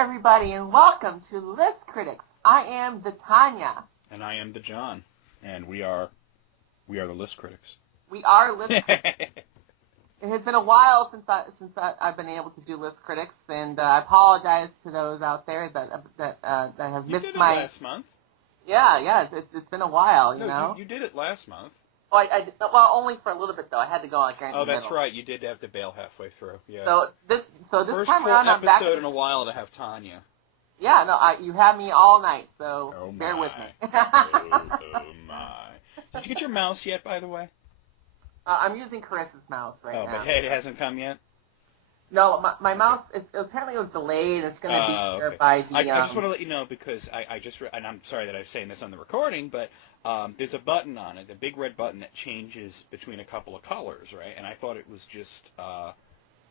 everybody, and welcome to List Critics. I am the Tanya. And I am the John. And we are the List Critics. We are List Critics. It has been a while since I've been able to do List Critics, and I apologize to those out there that have missed You did it my... last month. Yeah, it's been a while, you know? You did it last month. Well, well, only for a little bit, though. I had to go like right in the that's middle. right. You did have to bail halfway through. Yeah. So this First time around, I'm back. episode in a while to have Tanya. Yeah, no, you have me all night, so Oh bear my. with me. oh my. Did you get your mouse yet, by the way? I'm using Carissa's mouse right now. Oh, but hey, it hasn't come yet? No, my mouse, apparently it was delayed. It's going to be here by the... I just want to let you know, because I just... And I'm sorry that I'm saying this on the recording, but there's a button on it, a big red button that changes between a couple of colors, right? And I thought it was just,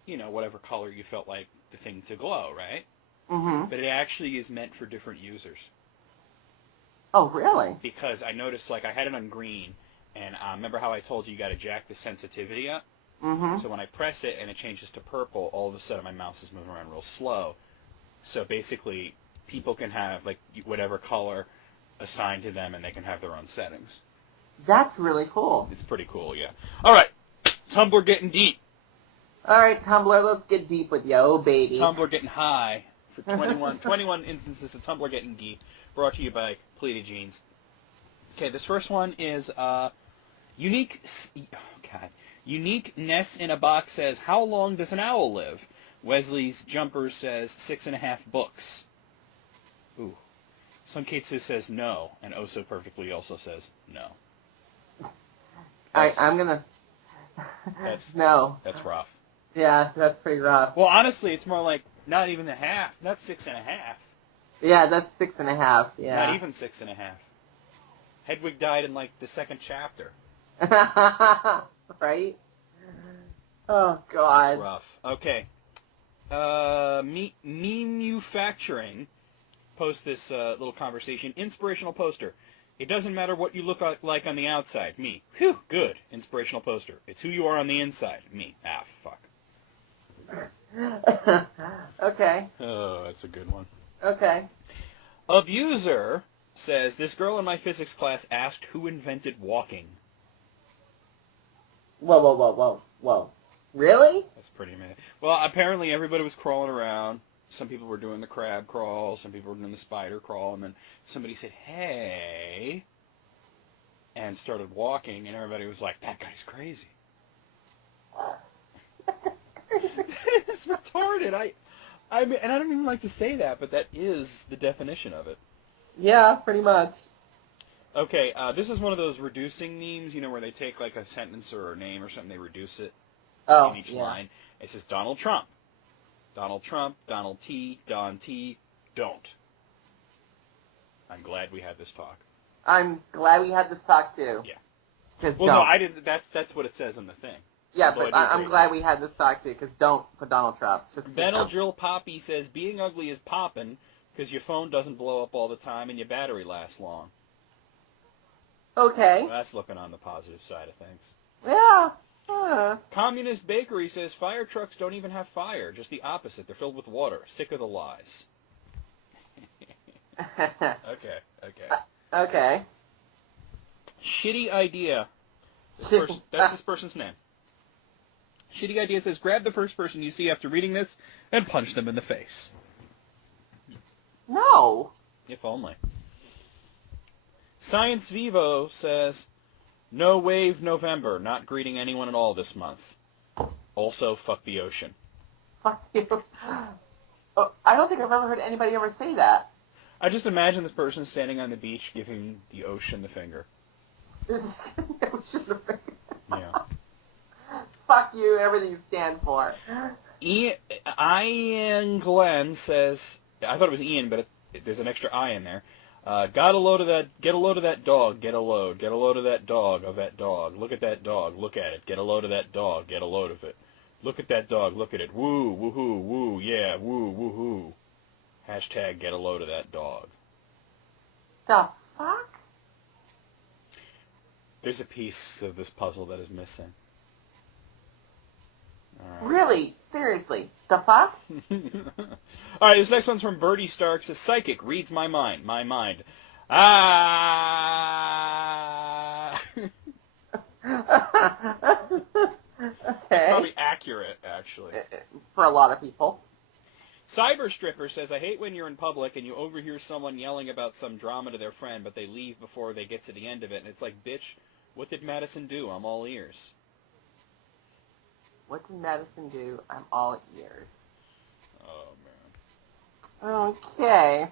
whatever color you felt like the thing to glow, right? Mm-hmm. But it actually is meant for different users. Oh, really? Because I noticed, I had it on green, and remember how I told you got to jack the sensitivity up? Mm-hmm. So when I press it and it changes to purple, all of a sudden my mouse is moving around real slow. So basically, people can have whatever color assigned to them, and they can have their own settings. That's really cool. It's pretty cool, yeah. All right, Tumblr getting deep. All right, Tumblr, let's get deep with you, oh baby. Tumblr getting high for 21 instances of Tumblr getting deep. Brought to you by Pleated Jeans. Okay, this first one is Uniqueness in a Box says, how long does an owl live? Wesley's Jumper says 6.5 books. Ooh. Sunkatsu says no, and Oh So Perfectly also says no. I'm going to... No. That's rough. Yeah, that's pretty rough. Well, honestly, it's more like not even the half. Not 6.5. Yeah, that's 6.5, yeah. Not even 6.5. Hedwig died in, the second chapter. Right? Oh, God. That's rough. Okay. Manufacturing post this little conversation. Inspirational poster. It doesn't matter what you look like on the outside. Me. Phew, good. Inspirational poster. It's who you are on the inside. Me. Ah, fuck. Okay. Oh, that's a good one. Okay. Abuser says, this girl in my physics class asked who invented walking. Whoa. Really? That's pretty amazing. Well, apparently everybody was crawling around. Some people were doing the crab crawl. Some people were doing the spider crawl. And then somebody said, hey, and started walking. And everybody was like, that guy's crazy. It's retarded. I mean, and I don't even like to say that, but that is the definition of it. Yeah, pretty much. Okay, this is one of those reducing memes, where they take a sentence or a name or something, they reduce it in each line. It says Donald Trump. Donald Trump, Donald T, Don T, don't. I'm glad we had this talk. I'm glad we had this talk, too. Yeah. Well, no, I didn't. That's what it says in the thing. Yeah, but I'm glad we had this talk, too, because don't put Donald Trump. Benadryl Poppy says, being ugly is poppin' because your phone doesn't blow up all the time and your battery lasts long. Okay. Well, that's looking on the positive side of things. Yeah. Communist Bakery says, fire trucks don't even have fire. Just the opposite. They're filled with water. Sick of the lies. Okay. Shitty Idea. That's this person's name. Shitty Idea says, grab the first person you see after reading this and punch them in the face. No. If only. Science Vivo says, no wave November, not greeting anyone at all this month. Also, fuck the ocean. Fuck you. Oh, I don't think I've ever heard anybody ever say that. I just imagine this person standing on the beach giving the ocean the finger. Yeah. Fuck you, everything you stand for. Ian Glenn says, I thought it was Ian, but there's an extra I in there. Get a load of that dog, get a load of that dog, look at that dog, look at it, get a load of that dog, get a load of it. Look at that dog, look at it, woo, woohoo, woo, yeah, woo, woohoo. Hashtag get a load of that dog. The fuck? There's a piece of this puzzle that is missing. All right. Really? Seriously? The fuck? All right, this next one's from Birdie Starks. A psychic reads my mind. My mind. Ah. It's Okay. probably accurate, actually. For a lot of people. Cyber Stripper says, I hate when you're in public and you overhear someone yelling about some drama to their friend, but they leave before they get to the end of it. And it's like, bitch, what did Madison do? I'm all ears. What did Madison do? I'm all ears. Oh, man. Okay.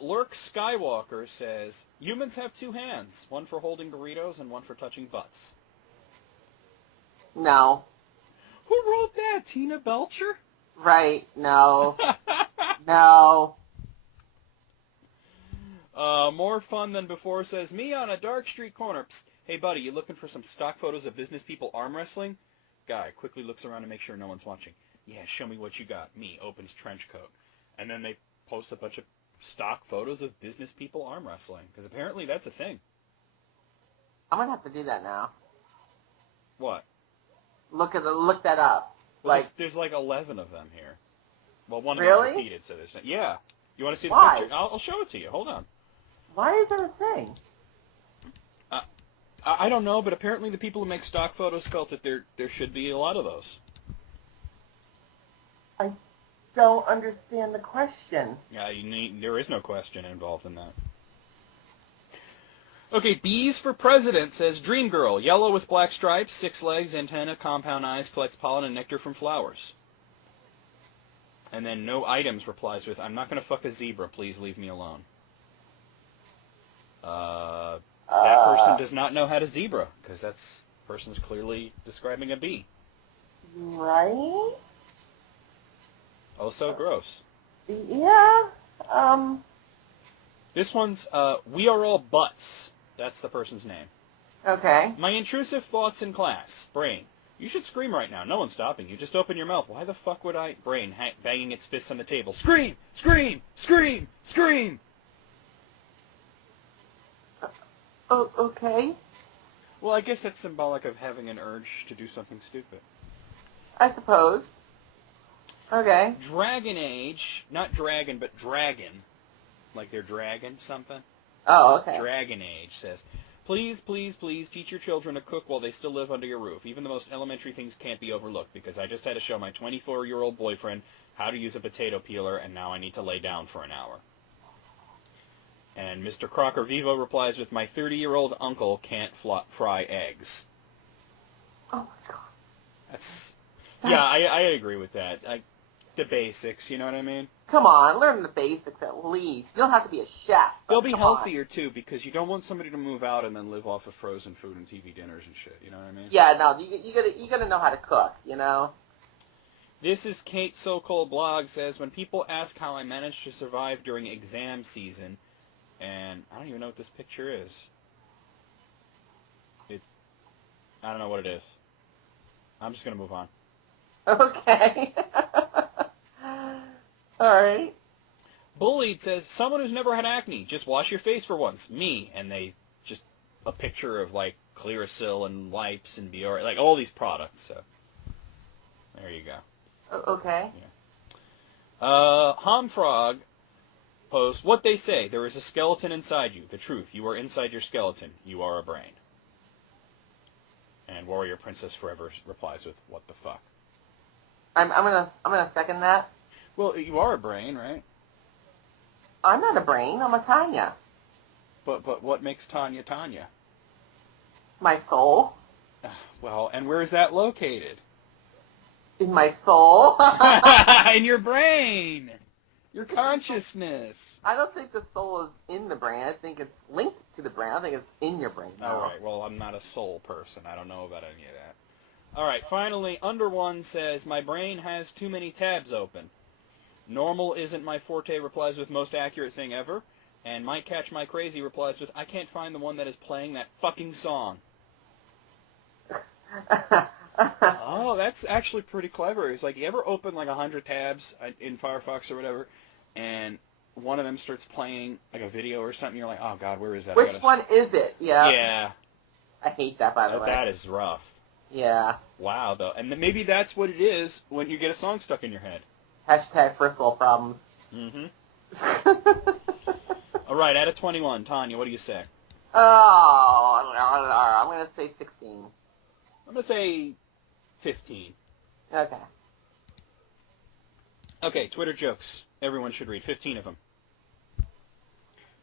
Lurk Skywalker says, humans have two hands, one for holding burritos and one for touching butts. No. Who wrote that? Tina Belcher? Right. No. No. More fun than before says, me on a dark street corner. Psst. Hey, buddy, you looking for some stock photos of business people arm wrestling? Guy quickly looks around to make sure no one's watching. Yeah, show me what you got. Me, opens trench coat. And then they post a bunch of stock photos of business people arm wrestling. Because apparently that's a thing. I'm going to have to do that now. What? Look that up. Well, Like, there's like 11 of them here. Well, one of Really? them repeated, so there's no... Yeah. You want to see the Why? picture? I'll show it to you. Hold on. why is that a thing? I don't know, but apparently the people who make stock photos felt that there should be a lot of those. I don't understand the question. Yeah, there is no question involved in that. Okay, Bees for President says, Dream Girl, yellow with black stripes, 6 legs, antenna, compound eyes, collects pollen and nectar from flowers. And then No Items replies with, I'm not going to fuck a zebra, please leave me alone. That person does not know how to zebra, because that's person's clearly describing a bee. Right? Oh, so gross. Yeah. This one's, We Are All Butts. That's the person's name. Okay. My intrusive thoughts in class. Brain. You should scream right now. No one's stopping you. Just open your mouth. Why the fuck would I? Brain, banging its fists on the table. Scream! Scream! Scream! Scream! Oh, okay. Well, I guess that's symbolic of having an urge to do something stupid. I suppose. Okay. Dragon Age. Not dragon, but dragon. Like they're dragon something. Oh, okay. Dragon Age says, please, please, please teach your children to cook while they still live under your roof. Even the most elementary things can't be overlooked, because I just had to show my 24-year-old boyfriend how to use a potato peeler, and now I need to lay down for an hour. And Mr. Crocker Vivo replies with, my 30-year-old uncle can't fry eggs. Oh, my God. Yeah, I agree with that. The basics, you know what I mean? Come on, learn the basics at least. You don't have to be a chef. They'll be Come healthier, too, because you don't want somebody to move out and then live off of frozen food and TV dinners and shit, you know what I mean? On. Yeah, no, you gotta know how to cook, you know? This is Kate So-Called Blog says, when people ask how I managed to survive during exam season, and I don't even know what this picture is. I don't know what it is. I'm just going to move on. Okay. Alright. Bullied says, someone who's never had acne, just wash your face for once. Me. And they just, a picture of, like, Clearasil and wipes and Biore, like, all these products, so. There you go. Okay. Homfrog posts, what they say, there is a skeleton inside you. The truth, you are inside your skeleton. You are a brain. And Warrior Princess Forever replies with, what the fuck? I'm gonna second that. Well, you are a brain, right? I'm not a brain. I'm a Tanya. But what makes Tanya Tanya? My soul. Well, and where is that located? In my soul. In your brain! Your consciousness! I don't think the soul is in the brain. I think it's linked to the brain. I think it's in your brain. All right, well, I'm not a soul person. I don't know about any of that. All right, finally, Under One says, my brain has too many tabs open. Normal isn't my forte replies with most accurate thing ever. And Might Catch My Crazy replies with, I can't find the one that is playing that fucking song. Oh, that's actually pretty clever. It's like, you ever open like 100 tabs in Firefox or whatever, and one of them starts playing like a video or something, you're like, oh god, where is that? Which one is it? Yeah. Yeah. I hate that, by the way. That is rough. Yeah. Wow, though. And then maybe that's what it is when you get a song stuck in your head. Hashtag first world problems. Mm-hmm. All right, out of 21, Tanya, what do you say? Oh, I'm going to say 16. I'm going to say 15. Okay. Okay, Twitter jokes. Everyone should read 15 of them.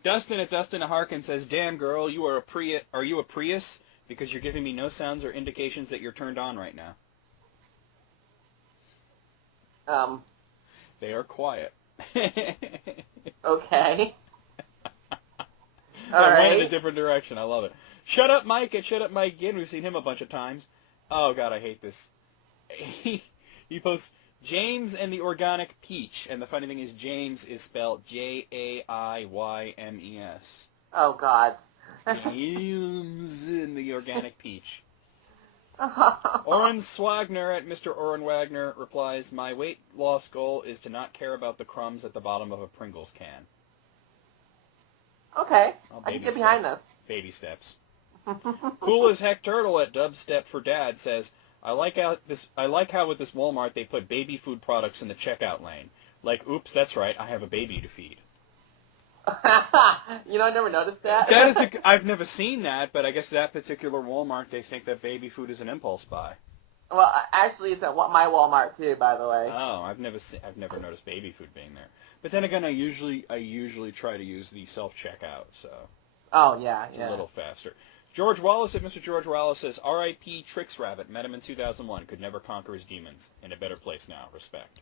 Dustin at Dustin Harkin says, "Damn girl, are you a Prius? Because you're giving me no sounds or indications that you're turned on right now." They are quiet. Okay. I went in a different direction. I love it. Shut Up Mike at Shut Up Mike again. We've seen him a bunch of times. Oh, God, I hate this. He posts, "James and the Organic Peach." And the funny thing is, James is spelled Jaiymes. Oh, God. James and the Organic Peach. Oren Swagner at Mr. Oren Wagner replies, "My weight loss goal is to not care about the crumbs at the bottom of a Pringles can." Okay. Oh, I can get behind this. Baby steps. Cool as Heck Turtle at Dubstep for Dad says, I like how with this Walmart they put baby food products in the checkout lane. Like, oops, that's right, I have a baby to feed." You know, I never noticed that. I've never seen that, but I guess that particular Walmart, they think that baby food is an impulse buy. Well, actually, it's at my Walmart too, by the way. Oh, I've never noticed baby food being there. But then again, I usually try to use the self-checkout, so Oh, yeah, it's a little faster. George Wallace at Mr. George Wallace says, "R.I.P. Trix Rabbit, met him in 2001, could never conquer his demons. In a better place now, respect."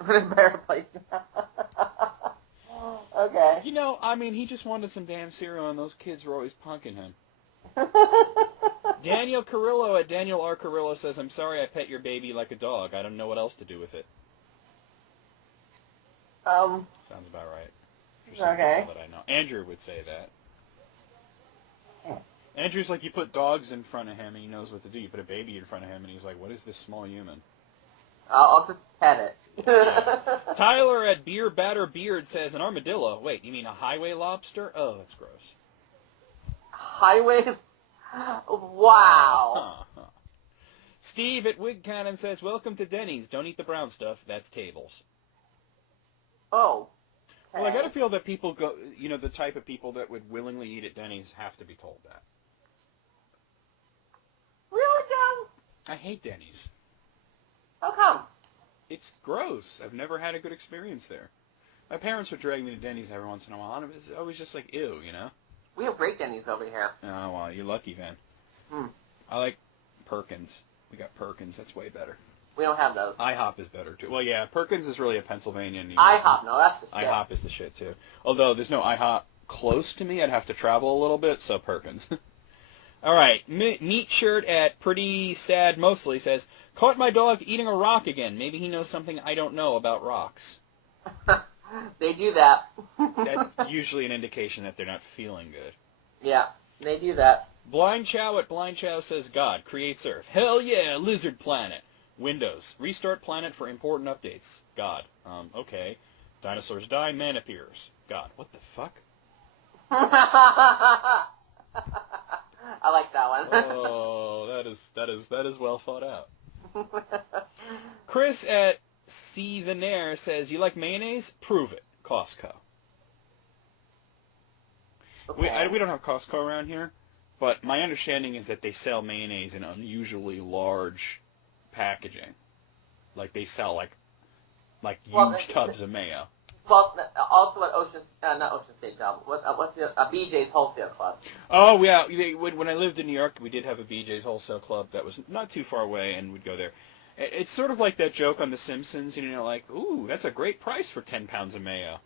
In a better place. Okay. You know, I mean, he just wanted some damn cereal, and those kids were always punking him. Daniel Carrillo at Daniel R. Carrillo says, "I'm sorry I pet your baby like a dog. I don't know what else to do with it." Sounds about right. For some Okay. people that I know. Andrew would say that. Andrew's like, you put dogs in front of him, and he knows what to do. You put a baby in front of him, and he's like, what is this small human? I'll just pet it. Yeah. Tyler at Beer Batter Beard says, "An armadillo. Wait, you mean a highway lobster? Oh, that's gross." Highway? Wow. Steve at Wig Cannon says, "Welcome to Denny's. Don't eat the brown stuff. That's tables." Oh. Well, I got to feel that people go, the type of people that would willingly eat at Denny's have to be told that. Really, John? I hate Denny's. How come? It's gross. I've never had a good experience there. My parents would drag me to Denny's every once in a while, and it was always just like, ew, We have great Denny's over here. Oh, well, you're lucky, Van. I like Perkins. We got Perkins. That's way better. We don't have those. IHOP is better, too. Well, yeah, Perkins is really a Pennsylvania, New York. IHOP, no, that's the shit. IHOP is the shit, too. Although there's no IHOP close to me. I'd have to travel a little bit, so Perkins. All right, Meat Shirt at Pretty Sad Mostly says, "Caught my dog eating a rock again. Maybe he knows something I don't know about rocks." They do that. That's usually an indication that they're not feeling good. Yeah, they do that. Blind Chow at Blind Chow says, "God creates Earth. Hell yeah, lizard planet. Windows. Restart planet for important updates. God. Okay. Dinosaurs die, man appears. God. What the fuck?" I like that one. Oh, that is well thought out. Chris at See the Nair says, "You like mayonnaise? Prove it. Costco." Okay. We don't have Costco around here, but my understanding is that they sell mayonnaise in unusually large packaging. Like they sell like huge tubs of mayo. Well, also at not Ocean State Job. What's the BJ's Wholesale Club? Oh yeah, when I lived in New York, we did have a BJ's Wholesale Club that was not too far away, and we'd go there. It's sort of like that joke on The Simpsons, like, ooh, that's a great price for 10 pounds of mayo.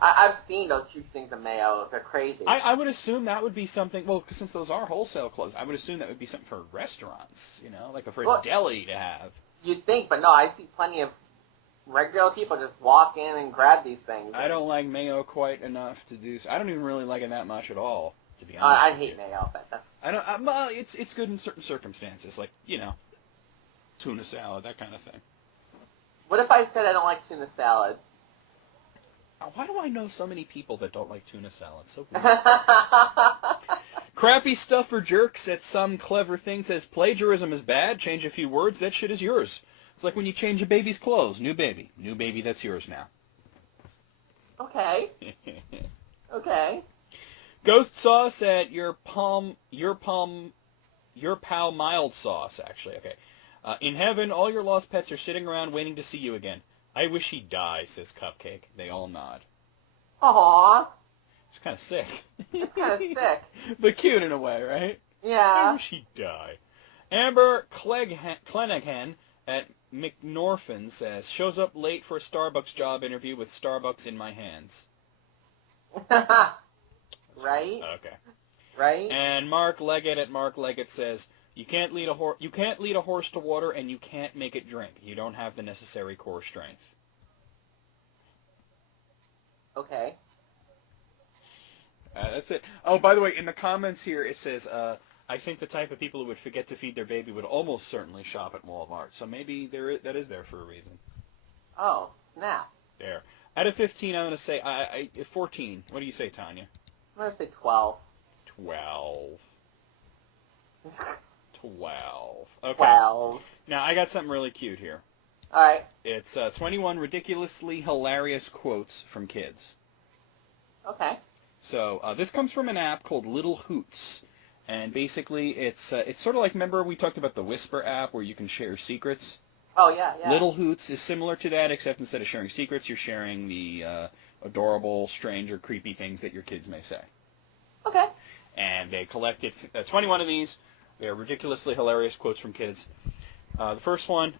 I've seen those huge things of mayo. They're crazy. I would assume that would be something, well, cause since those are wholesale clubs, I would assume that would be something for restaurants, like for a deli to have. You'd think, but no, I see plenty of regular people just walk in and grab these things. I don't like mayo quite enough to do so. I don't even really like it that much at all, to be honest. I hate mayo. But that's... It's good in certain circumstances, like, tuna salad, that kind of thing. What if I said I don't like tuna salad? Why do I know so many people that don't like tuna salad? So weird. Crappy Stuff for Jerks at Some Clever Thing says, "Plagiarism is bad. Change a few words. That shit is yours. It's like when you change a baby's clothes. New baby, that's yours now." Okay. Okay. Ghost sauce at your pal mild sauce, actually. Okay. In heaven, all your lost pets are sitting around waiting to see you again. I wish he'd die, says Cupcake. They all nod. Aww. It's kind of sick. It's kind of sick. But cute in a way, right? I Yeah. wish he'd die. Amber Clenaghan at McNorfin says, shows up late for a Starbucks job interview with Starbucks in my hands. Right? Okay. Right? And Mark Leggett at Mark Leggett says, you can't lead a horse to water, and you can't make it drink. You don't have the necessary core strength. Okay. That's it. Oh, by the way, in the comments here it says, I think the type of people who would forget to feed their baby would almost certainly shop at Walmart. So maybe that is there for a reason. Oh, snap. There. Out of 15, I'm going to say 14. What do you say, Tanya? I'm going to say 12. 12. 12. Okay. 12. Now, I got something really cute here. All right. It's 21 ridiculously hilarious quotes from kids. Okay. So this comes from an app called Little Hoots. And basically, it's sort of like, remember we talked about the Whisper app where you can share secrets? Oh, yeah, yeah. Little Hoots is similar to that, except instead of sharing secrets, you're sharing the adorable, strange, or creepy things that your kids may say. Okay. And they collected 21 of these. They're ridiculously hilarious quotes from kids. The first one,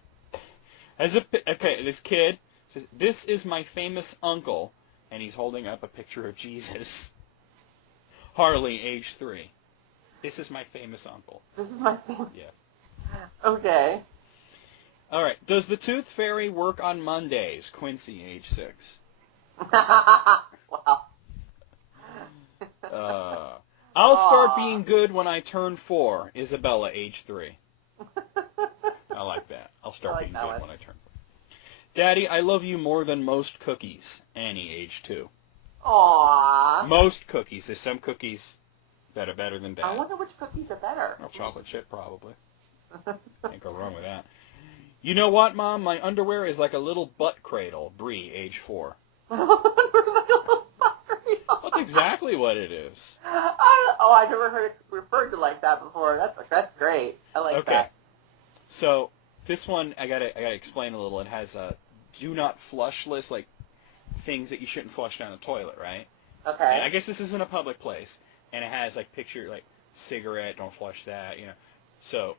this kid says, "This is my famous uncle," and he's holding up a picture of Jesus. Harley, age 3. This is my famous uncle. This is my thing. Yeah. Okay. All right. Does the Tooth Fairy work on Mondays? Quincy, age 6. Wow. I'll start being good when I turn 4. Isabella, age 3. I like that. I'll start being good when I turn 4. Daddy, I love you more than most cookies. Annie, age 2. Aww. Most cookies. There's some cookies that are better than Dad. I wonder which cookies are better. Well, chocolate chip, probably. Can't go wrong with that. You know what, Mom? My underwear is like a little butt cradle. Bree, age 4. That's exactly what it is. I never heard it referred to like that before. That's great. I like Okay. that. So this one I gotta explain a little. It has a do not flush list, like things that you shouldn't flush down the toilet, right? Okay. And I guess this isn't a public place, and it has like picture like cigarette, don't flush that, you know. So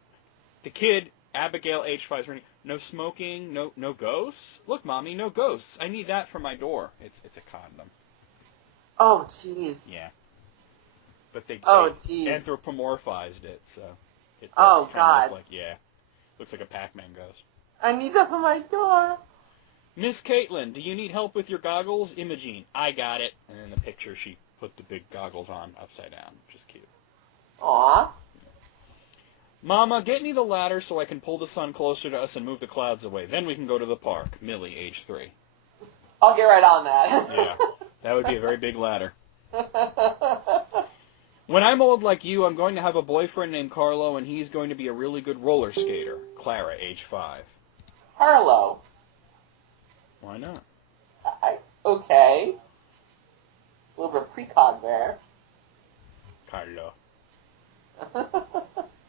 the kid, Abigail, age 5, is reading, no smoking, no ghosts. Look, Mommy, no ghosts. I need that for my door. It's a condom. Oh, jeez. Yeah. But they jeez. anthropomorphized it, so it Oh, does kind of God. look like, yeah, looks like a Pac-Man ghost. I need that for my door. Miss Caitlin, do you need help with your goggles? Imogene, I got it. And in the picture, she put the big goggles on upside down, which is cute. Aw. Mama, get me the ladder so I can pull the sun closer to us and move the clouds away. Then we can go to the park. Millie, age 3. I'll get right on that. Yeah, that would be a very big ladder. When I'm old like you, I'm going to have a boyfriend named Carlo, and he's going to be a really good roller skater. Clara, age 5. Harlow. Why not? Okay. A little bit of precog there. Carlo.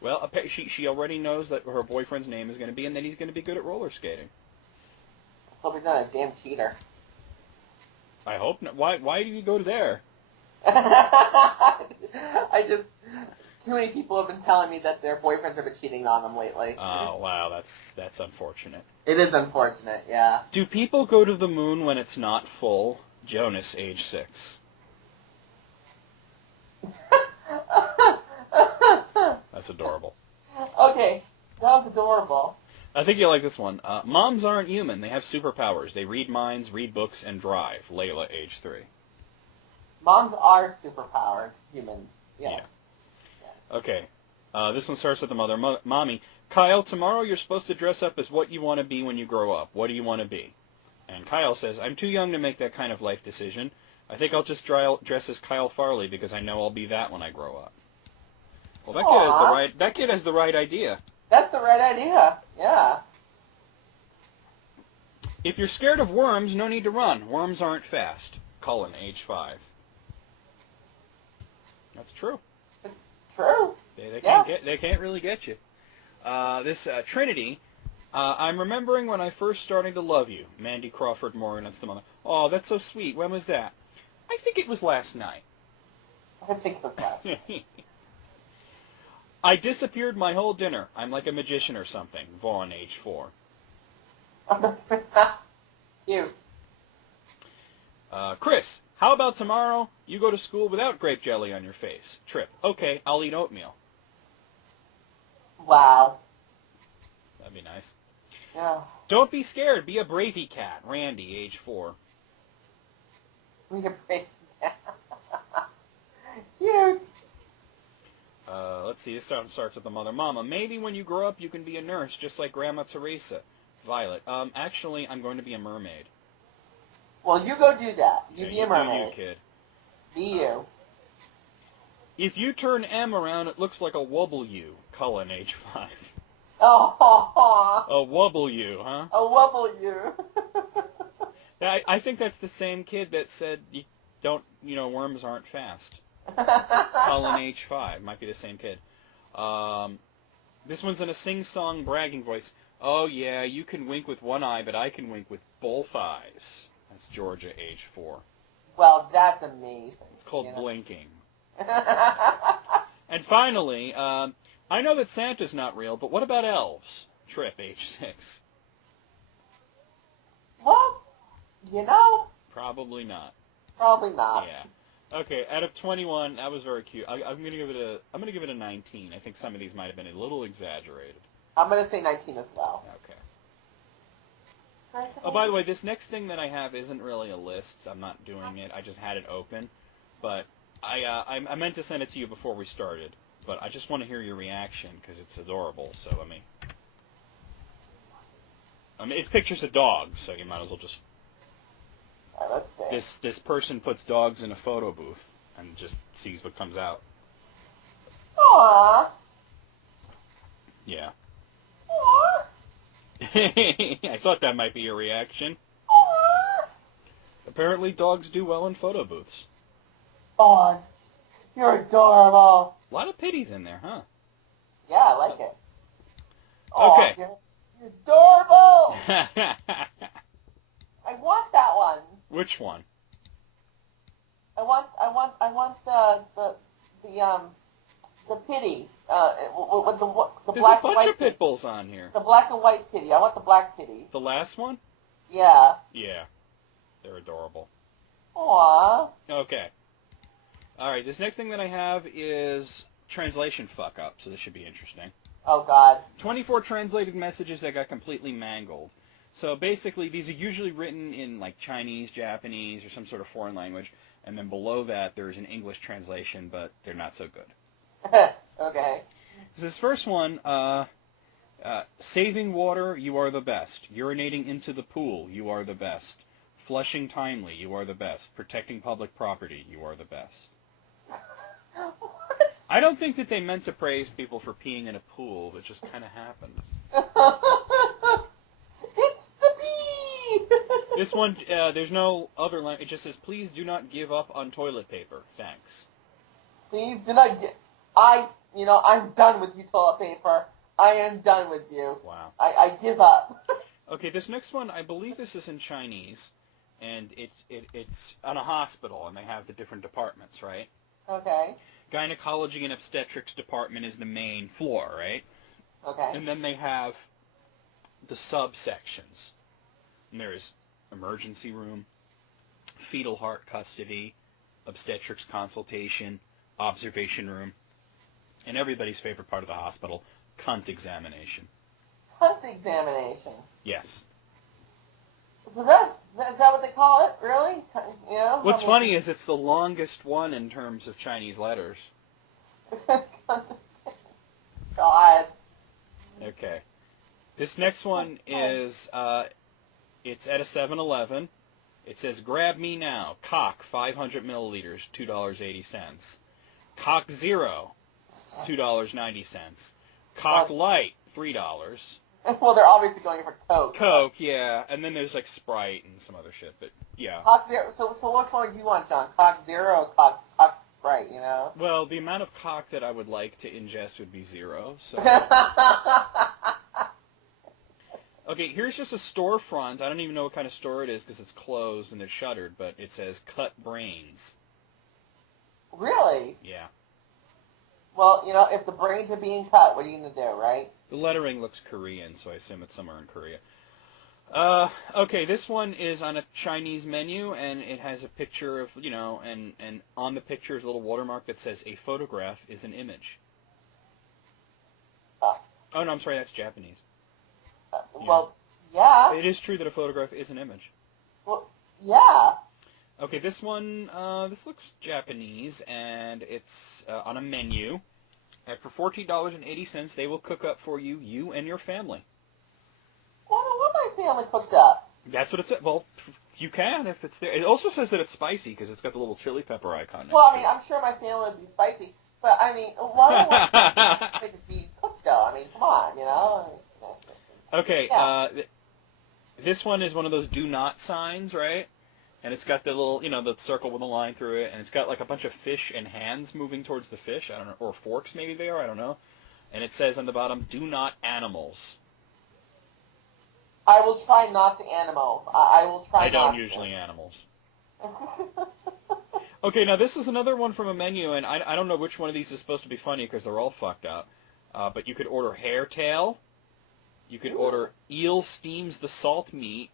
Well, she already knows that her boyfriend's name is going to be, and then he's going to be good at roller skating. Hope he's not a damn cheater. I hope not. Why do you go there? Too many people have been telling me that their boyfriends have been cheating on them lately. Oh, wow, that's unfortunate. It is unfortunate, yeah. Do people go to the moon when it's not full? Jonas, age 6. That's adorable. Okay, that was adorable. I think you like this one. Moms aren't human. They have superpowers. They read minds, read books, and drive. Layla, age 3. Moms are superpowered humans. Yeah. Okay. This one starts with the mother. Mommy, Kyle, tomorrow you're supposed to dress up as what you want to be when you grow up. What do you want to be? And Kyle says, I'm too young to make that kind of life decision. I think I'll just dress as Kyle Farley because I know I'll be that when I grow up. Well, that kid has the right idea. That's the right idea. Yeah. If you're scared of worms, no need to run. Worms aren't fast. Cullen, age 5. That's true. It's true. They can't really get you. This Trinity, I'm remembering when I first started to love you. Mandy Crawford Morgan, that's the mother. Oh, that's so sweet. When was that? I think it was last night. I think it's that. I disappeared my whole dinner. I'm like a magician or something. Vaughn, age 4. Cute. Chris, how about tomorrow you go to school without grape jelly on your face? Trip. Okay, I'll eat oatmeal. Wow. That'd be nice. Yeah. Don't be scared. Be a bravey cat. Randy, age 4. We can break it down. Cute. Let's see. This starts with the mother. Mama, maybe when you grow up you can be a nurse just like Grandma Teresa. Violet. Actually, I'm going to be a mermaid. Well, you go do that. You Yeah, be a mermaid. Do you, kid. Be you. If you turn M around, it looks like a W. Cullen, age 5. Oh, A W, huh? a wobble you. I think that's the same kid that said worms aren't fast. Cullen, age 5. Might be the same kid. This one's in a sing-song bragging voice. Oh, yeah, you can wink with one eye, but I can wink with both eyes. That's Georgia, age 4. Well, that's amazing. It's called you know? blinking. And finally, I know that Santa's not real, but what about elves? Trip, age 6. Well, Probably not. probably not. Yeah. Okay, out of 21, that was very cute. I'm gonna give it a 19. I think some of these might have been a little exaggerated. I'm gonna say 19 as well. Okay. Oh, by the way, this next thing that I have isn't really a list. I'm not doing it. I just had it open, but I meant to send it to you before we started. But I just want to hear your reaction because it's adorable. So it's pictures of dogs, so you might as well just. All right, let's see. This person puts dogs in a photo booth and just sees what comes out. Aww. Yeah. Aww. I thought that might be your reaction. Aww. Apparently dogs do well in photo booths. Aw, you're adorable. A lot of pitties in there, huh? Yeah, I like it. Aw, Okay. You're adorable. I want that one. Which one? I want the pity. With the There's black a and bunch white of pit bulls on here. The black and white pity. I want the black pity. The last one? Yeah. Yeah. They're adorable. Aw. Okay. Alright, this next thing that I have is translation fuck-up, so this should be interesting. Oh, God. 24 translated messages that got completely mangled. So basically, these are usually written in like Chinese, Japanese, or some sort of foreign language, and then below that there's an English translation, but they're not so good. Okay. This first one, saving water, you are the best. Urinating into the pool, you are the best. Flushing timely, you are the best. Protecting public property, you are the best. I don't think that they meant to praise people for peeing in a pool. It just kind of happened. It's the bee! This one, there's no other line. It just says, please do not give up on toilet paper. Thanks. Please do not get... I'm done with you, toilet paper. I am done with you. Wow. I give up. Okay, this next one, I believe this is in Chinese, and it's on a hospital, and they have the different departments, right? Okay. Gynecology and obstetrics department is the main floor, right? Okay. And then they have the subsections. And there's emergency room, fetal heart custody, obstetrics consultation, observation room, and everybody's favorite part of the hospital, cunt examination. Cunt examination. Yes. So is that what they call it? Really? What's funny is it's the longest one in terms of Chinese letters. God. Okay. This next one is, it's at a 7-Eleven. It says, grab me now. Cock, 500 milliliters, $2.80. Cock Zero, $2.90. Cock Light, $3. Well, they're obviously going for Coke. Coke, yeah. And then there's like Sprite and some other shit. But Yeah. Cock Zero. So which one do you want, John? Cock Zero or Cock Sprite, you know? Well, the amount of cock that I would like to ingest would be 0. So. Okay, here's just a storefront. I don't even know what kind of store it is because it's closed and it's shuttered, but it says Cut Brains. Really? Yeah. Well, you know, if the brains are being cut, what are you going to do, right? The lettering looks Korean, so I assume it's somewhere in Korea. Okay, this one is on a Chinese menu, and it has a picture of, you know, and on the picture is a little watermark that says, a photograph is an image. Oh, no, I'm sorry, that's Japanese. Well, yeah. It is true that a photograph is an image. Well, yeah. Okay, this one, this looks Japanese, and it's on a menu. And for $14.80, they will cook up for you, you and your family. Well, I don't want my family cooked up. That's what it says. Well, you can if it's there. It also says that it's spicy because it's got the little chili pepper icon next Well, I to mean, it. I'm sure my family would be spicy, but I mean, why do I want it to be cooked though? I mean, come on, you know? Okay, Yeah. This one is one of those do not signs, right? And it's got the little, you know, the circle with a line through it, and it's got like a bunch of fish and hands moving towards the fish. I don't know, or forks maybe they are, I don't know. And it says on the bottom, do not animals. I will try not to animals. I will try I don't not usually animals. Okay, now this is another one from a menu, and I don't know which one of these is supposed to be funny because they're all fucked up. But you could order hair tail. You could order eel steams the salt meat.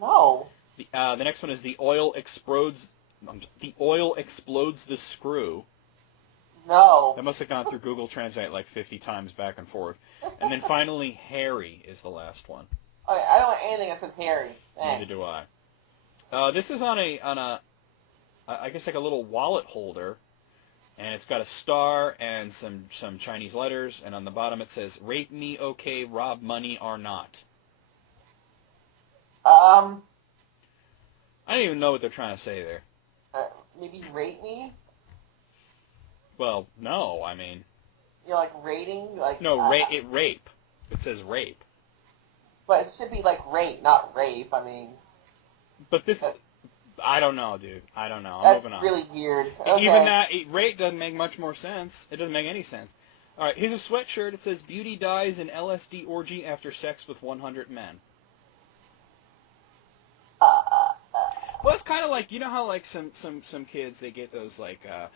No. The next one is the oil explodes. The oil explodes the screw. No. That must have gone through Google Translate like 50 times back and forth. And then finally, hairy is the last one. Okay, I don't want anything that says hairy. Neither do I. This is on a I guess like a little wallet holder, and it's got a star and some Chinese letters, and on the bottom it says, "Rape me, okay, rob money or not." I don't even know what they're trying to say there. Maybe rate me? Well, no, I mean, You're like rating? Like no, rape. It says rape. But it should be like rape, not rape. I mean, But this, I don't know, dude. I don't know. I'm that's moving on. really weird. Okay. Even that, rape doesn't make much more sense. It doesn't make any sense. All right, here's a sweatshirt. It says, "Beauty dies in LSD orgy after sex with 100 men." Well, it's kind of like, you know how like some kids, they get those like a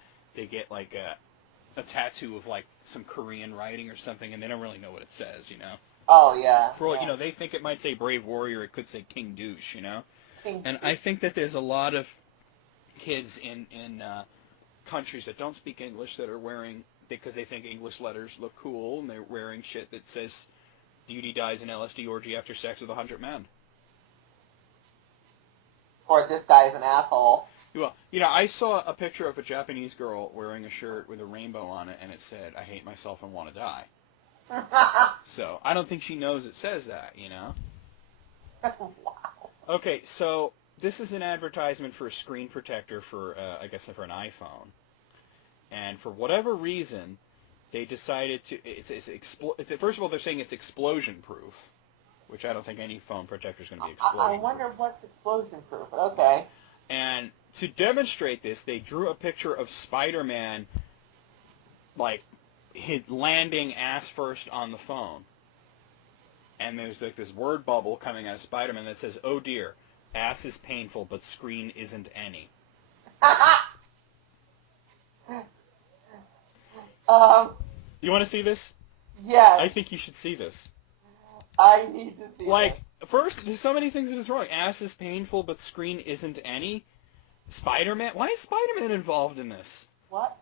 tattoo of like some Korean writing or something, and they don't really know what it says, you know. Oh yeah. For all, Yeah. you know, they think it might say brave warrior, it could say king douche, you know. King And I think that there's a lot of kids in countries that don't speak English that are wearing, because they think English letters look cool, and they're wearing shit that says "Beauty dies in LSD orgy after sex with 100 men." Or this guy's an asshole. Well, you know, I saw a picture of a Japanese girl wearing a shirt with a rainbow on it, and it said, "I hate myself and want to die." So I don't think she knows it says that, you know. Wow. Okay, so this is an advertisement for a screen protector for, I guess, for an iPhone. And for whatever reason, they decided to. First of all, they're saying it's explosion proof, which I don't think any phone protector is going to be explosion I proof. wonder what's explosion proof. But okay. And to demonstrate this, they drew a picture of Spider-Man, like, landing ass first on the phone. And there's like this word bubble coming out of Spider-Man that says, "Oh dear, ass is painful, but screen isn't any." You want to see this? Yes. I think you should see this. I need to see Like, first, there's so many things that is wrong. Ass is painful, but screen isn't any. Spider-Man? Why is Spider-Man involved in this? What?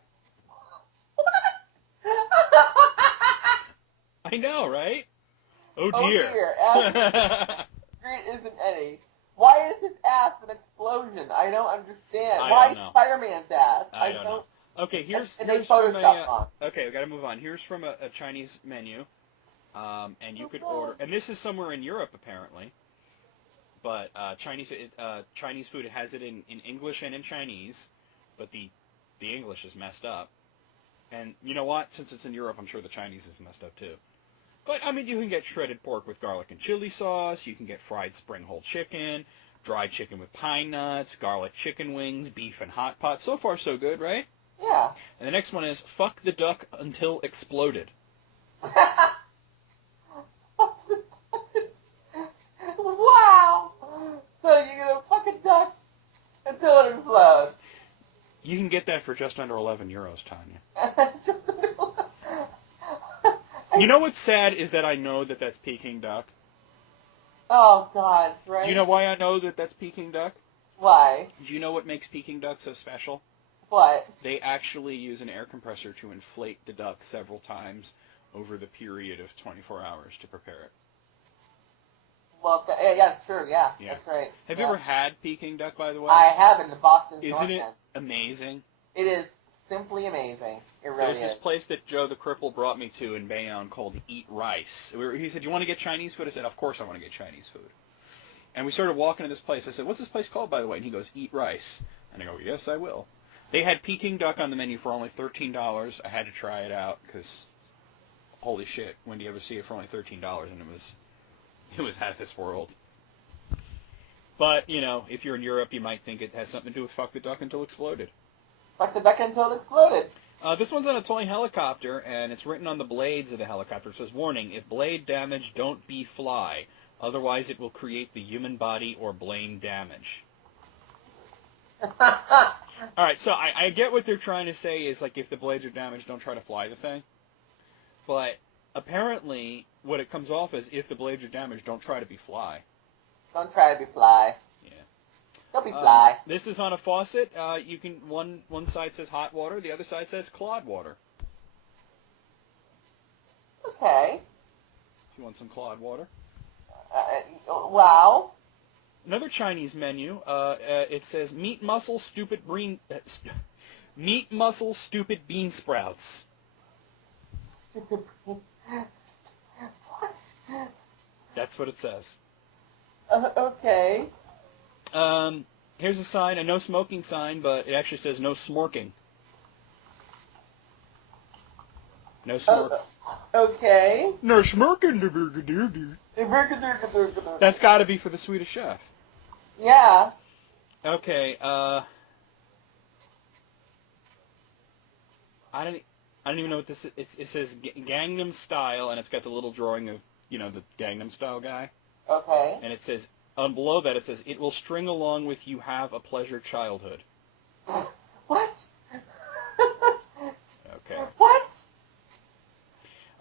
I know, right? Oh Oh dear. dear. Ass screen isn't any. Why is his ass an explosion? I don't understand. I Why don't know. Spider-Man's ass? I don't know. Okay, here's And they from photoshopped on. okay, we got to move on. Here's from a Chinese menu, and you could order. And this is somewhere in Europe apparently, but Chinese food has it in English and in Chinese, but the English is messed up. And you know what? Since it's in Europe, I'm sure the Chinese is messed up too. But I mean, you can get shredded pork with garlic and chili sauce. You can get fried spring whole chicken. Dried chicken with pine nuts, garlic chicken wings, beef and hot pot. So far, so good, right? Yeah. And the next one is fuck the duck until exploded. Wow! So you're gonna fuck a duck until it explodes. You can get that for just under 11 euros, Tanya. You know what's sad is that I know that that's Peking duck. Oh, God, right? Do you know why I know that that's Peking duck? Why? Do you know what makes Peking duck so special? What? They actually use an air compressor to inflate the duck several times over the period of 24 hours to prepare it. Well, yeah, sure, yeah, Yeah. that's right. Have you ever had Peking duck, by the way? I have in the Boston Isn't North it End. amazing? It is simply amazing. It really There's is. this place that Joe the Cripple brought me to in Bayonne called Eat Rice. He said, "You want to get Chinese food?" I said, "Of course I want to get Chinese food." And we started walking to this place. I said, "What's this place called, by the way?" And he goes, "Eat Rice." And I go, "Yes, I will." They had Peking duck on the menu for only $13. I had to try it out because, holy shit, when do you ever see it for only $13? And it was out of this world. But, you know, if you're in Europe, you might think it has something to do with fuck the duck until exploded. Fuck the duck until it exploded. This one's on a toy helicopter, and it's written on the blades of the helicopter. It says, "Warning, if blade damage, don't be fly. Otherwise, it will create the human body or blame damage." All right, so I get what they're trying to say is, like, if the blades are damaged, don't try to fly the thing. But apparently, what it comes off as, if the blades are damaged, don't try to be fly. Don't try to be fly. Yeah. Don't be fly. This is on a faucet. You can one side says hot water, the other side says Claude water. Okay. If you want some Claude water. Wow. Another Chinese menu. It says meat muscle stupid bean sprouts. What? That's what it says. Okay. Here's a sign, a no smoking sign, but it actually says no smorking. No smork. Okay. No smorking. That's got to be for the Swedish Chef. Yeah. Okay. I don't even know what this is. It says Gangnam Style, and it's got the little drawing of, you know, the Gangnam Style guy. Okay. And it says, below that it says, "It will string along with you have a pleasure childhood." What? Okay. What?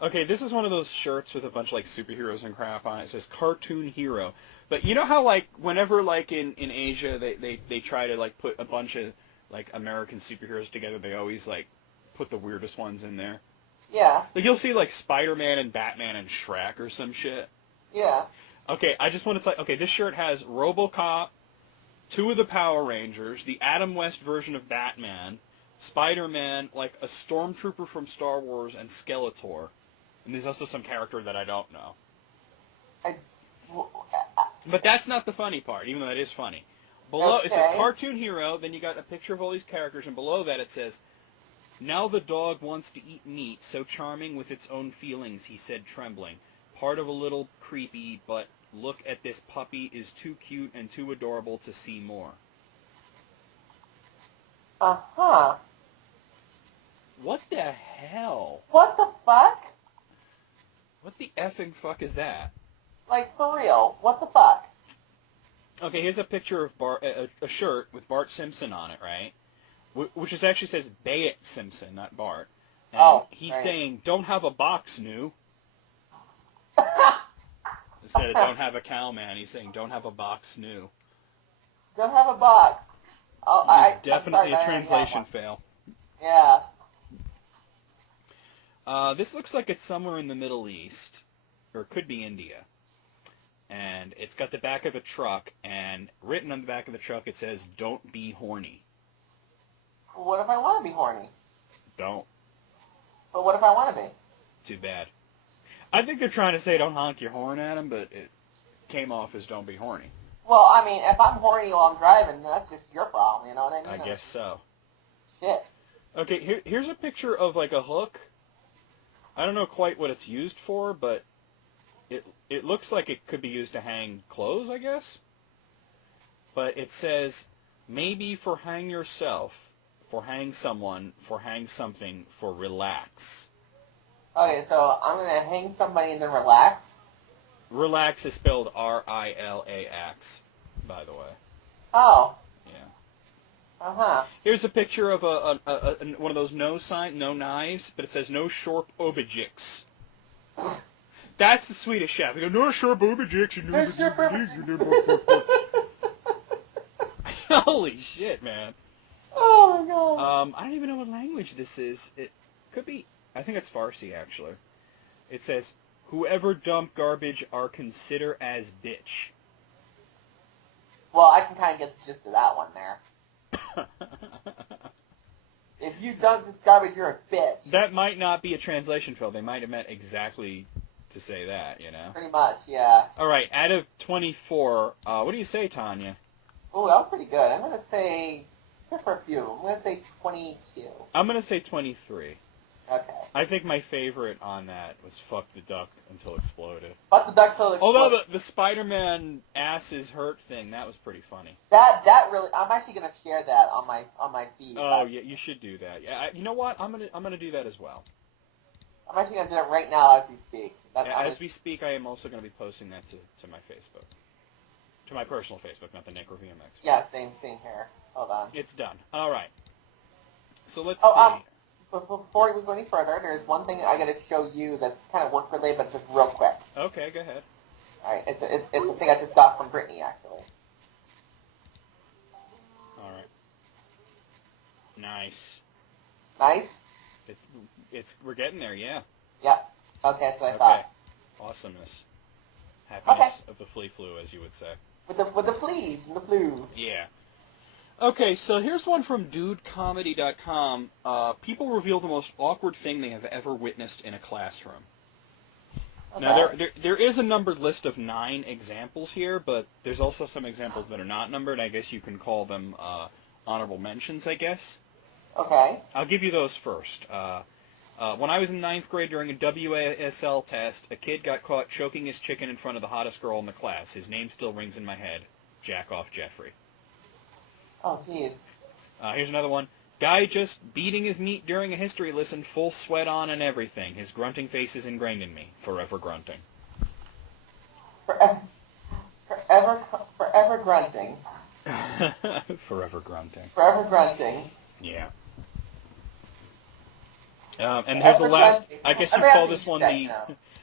Okay, this is one of those shirts with a bunch of, like, superheroes and crap on it. It says cartoon hero. But you know how, like, whenever, like, in Asia, they try to, like, put a bunch of, like, American superheroes together, they always, like, put the weirdest ones in there? Yeah. Like, you'll see, like, Spider-Man and Batman and Shrek or some shit. Yeah. Okay, I just want to tell you, okay, this shirt has RoboCop, 2 of the Power Rangers, the Adam West version of Batman, Spider-Man, like a Stormtrooper from Star Wars, and Skeletor. And there's also some character that I don't know. But that's not the funny part, even though that is funny. Below, It says cartoon hero, then you got a picture of all these characters, and below that it says, "Now the dog wants to eat meat, so charming with its own feelings," he said, trembling. "Part of a little creepy, but look at this puppy is too cute and too adorable to see more." Uh-huh. What the hell? What the fuck? What the effing fuck is that? Like, for real. What the fuck? Okay, here's a picture of a shirt with Bart Simpson on it, right? Which is actually says Bayet Simpson, not Bart. And he's right. saying, "Don't have a box, new." Instead of "Don't have a cow, man," he's saying, "Don't have a box, new." Don't have a box. Oh, It's definitely a translation fail. Yeah. This looks like it's somewhere in the Middle East, or it could be India. And it's got the back of a truck, and written on the back of the truck it says, "Don't be horny." What if I want to be horny? Don't. But what if I want to be? Too bad. I think they're trying to say don't honk your horn at them, but it came off as don't be horny. Well, I mean, if I'm horny while I'm driving, that's just your problem, you know what I mean? I guess so. Shit. Okay, here's a picture of, like, a hook. I don't know quite what it's used for, but it looks like it could be used to hang clothes, I guess. but it says, maybe for hang yourself, for hang someone, for hang something, for relax. Okay, so I'm going to hang somebody and then relax. Relax is spelled R-I-L-A-X, by the way. Oh. Yeah. Uh-huh. Here's a picture of one of those no knives, but it says no sharp objects. That's the Swedish chef. They go, no sharp objects. Holy shit, man. Oh, my God. I don't even know what language this is. It could be, I think it's Farsi, actually. It says, whoever dump garbage are consider as bitch. Well, I can kind of get the gist of that one there. If you dump this garbage, you're a bitch. That might not be a translation, Phil. They might have meant exactly to say that, you know? Pretty much, yeah. All right, out of 24, what do you say, Tanya? Oh, that was pretty good. I'm going to say, just for a few, I'm going to say 22. I'm going to say 23. Okay. I think my favorite on that was fuck the duck until exploded. But the duck till Although the Spider-Man asses hurt thing, that was pretty funny. That really, I'm actually going to share that on my feed. Oh, yeah, you should do that. Yeah, you know what? I'm gonna do that as well. I'm actually going to do it right now as we speak. As we speak, I am also going to be posting that to my Facebook. To my personal Facebook, not the Necro VMX. Yeah, same here. Hold on. It's done. All right. So let's see. Before we go any further, there's one thing I got to show you that's kind of work-related, but just real quick. Okay, go ahead. All right, it's a thing I just got from Brittany, actually. All right. Nice. Nice? We're getting there, yeah. Yep. Okay, that's what I thought. Awesomeness. Happiness of the flea flu, as you would say. With the fleas and the flu. Yeah. Okay, so here's one from DudeComedy.com. People reveal the most awkward thing they have ever witnessed in a classroom. Okay. Now, there is a numbered list of 9 examples here, but there's also some examples that are not numbered. I guess you can call them honorable mentions, I guess. Okay. I'll give you those first. When I was in 9th grade during a WASL test, a kid got caught choking his chicken in front of the hottest girl in the class. His name still rings in my head. Jack off Jeffrey. Oh, jeez. Here's another one. Guy just beating his meat during a history lesson, full sweat on and everything. His grunting face is ingrained in me. Forever grunting. Forever grunting. Forever grunting. Forever grunting. Yeah. And here's the last. I guess you'd call this one the.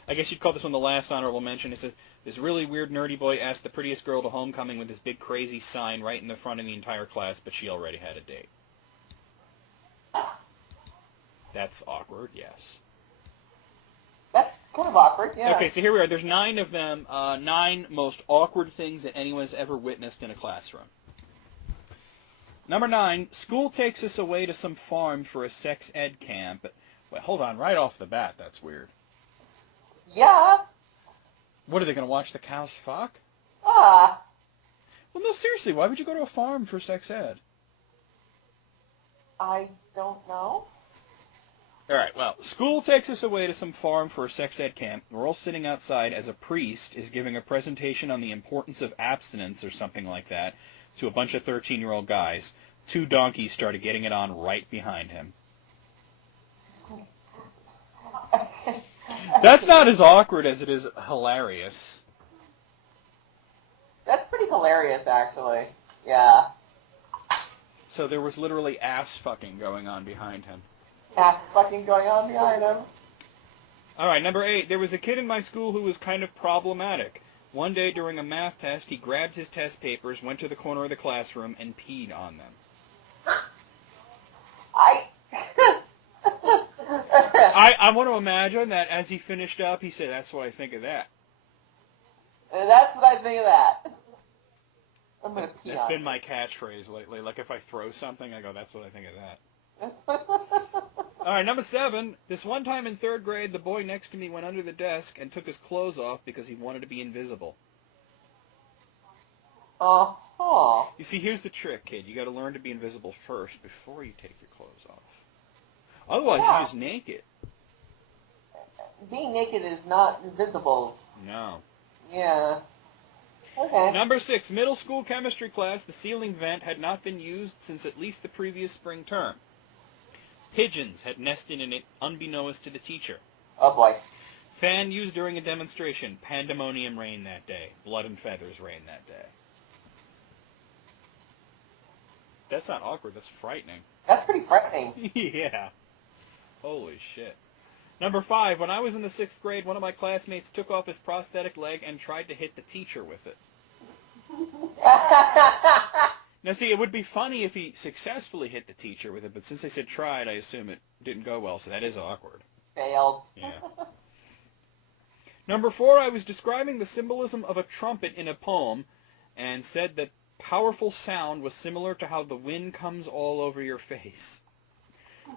I guess you'd call this one the last honorable mention. It says, this really weird nerdy boy asked the prettiest girl to homecoming with this big crazy sign right in the front of the entire class, but she already had a date. That's awkward, yes. That's kind of awkward, yeah. Okay, so here we are. There's 9 of them. 9 most awkward things that anyone has ever witnessed in a classroom. Number 9, school takes us away to some farm for a sex ed camp. Well, hold on, right off the bat, that's weird. Yeah. What, are they going to watch the cows fuck? Ah. Well, no, seriously, why would you go to a farm for sex ed? I don't know. All right, well, school takes us away to some farm for a sex ed camp. We're all sitting outside as a priest is giving a presentation on the importance of abstinence or something like that to a bunch of 13-year-old guys. 2 donkeys started getting it on right behind him. That's not as awkward as it is hilarious. That's pretty hilarious, actually. Yeah. So there was literally ass fucking going on behind him. Ass fucking going on behind him. All right, number 8. There was a kid in my school who was kind of problematic. One day during a math test, he grabbed his test papers, went to the corner of the classroom, and peed on them. I want to imagine that as he finished up, he said, that's what I think of that. That's what I think of that. I'm going to pee That's on been it. my catchphrase lately. Like, if I throw something, I go, that's what I think of that. All right, number 7. This one time in 3rd grade, the boy next to me went under the desk and took his clothes off because he wanted to be invisible. Uh-huh. You see, here's the trick, kid. You got to learn to be invisible first before you take your clothes off. Otherwise, you're just naked. Being naked is not invisible. No. Yeah. Okay. Number 6, middle school chemistry class. The ceiling vent had not been used since at least the previous spring term. Pigeons had nested in it unbeknownst to the teacher. Oh boy. Fan used during a demonstration. Pandemonium reigned that day. Blood and feathers reigned that day. That's not awkward. That's frightening. That's pretty frightening. Yeah. Holy shit. Number 5, when I was in the 6th grade, one of my classmates took off his prosthetic leg and tried to hit the teacher with it. Now, see, it would be funny if he successfully hit the teacher with it, but since they said tried, I assume it didn't go well, so that is awkward. Failed. Yeah. Number 4, I was describing the symbolism of a trumpet in a poem and said that powerful sound was similar to how the wind comes all over your face.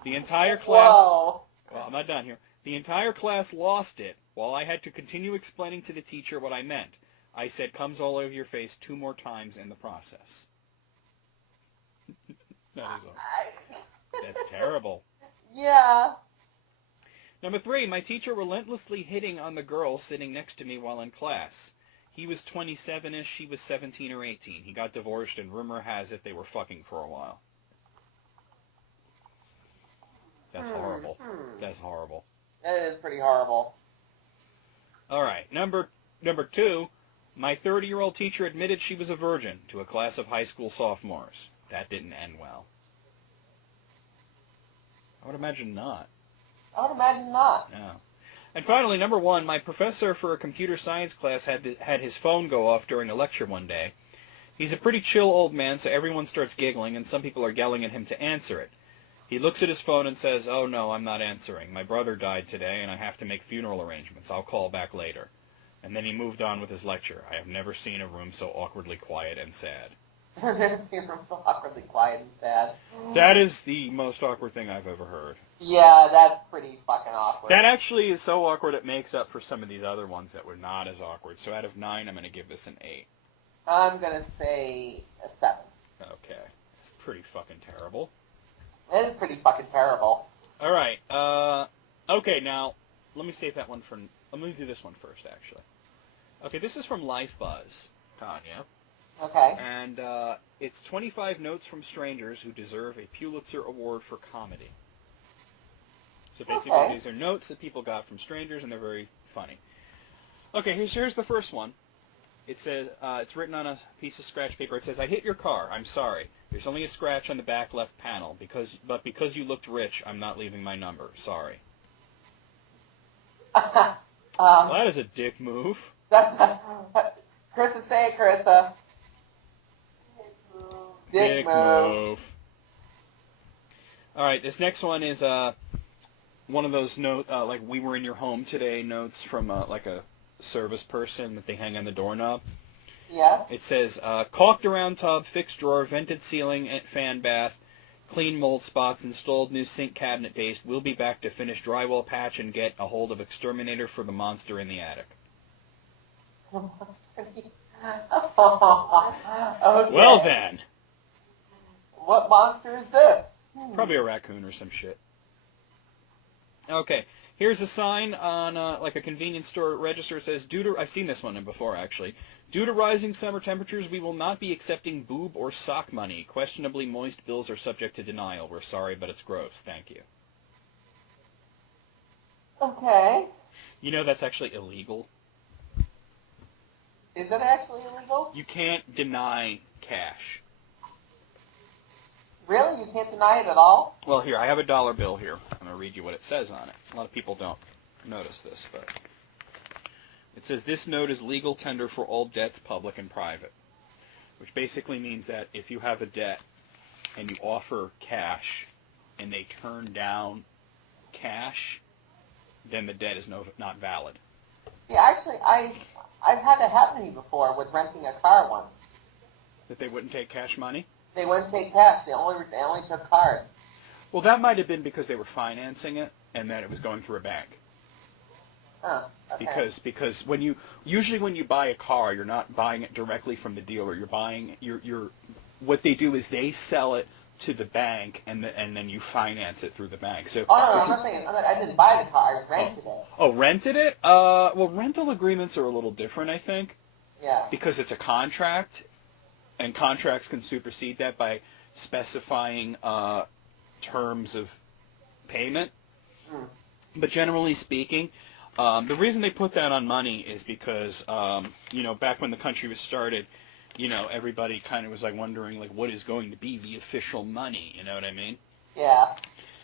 The entire class... Whoa. Well, I'm not done here. The entire class lost it while I had to continue explaining to the teacher what I meant. I said comes all over your face 2 more times in the process. That's terrible. Yeah. Number 3, my teacher relentlessly hitting on the girl sitting next to me while in class. He was 27-ish, she was 17 or 18. He got divorced, and rumor has it they were fucking for a while. That's horrible. That's horrible. That is pretty horrible. All right, number 2, my 30-year-old teacher admitted she was a virgin to a class of high school sophomores. That didn't end well. I would imagine not. I would imagine not. No. And finally, number 1, my professor for a computer science class had his phone go off during a lecture one day. He's a pretty chill old man, so everyone starts giggling, and some people are yelling at him to answer it. He looks at his phone and says, "Oh no, I'm not answering. My brother died today, and I have to make funeral arrangements. I'll call back later." And then he moved on with his lecture. I have never seen a room so awkwardly quiet and sad. I've never seen her so awkwardly quiet and sad. That is the most awkward thing I've ever heard. Yeah, that's pretty fucking awkward. That actually is so awkward it makes up for some of these other ones that were not as awkward. So out of 9, I'm going to give this an 8. I'm going to say a 7. Okay. It's pretty fucking terrible. It is pretty fucking terrible. All right. Okay, now, let me save that one for... Let me do this one first, actually. Okay, this is from LifeBuzz, Tanya. Okay. And it's 25 notes from strangers who deserve a Pulitzer Award for comedy. So basically, these are notes that people got from strangers, and they're very funny. Okay, here's the first one. It says, it's written on a piece of scratch paper. It says, "I hit your car. I'm sorry. There's only a scratch on the back left panel. But because you looked rich, I'm not leaving my number. Sorry." Well, that is a dick move. Carissa, say it, Carissa. Dick move. All right, this next one is one of those note like "we were in your home today" notes from like a service person that they hang on the doorknob. Yeah. It says, "Caulked around tub, fixed drawer, vented ceiling, fan bath, clean mold spots, installed new sink cabinet base. We'll be back to finish drywall patch and get a hold of exterminator for the monster in the attic." Okay. Well then. What monster is this? Probably a raccoon or some shit. Okay, here's a sign on like a convenience store register. It says, I've seen this one before actually. "Due to rising summer temperatures, we will not be accepting boob or sock money. Questionably moist bills are subject to denial. We're sorry, but it's gross. Thank you." Okay. You know that's actually illegal. Is it actually illegal? You can't deny cash. Really? You can't deny it at all? Well, here, I have a dollar bill here. I'm going to read you what it says on it. A lot of people don't notice this, but it says, "This note is legal tender for all debts, public and private," which basically means that if you have a debt and you offer cash and they turn down cash, then the debt is not valid. Yeah, actually, I've had that happen to me before with renting a car once. That they wouldn't take cash money? They wouldn't take cash. They only took cards. Well, that might have been because they were financing it and that it was going through a bank. Huh. Okay. Because when you buy a car, you're not buying it directly from the dealer. You're buying what they do is they sell it to the bank and then you finance it through the bank. So I'm not saying I didn't buy the car. I rented it. Oh, rented it? Well, rental agreements are a little different, I think. Yeah. because it's a contract, and contracts can supersede that by specifying terms of payment. Mm. But generally speaking, the reason they put that on money is because, back when the country was started, everybody kind of was like wondering, like, what is going to be the official money? You know what I mean? Yeah.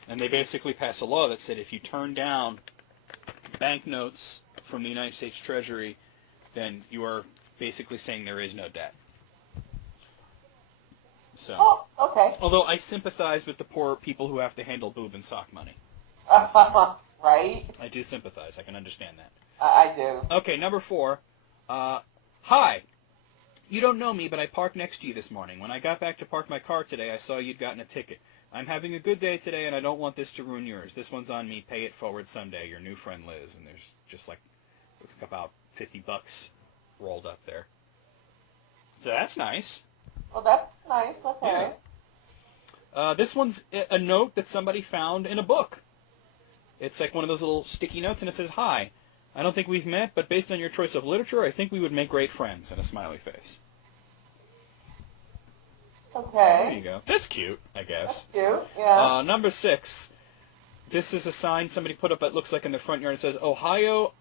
And they basically passed a law that said if you turn down banknotes from the United States Treasury, then you are basically saying there is no debt. So, Oh, okay. although I sympathize with the poor people who have to handle boob and sock money. Right? I do sympathize. I can understand that. I do. Okay, number 4. Hi. You don't know me, but I parked next to you this morning. When I got back to park my car today, I saw you'd gotten a ticket. I'm having a good day today, and I don't want this to ruin yours. This one's on me. Pay it forward someday. Your new friend Liz. And there's just looks like about $50 rolled up there. So that's nice. Well, that's nice. Okay. Yeah. This one's a note that somebody found in a book. It's like one of those little sticky notes, and it says, "Hi. I don't think we've met, but based on your choice of literature, I think we would make great friends," and a smiley face. Okay. There you go. That's cute, I guess. That's cute. Yeah. Number 6. This is a sign somebody put up that looks like in the front yard. It says, Ohio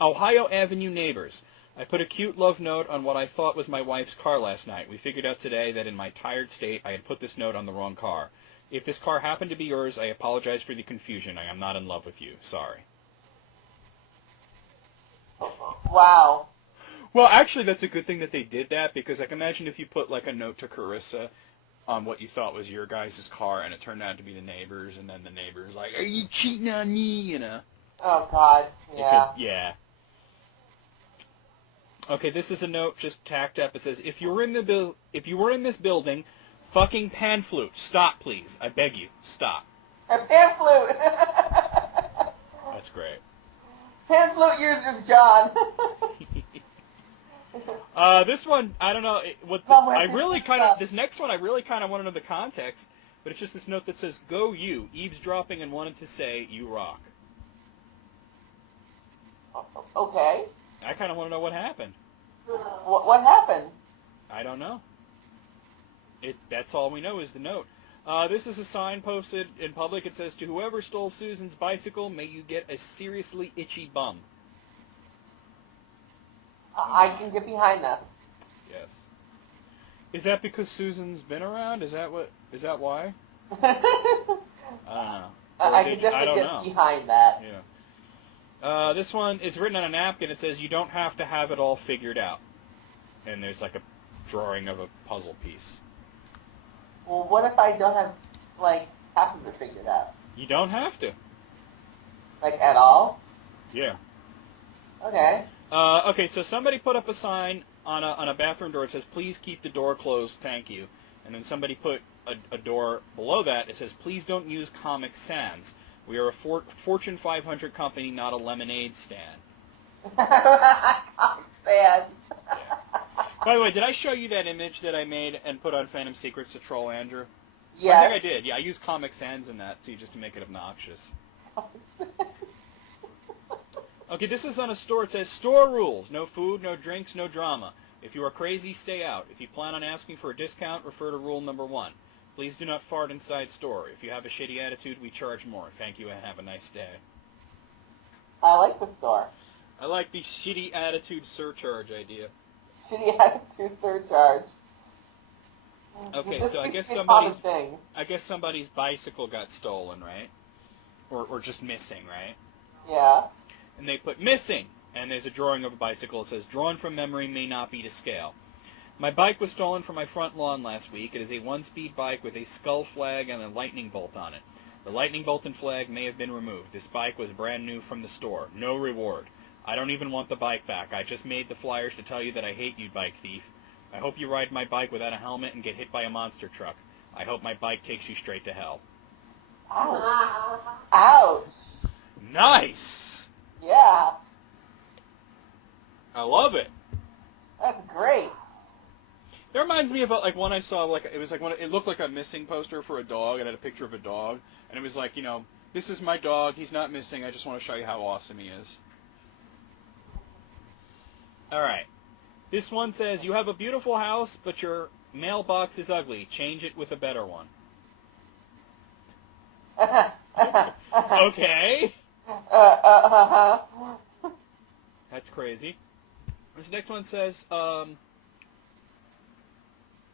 Avenue neighbors. I put a cute love note on what I thought was my wife's car last night. We figured out today that in my tired state, I had put this note on the wrong car. If this car happened to be yours, I apologize for the confusion. I am not in love with you. Sorry. Wow. Well, actually, that's a good thing that they did that, because I can imagine if you put like a note to Carissa on what you thought was your guys' car, and it turned out to be the neighbors, and then the neighbors like, "Are you cheating on me?" Oh God. Yeah. Yeah. Okay, this is a note just tacked up. It says, if you were in this building, fucking pan flute, stop, please. I beg you, stop. A pan flute. That's great. Pan flute users, John. This one, I don't know. This next one, I really kind of want to know the context, but it's just this note that says, "Go you, eavesdropping and wanted to say, you rock." Okay. I kind of want to know what happened. What happened? I don't know. That's all we know is the note. This is a sign posted in public. It says, "To whoever stole Susan's bicycle, may you get a seriously itchy bum." I can get behind that. Yes. Is that because Susan's been around? Is that why? I don't know. I can definitely get behind that. Yeah. This one is written on a napkin. It says, "You don't have to have it all figured out." And there's like a drawing of a puzzle piece. Well, what if I don't have, half of it figured out? You don't have to. At all? Yeah. Okay. Okay, so somebody put up a sign on a bathroom door. It says, "Please keep the door closed, thank you." And then somebody put a door below that. It says, "Please don't use Comic Sans. We are a Fortune 500 company, not a lemonade stand." Comic Sans. By the way, did I show you that image that I made and put on Phantom Secrets to troll Andrew? Yes. I think I did. Yeah, I used Comic Sans in that too, just to make it obnoxious. Okay, this is on a store. It says, "Store rules. No food, no drinks, no drama. If you are crazy, stay out. If you plan on asking for a discount, refer to rule number 1. Please do not fart inside store. If you have a shitty attitude, we charge more. Thank you and have a nice day." I like the store. I like the shitty attitude surcharge idea. Shitty attitude surcharge. Okay, so I guess somebody's bicycle got stolen, right? Or just missing, right? Yeah. And they put "missing," and there's a drawing of a bicycle. It says, "Drawn from memory, may not be to scale. My bike was stolen from my front lawn last week. It is a one-speed bike with a skull flag and a lightning bolt on it. The lightning bolt and flag may have been removed. This bike was brand new from the store. No reward. I don't even want the bike back. I just made the flyers to tell you that I hate you, bike thief. I hope you ride my bike without a helmet and get hit by a monster truck. I hope my bike takes you straight to hell." Ouch. Ouch. Nice! Yeah. I love it. That's great. It reminds me of one I saw. It looked like a missing poster for a dog. It had a picture of a dog, and it was like, "This is my dog. He's not missing. I just want to show you how awesome he is." All right. This one says, you have a beautiful house, but your mailbox is ugly. Change it with a better one. Okay. That's crazy. This next one says,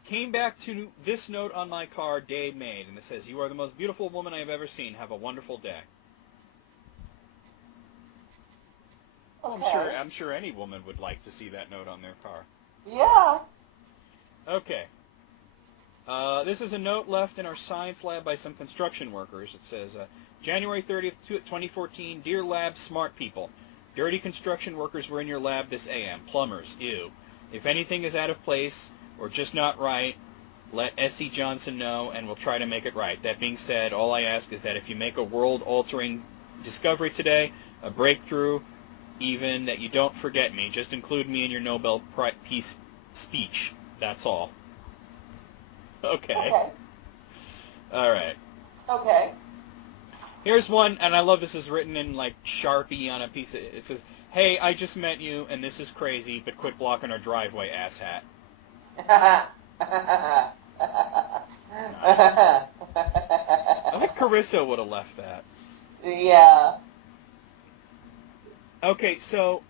came back to this note on my car, day made. And it says, you are the most beautiful woman I have ever seen. Have a wonderful day. Okay. I'm sure any woman would like to see that note on their car. Yeah. Okay. This is a note left in our science lab by some construction workers. It says, January 30th, 2014, Dear Lab Smart People, dirty construction workers were in your lab this AM. Plumbers, ew. If anything is out of place or just not right, let S.C. Johnson know and we'll try to make it right. That being said, all I ask is that if you make a world-altering discovery today, a breakthrough, even that you don't forget me. Just include me in your Nobel Peace speech. That's all. Okay. All right. Okay. Here's one, and I love this is written in like Sharpie on a piece of, it says, hey, I just met you, and this is crazy, but quit blocking our driveway, asshat. Nice. I think Carissa would have left that. Yeah. Okay, so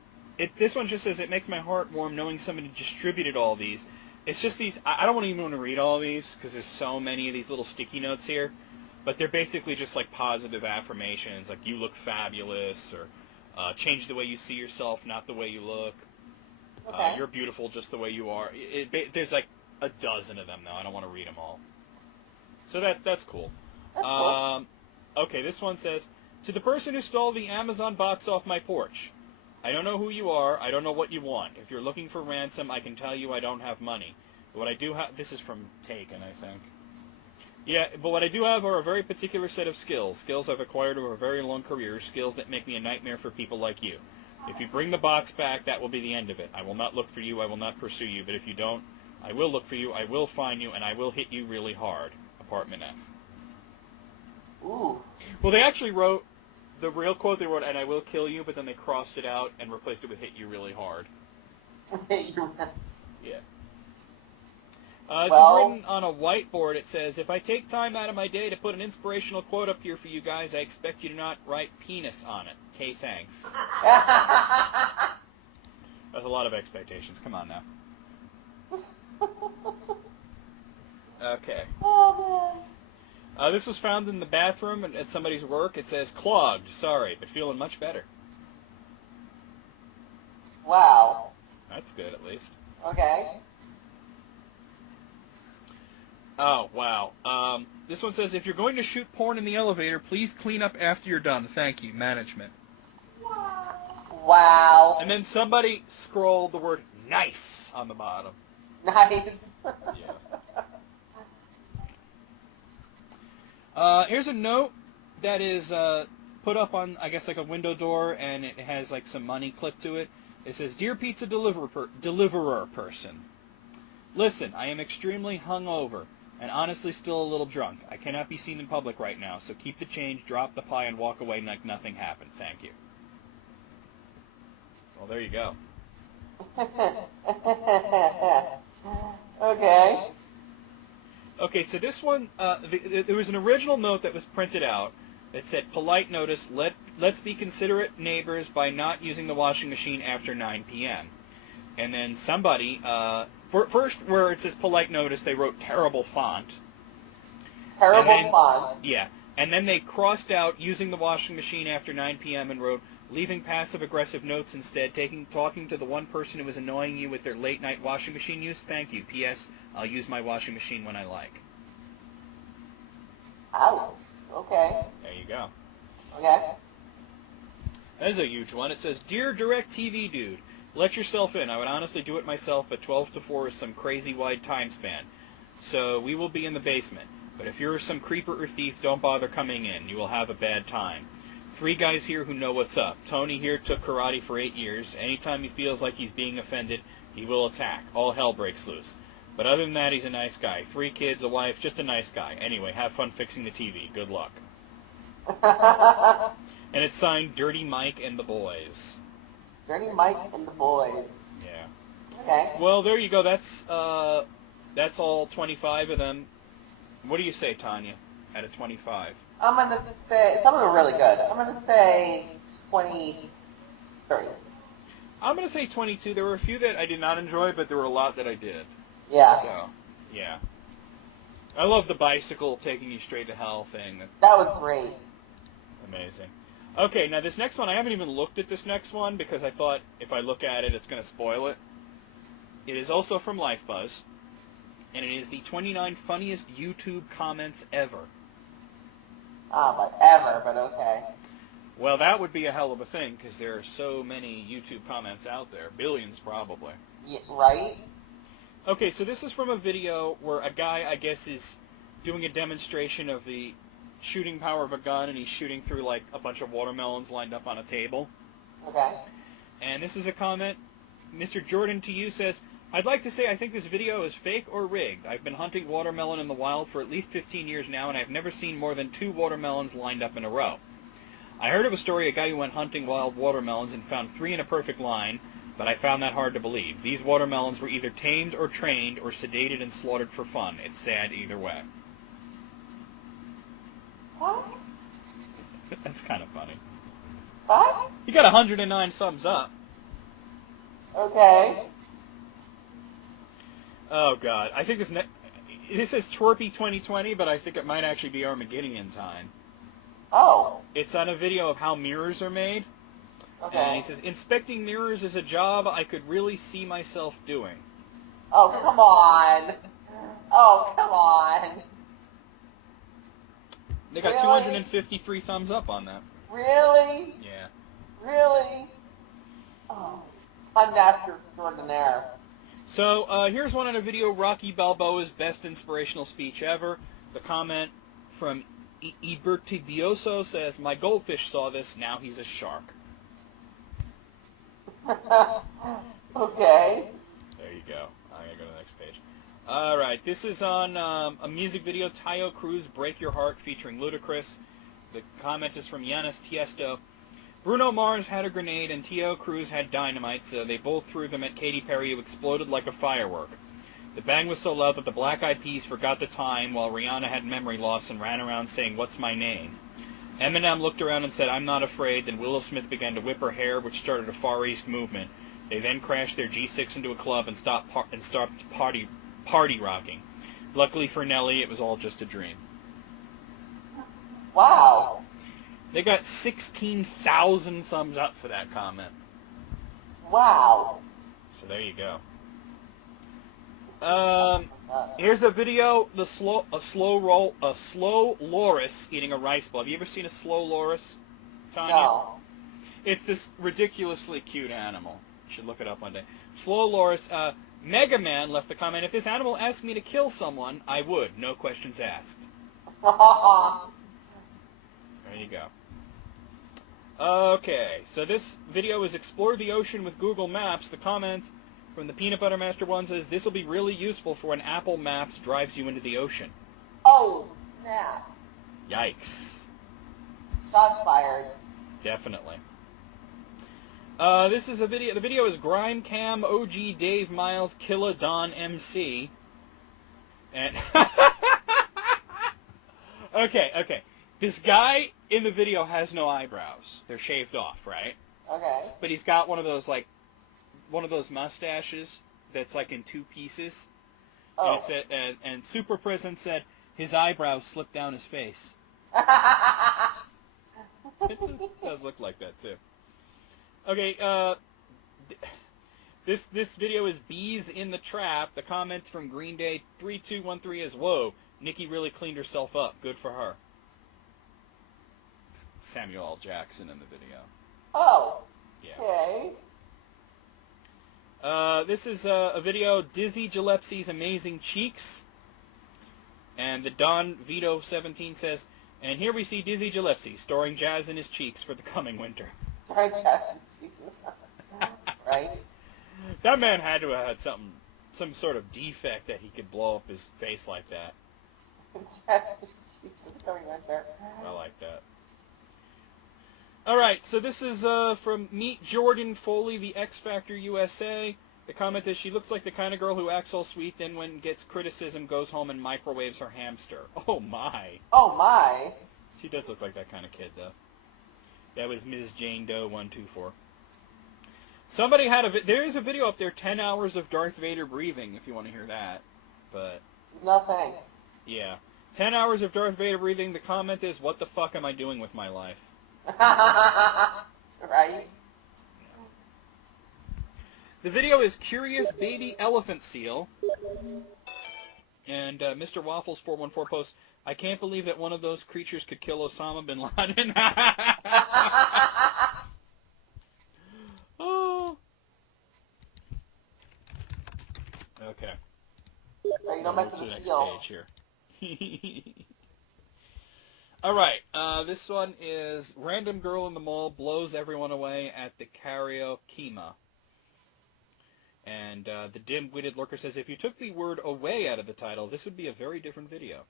this one just says, it makes my heart warm knowing somebody distributed all these. It's just these, I don't even want to read all these because there's so many of these little sticky notes here, but they're basically just like positive affirmations, like you look fabulous, or change the way you see yourself, not the way you look. Okay. You're beautiful just the way you are. There's like a dozen of them, though. I don't want to read them all. So that's cool. That's cool. Okay, this one says, to the person who stole the Amazon box off my porch, I don't know who you are. I don't know what you want. If you're looking for ransom, I can tell you I don't have money. But what I do have, this is from Taken, I think. Yeah, but what I do have are a very particular set of skills. Skills I've acquired over a very long career. Skills that make me a nightmare for people like you. If you bring the box back, that will be the end of it. I will not look for you. I will not pursue you. But if you don't, I will look for you. I will find you, and I will hit you really hard. Apartment F. Ooh. Well, they actually wrote, the real quote they wrote, and I will kill you, but then they crossed it out and replaced it with hit you really hard. Yeah. This is written on a whiteboard. It says, if I take time out of my day to put an inspirational quote up here for you guys, I expect you to not write penis on it. Okay, thanks. That's a lot of expectations. Come on now. Okay. Oh, man. This was found in the bathroom at somebody's work. It says, clogged, sorry, but feeling much better. Wow. That's good, at least. Okay. Oh, wow. This one says, if you're going to shoot porn in the elevator, please clean up after you're done. Thank you, management. Wow. And then somebody scrolled the word nice on the bottom. Nice. Yeah. Here's a note that is put up on, I guess, like a window door, and it has like some money clipped to it. It says, Dear Pizza Deliverer Person, listen, I am extremely hungover and honestly still a little drunk. I cannot be seen in public right now, so keep the change, drop the pie, and walk away like nothing happened. Thank you. Well, there you go. Okay. Okay, so this one, there was an original note that was printed out that said, polite notice, let's be considerate neighbors by not using the washing machine after 9 p.m. And then somebody, first where it says polite notice, they wrote terrible font. Terrible font. Yeah. And then they crossed out using the washing machine after 9 p.m. and wrote, leaving passive-aggressive notes instead, talking to the one person who was annoying you with their late-night washing machine use. Thank you. P.S. I'll use my washing machine when I like. Ouch. Okay. There you go. Okay. That is a huge one. It says, Dear DirecTV dude, let yourself in. I would honestly do it myself, but 12 to 4 is some crazy wide time span. So we will be in the basement. But if you're some creeper or thief, don't bother coming in. You will have a bad time. 3 guys here who know what's up. Tony here took karate for 8 years. Anytime he feels like he's being offended, he will attack. All hell breaks loose. But other than that, he's a nice guy. 3 kids, a wife, just a nice guy. Anyway, have fun fixing the TV. Good luck. And it's signed Dirty Mike and the Boys. Dirty Mike and the Boys. Yeah. Okay. Well, there you go. That's all 25 of them. What do you say, Tanya, out of 25? I'm going to say, some of them are really good. I'm going to say 23. I'm going to say 22. There were a few that I did not enjoy, but there were a lot that I did. Yeah. So, yeah. I love the bicycle taking you straight to hell thing. That was great. Amazing. Okay, now this next one, I haven't even looked at this next one because I thought if I look at it, it's going to spoil it. It is also from LifeBuzz, and it is the 29 funniest YouTube comments ever. But okay. Well, that would be a hell of a thing because there are so many YouTube comments out there. Billions, probably. Yeah, right? Okay, so this is from a video where a guy, I guess, is doing a demonstration of the shooting power of a gun, and he's shooting through, like, a bunch of watermelons lined up on a table. Okay. And this is a comment. Mr. Jordan to you says, I'd like to say I think this video is fake or rigged. I've been hunting watermelon in the wild for at least 15 years now, and I've never seen more than 2 watermelons lined up in a row. I heard of a story of a guy who went hunting wild watermelons and found 3 in a perfect line, but I found that hard to believe. These watermelons were either tamed or trained or sedated and slaughtered for fun. It's sad either way. What? That's kind of funny. What? He got 109 thumbs up. Okay. Oh, God. I think this says Twerpy 2020, but I think it might actually be Armageddon time. Oh. It's on a video of how mirrors are made. Okay. And he says, inspecting mirrors is a job I could really see myself doing. Oh, come on. Oh, come on. They got Really? 253 thumbs up on that. Really? Yeah. Really? Oh. Unmaster extraordinaire. So here's one on a video, Rocky Balboa's best inspirational speech ever. The comment from Ibertibioso says, my goldfish saw this, now he's a shark. Okay. There you go. I'm going to go to the next page. All right, this is on a music video, Tayo Cruz, Break Your Heart, featuring Ludacris. The comment is from Yanis Tiesto. Bruno Mars had a grenade and Tayo Cruz had dynamite, so they both threw them at Katy Perry, who exploded like a firework. The bang was so loud that the Black Eyed Peas forgot the time, while Rihanna had memory loss and ran around saying, "What's my name?" Eminem looked around and said, "I'm not afraid." Then Willow Smith began to whip her hair, which started a Far East movement. They then crashed their G6 into a club and stopped party rocking. Luckily for Nelly, it was all just a dream. Wow. They got 16,000 thumbs up for that comment. Wow. So there you go. Here's a video, a slow loris eating a rice ball. Have you ever seen a slow loris, Tanya? No. It's this ridiculously cute animal. You should look it up one day. Slow loris. Mega Man left the comment, if this animal asked me to kill someone, I would. No questions asked. There you go. Okay, so this video is Explore the Ocean with Google Maps. The comment from the Peanut Butter Master 1 says, this will be really useful for when Apple Maps drives you into the ocean. Oh, snap. Yikes. Shots fired. Definitely. This is a video. The video is Grime Cam, OG, Dave Miles, Killa, Don, MC. And okay. This guy in the video has no eyebrows. They're shaved off, right? Okay. But he's got one of those mustaches that's like in 2 pieces. Oh. And, it said, and Super Prison said his eyebrows slipped down his face. It does look like that too. Okay, this video is Bees in the Trap. The comment from Green Day 3213 is, whoa, Nikki really cleaned herself up. Good for her. Samuel L. Jackson in the video. Oh. Yeah. Okay. This is a video, Dizzy Gillespie's Amazing Cheeks. And the Don Vito 17 says, and here we see Dizzy Gillespie storing jazz in his cheeks for the coming winter. Right? That man had to have had some sort of defect that he could blow up his face like that. I like that. All right, so this is from Meet Jordan Foley, the X Factor USA. The comment is, she looks like the kind of girl who acts all sweet, then when gets criticism, goes home and microwaves her hamster. Oh, my. Oh, my. She does look like that kind of kid, though. That was Ms. Jane Doe 124. Somebody had there is a video up there, 10 hours of Darth Vader breathing, if you want to hear that. But... No thanks. Yeah. 10 hours of Darth Vader breathing. The comment is, what the fuck am I doing with my life? Right? The video is Curious Baby Elephant Seal. And Mr. Waffles 414 posts, I can't believe that one of those creatures could kill Osama bin Laden. Oh. Okay. So you don't mess To the with the next seal. page here. All right. This one is random girl in the mall blows everyone away at the karaoke. And the dim-witted lurker says, if you took the word away out of the title, this would be a very different video.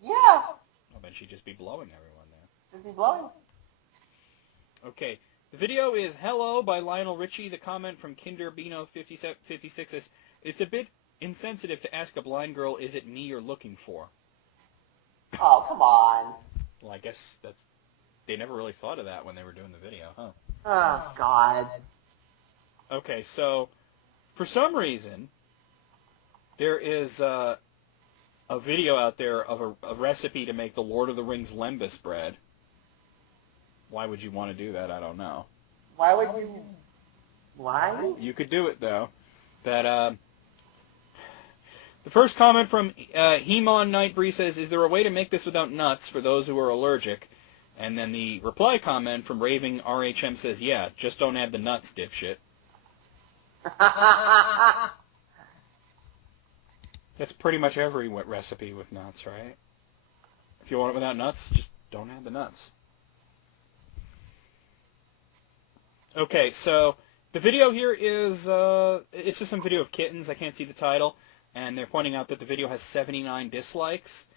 Yeah. I bet she'd just be blowing everyone there. Just be blowing. Okay. The video is Hello by Lionel Richie. The comment from Kinderbino56 is, it's a bit insensitive to ask a blind girl, is it me you're looking for? Oh, come on. Well, I guess they never really thought of that when they were doing the video, huh? Oh, God. Okay, so for some reason, there is a video out there of a recipe to make the Lord of the Rings lembas bread. Why would you want to do that? I don't know. Why would you... Why? You could do it, though. That, the first comment from Hemon Nightbreeze says, is there a way to make this without nuts for those who are allergic? And then the reply comment from Raving RHM says, yeah, just don't add the nuts, dipshit. That's pretty much every recipe with nuts, right? If you want it without nuts, just don't add the nuts. Okay, so the video here is, it's just some video of kittens. I can't see the title. And they're pointing out that the video has 79 dislikes.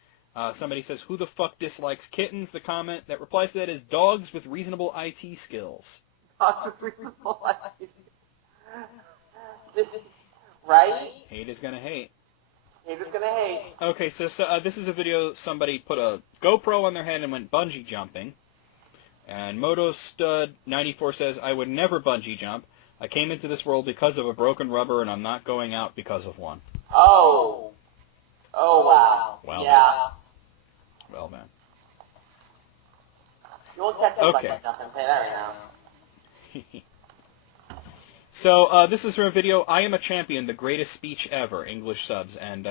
Somebody says, who the fuck dislikes kittens? The comment that replies to that is, dogs with reasonable IT skills. Right? Hate is gonna hate. Haters gonna hate. Okay, so this is a video, somebody put a GoPro on their head and went bungee jumping. And MotoStud94 says, I would never bungee jump. I came into this world because of a broken rubber, and I'm not going out because of one. Oh. Oh, wow. Well, yeah. Well, man. You won't catch up Okay. like nothing. Say that right now. So this is from a video, I Am a Champion, the greatest speech ever, English subs. And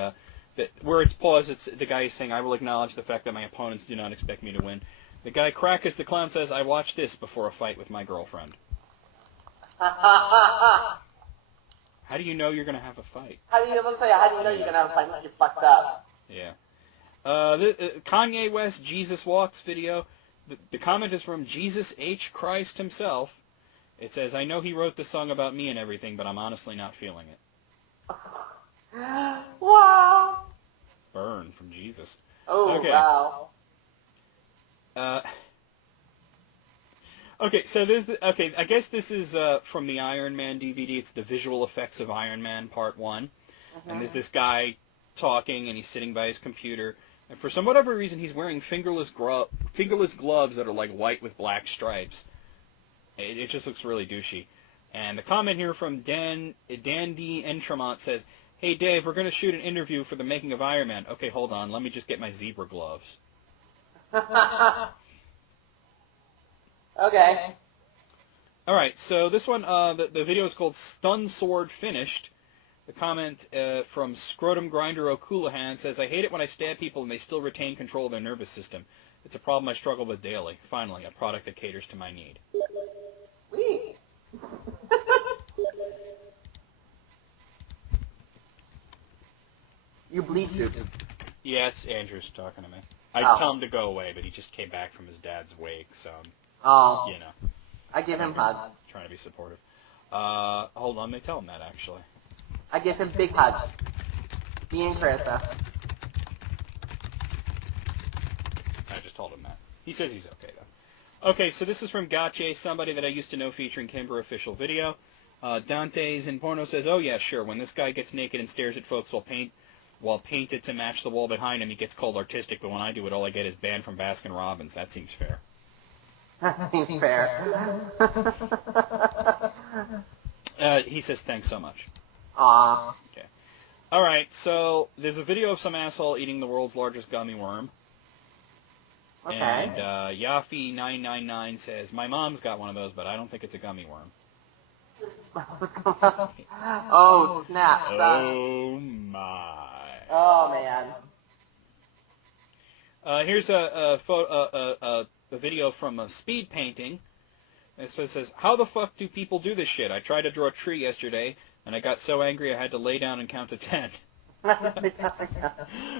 where it's paused, it's the guy is saying, I will acknowledge the fact that my opponents do not expect me to win. The guy, Crackus the Clown, says, I watched this before a fight with my girlfriend. How do you know you're going to have a fight? How do you know you're going to have a fight when you're fucked up? Yeah. Kanye West Jesus Walks video. The comment is from Jesus H. Christ himself. It says, I know he wrote the song about me and everything, but I'm honestly not feeling it. Wow. Burn from Jesus. Oh, Okay. wow. Okay, so I guess this is from the Iron Man DVD. It's the visual effects of Iron Man Part 1. And there's this guy talking, and he's sitting by his computer. And for some whatever reason, he's wearing fingerless gloves that are like white with black stripes. It just looks really douchey. And the comment here from Dan D. Entremont says, hey, Dave, we're going to shoot an interview for the making of Iron Man. Okay, hold on. Let me just get my zebra gloves. Okay. All right, so this one, the video is called Stun Sword Finished. The comment from Scrotum Grinder O'Coolahan says, I hate it when I stab people and they still retain control of their nervous system. It's a problem I struggle with daily. Finally, a product that caters to my need. Wee. You bleed, dude. Yeah, it's Andrew's talking to me. Oh. I tell him to go away, but he just came back from his dad's wake, so, Oh. you know. I give him hugs. Trying to be supportive. Hold on, they tell him that, actually. I give him big hugs. Me and Carissa. I just told him that. He says he's okay, though. Okay, so this is from Gotcha, somebody that I used to know featuring Kimber official video. Dante's in Porno says, oh yeah, sure, when this guy gets naked and stares at folks while painted to match the wall behind him, he gets called artistic, but when I do it, all I get is banned from Baskin Robbins. That seems fair. That seems fair. He says, thanks so much. Aw. Okay. All right, so there's a video of some asshole eating the world's largest gummy worm. Okay. And Yafi999 says, my mom's got one of those, but I don't think it's a gummy worm. Oh, snap. Oh, my. Oh, man. Here's a video from a speed painting. It says, how the fuck do people do this shit? I tried to draw a tree yesterday, and I got so angry I had to lay down and count to 10.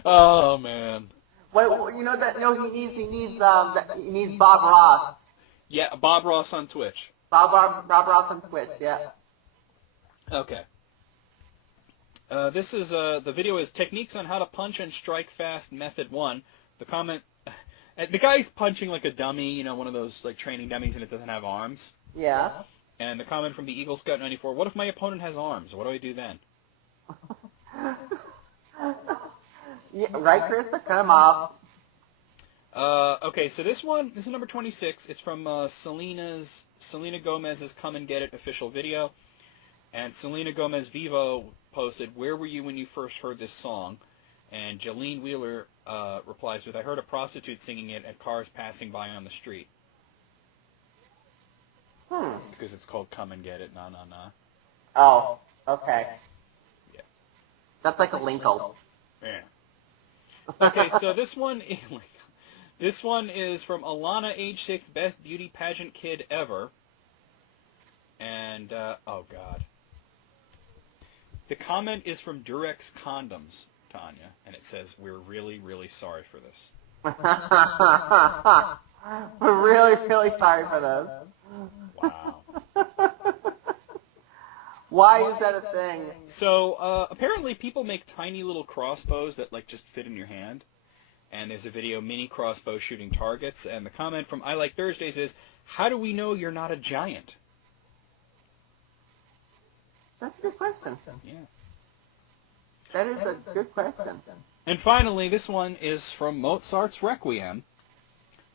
Oh, man. Wait, you know that? You know he needs Bob Ross. Yeah, Bob Ross on Twitch. Bob Ross on Twitch. Yeah. Okay. This is the video is techniques on how to punch and strike fast method 1. The comment, the guy's punching like a dummy, you know, one of those like training dummies, and it doesn't have arms. Yeah. And the comment from the Eagle Scout 94, what if my opponent has arms? What do I do then? Yeah, right, Chris? Cut him off. Okay, so this is number 26. It's from Selena Gomez's Come and Get It official video. And Selena Gomez Vivo posted, where were you when you first heard this song? And Jolene Wheeler replies with, I heard a prostitute singing it at cars passing by on the street. Because it's called Come and Get It, na na na. Oh, okay. Yeah. That's like a Linkle. Yeah. Okay, so this one is from Alana, age 6, best beauty pageant kid ever. And, oh God. The comment is from Durex Condoms, Tanya, and it says, we're really, really sorry for this. We're really, really sorry for this. Wow. Why is that a thing? So, apparently people make tiny little crossbows that, like, just fit in your hand. And there's a video, mini crossbow shooting targets. And the comment from I Like Thursdays is, how do we know you're not a giant? That's a good question. Yeah. That is a good question. And finally, this one is from Mozart's Requiem.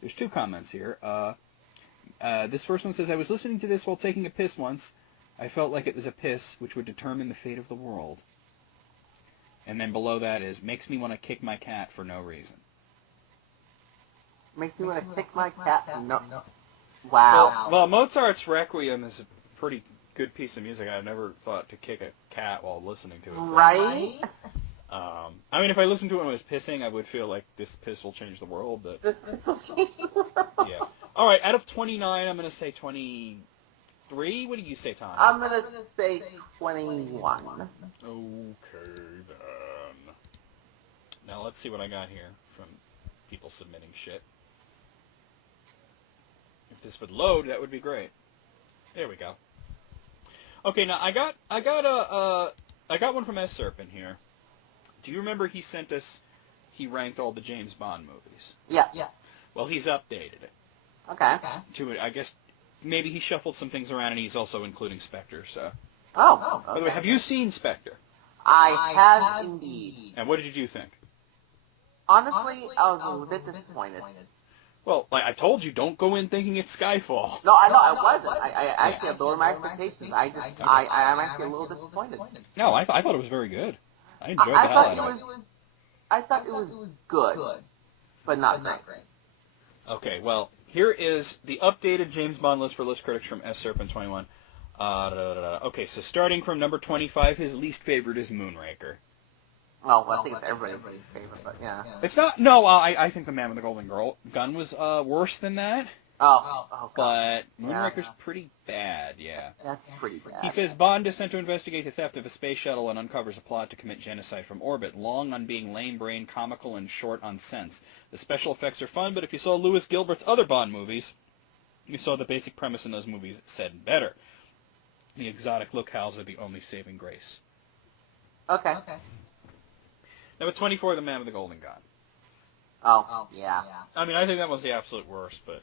There's 2 comments here. This first one says, I was listening to this while taking a piss once. I felt like it was a piss which would determine the fate of the world. And then below that is, makes me want to kick my cat for no reason. Makes me want to kick my cat. No. Wow. Well, Mozart's Requiem is a pretty good piece of music. I've never thought to kick a cat while listening to it. Right? I mean, if I listened to it when I was pissing, I would feel like this piss will change the world. But yeah. All right, out of 29, I'm going to say 23. What do you say, Tom? I'm going to say 21. Okay, then. Now, let's see what I got here from people submitting shit. If this would load, that would be great. There we go. Okay, now I got one from S Serpent here. Do you remember he ranked all the James Bond movies? Yeah. Well, he's updated it. Okay. To it, I guess maybe he shuffled some things around, and he's also including Spectre. So. Oh. Okay. By the way, have you seen Spectre? I have indeed. And what did you think? Honestly, I was a bit disappointed. Well, like I told you, don't go in thinking it's Skyfall. No, I know I wasn't. I actually have lowered my expectations. I'm actually a little disappointed. No, I thought it was very good. I enjoyed the hell out of it. I thought it was good, but not great. Okay, well, here is the updated James Bond list for list critics from S Serpent 21. Okay, so starting from number 25, his least favorite is Moonraker. Well, I think it's everybody's favorite, but yeah. It's not. No, I think The Man with the Golden Gun was worse than that. Oh, God. But Moonraker's pretty bad, yeah. That's pretty bad. He says Bond is sent to investigate the theft of a space shuttle and uncovers a plot to commit genocide from orbit. Long on being lame-brained, comical, and short on sense. The special effects are fun, but if you saw Lewis Gilbert's other Bond movies, you saw the basic premise in those movies said better. The exotic locales are the only saving grace. Okay. Number 24, The Man with the Golden Gun. Oh, yeah. I mean, I think that was the absolute worst, but...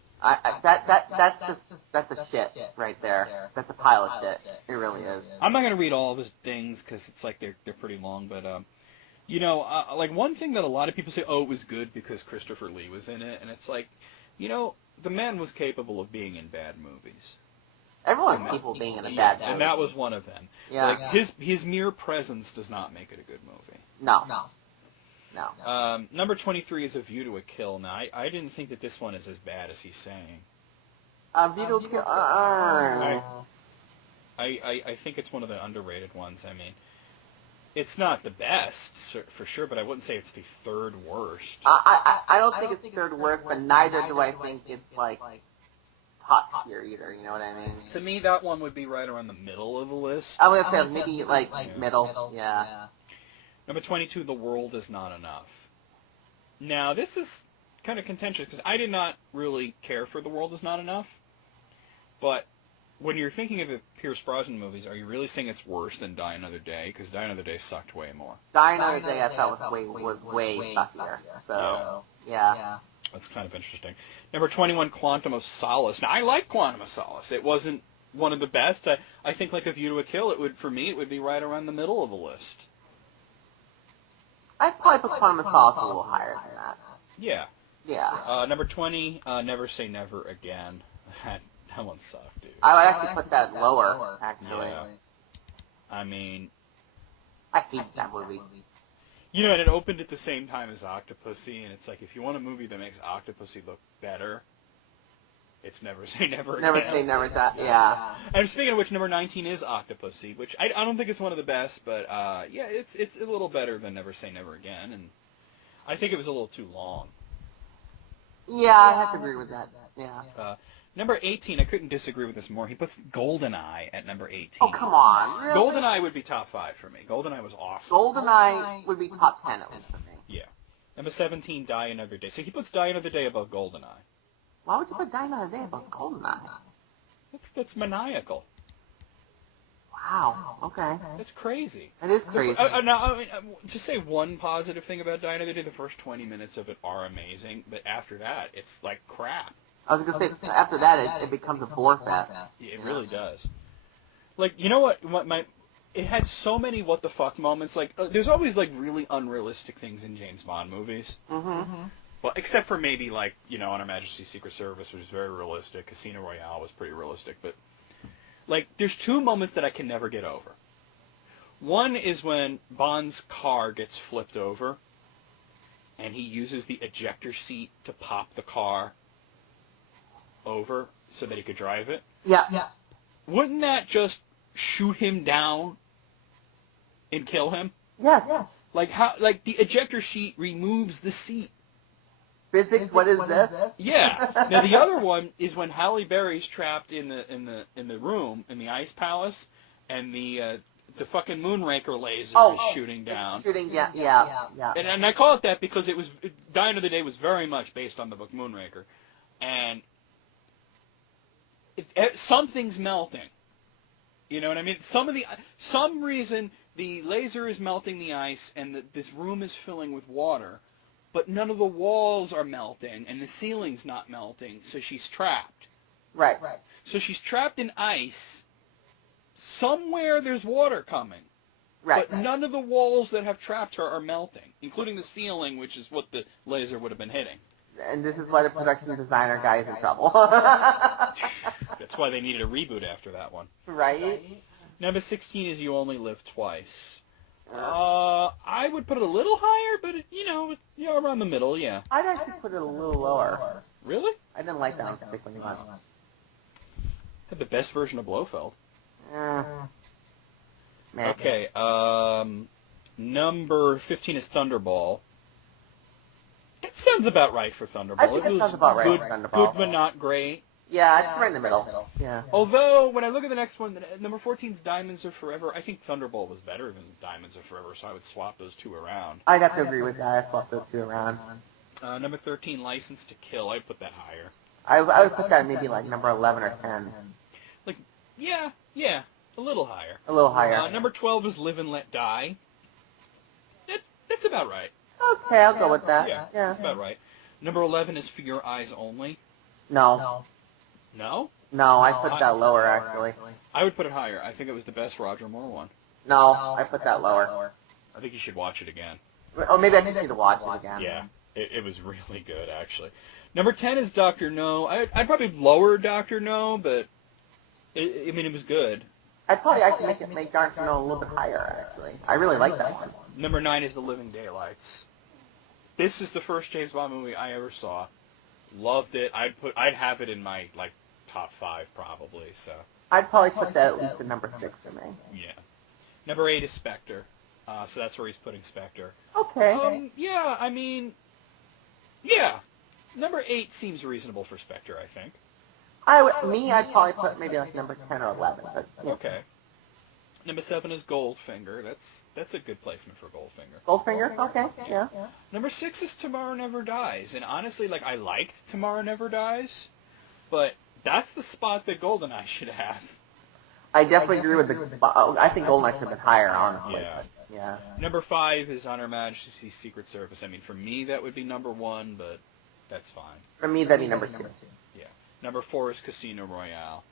That's a shit right there. That's a pile of shit. It really is. I'm not going to read all of his things, because it's like they're pretty long, but, you know, like one thing that a lot of people say, oh, it was good because Christopher Lee was in it, and it's like, you know, the man was capable of being in bad movies. Everyone's capable of being in a bad movie. And that was one of them. Yeah. Like, his mere presence does not make it a good movie. No. Number 23 is A View to a Kill. Now, I didn't think that this one is as bad as he's saying. A View to a Kill... I think it's one of the underrated ones. I mean, it's not the best, for sure, but I wouldn't say it's the third worst. I don't think it's third worst, but neither do I think it's, like, top tier either, you know what I mean? To me, that one would be right around the middle of the list. I would say maybe, like, middle, yeah. Number 22, The World Is Not Enough. Now, this is kind of contentious, because I did not really care for The World Is Not Enough, but when you're thinking of the Pierce Brosnan movies, are you really saying it's worse than Die Another Day? Because Die Another Day sucked way more. Die Another Day I thought was way suckier, so, yeah. That's kind of interesting. Number 21, Quantum of Solace. Now, I like Quantum of Solace. It wasn't one of the best. I think like A View to a Kill, for me, it would be right around the middle of the list. I'd probably put Quantum of Solace a little higher than that. Yeah. Yeah. Number 20, Never Say Never Again. That one sucked, dude. I would actually put that lower, actually. Yeah. I mean... I hate that movie. You know, and it opened at the same time as Octopussy, and it's like, if you want a movie that makes Octopussy look better, it's Never Say Never Again. Never Say Never Again, yeah. And speaking of which, number 19 is Octopussy, which I don't think it's one of the best, but yeah, it's a little better than Never Say Never Again, and I think it was a little too long. Yeah, I have to agree with that, yeah. Number 18, I couldn't disagree with this more. He puts GoldenEye at number 18. Oh, come on. Really? GoldenEye would be top 5 for me. GoldenEye was awesome. GoldenEye would be top 10 at least for me. Yeah. Number 17, Die Another Day. So he puts Die Another Day above GoldenEye. Why would you put Die Another Day above GoldenEye? That's maniacal. Wow. Okay. That's crazy. It is crazy. Now, I mean, to say one positive thing about Die Another Day, the first 20 minutes of it are amazing, but after that, it's like crap. I was going to say, after that, it becomes a bore fest. Yeah, it really does. Like, you know what? It had so many what the fuck moments. Like, there's always like really unrealistic things in James Bond movies. Mm-hmm. Well, except for maybe like, you know, On Her Majesty's Secret Service, which is very realistic. Casino Royale was pretty realistic, but like, there's two moments that I can never get over. One is when Bond's car gets flipped over, and he uses the ejector seat to pop the car over so that he could drive it. Yeah. Wouldn't that just shoot him down and kill him? Yeah. Like how? Like the ejector seat removes the seat. Physics? What is this? Yeah. Now the other one is when Halle Berry's trapped in the room in the ice palace, and the fucking Moonraker laser is shooting down. Yeah. And I call it that because Die Another Day was very much based on the book Moonraker, and something's melting. You know what I mean? Some reason the laser is melting the ice, and this room is filling with water, but none of the walls are melting, and the ceiling's not melting, so she's trapped. Right. So she's trapped in ice. Somewhere there's water coming. Right. But none of the walls that have trapped her are melting, including the ceiling, which is what the laser would have been hitting. And this is why the production designer guy is in trouble. That's why they needed a reboot after that one. Right? Number 16 is You Only Live Twice. I would put it a little higher, but around the middle, yeah. I'd actually put it a little lower. Really? I didn't like that one particularly much. Had the best version of Blofeld. Man. Okay, number 15 is Thunderball. That sounds about right for Thunderball. I think it sounds about right for Thunderball. Good but not great. Yeah, it's right in the middle. Yeah. Although, when I look at the next one, number 14 is Diamonds Are Forever. I think Thunderball was better than Diamonds Are Forever, so I would swap those two around. I'd have to agree with that. I'd swap those two around. Number 13, License to Kill. I'd put that higher. I would put that maybe like number 11 or 10. Like, yeah, a little higher. A little higher. Number 12 is Live and Let Die. That's about right. Okay, I'll go with that. Yeah, Yeah. that's about right. Number 11 is For Your Eyes Only. No. No? No, I put that lower, actually. I would put it higher. I think it was the best Roger Moore one. No, I put that lower. I think you should watch it again. Oh, maybe I just need to watch it again. Yeah, it was really good, actually. Number 10 is Dr. No. I'd probably lower Dr. No, but, it was good. I'd probably actually make Dr. No a little bit higher, actually. I really like that one. Number 9 is The Living Daylights. This is the first James Bond movie I ever saw. Loved it. I'd have it in my, top 5, probably, so. I'd probably put that at least at number 6 for me. Yeah. Number 8 is Spectre. So that's where he's putting Spectre. Okay. Yeah. Number 8 seems reasonable for Spectre, I think. I'd probably put maybe number 10 or 11. But, yeah. Okay. Number 7 is Goldfinger. That's a good placement for Goldfinger. Goldfinger? Okay, yeah. Number 6 is Tomorrow Never Dies. And honestly, I liked Tomorrow Never Dies, but that's the spot that GoldenEye should have. I definitely agree with I think GoldenEye should have been higher, honestly. Yeah. But, yeah. Number 5 is On Her Majesty's Secret Service. For me, that would be number 1, but that's fine. For me, that'd be number 2. Yeah. Number 4 is Casino Royale.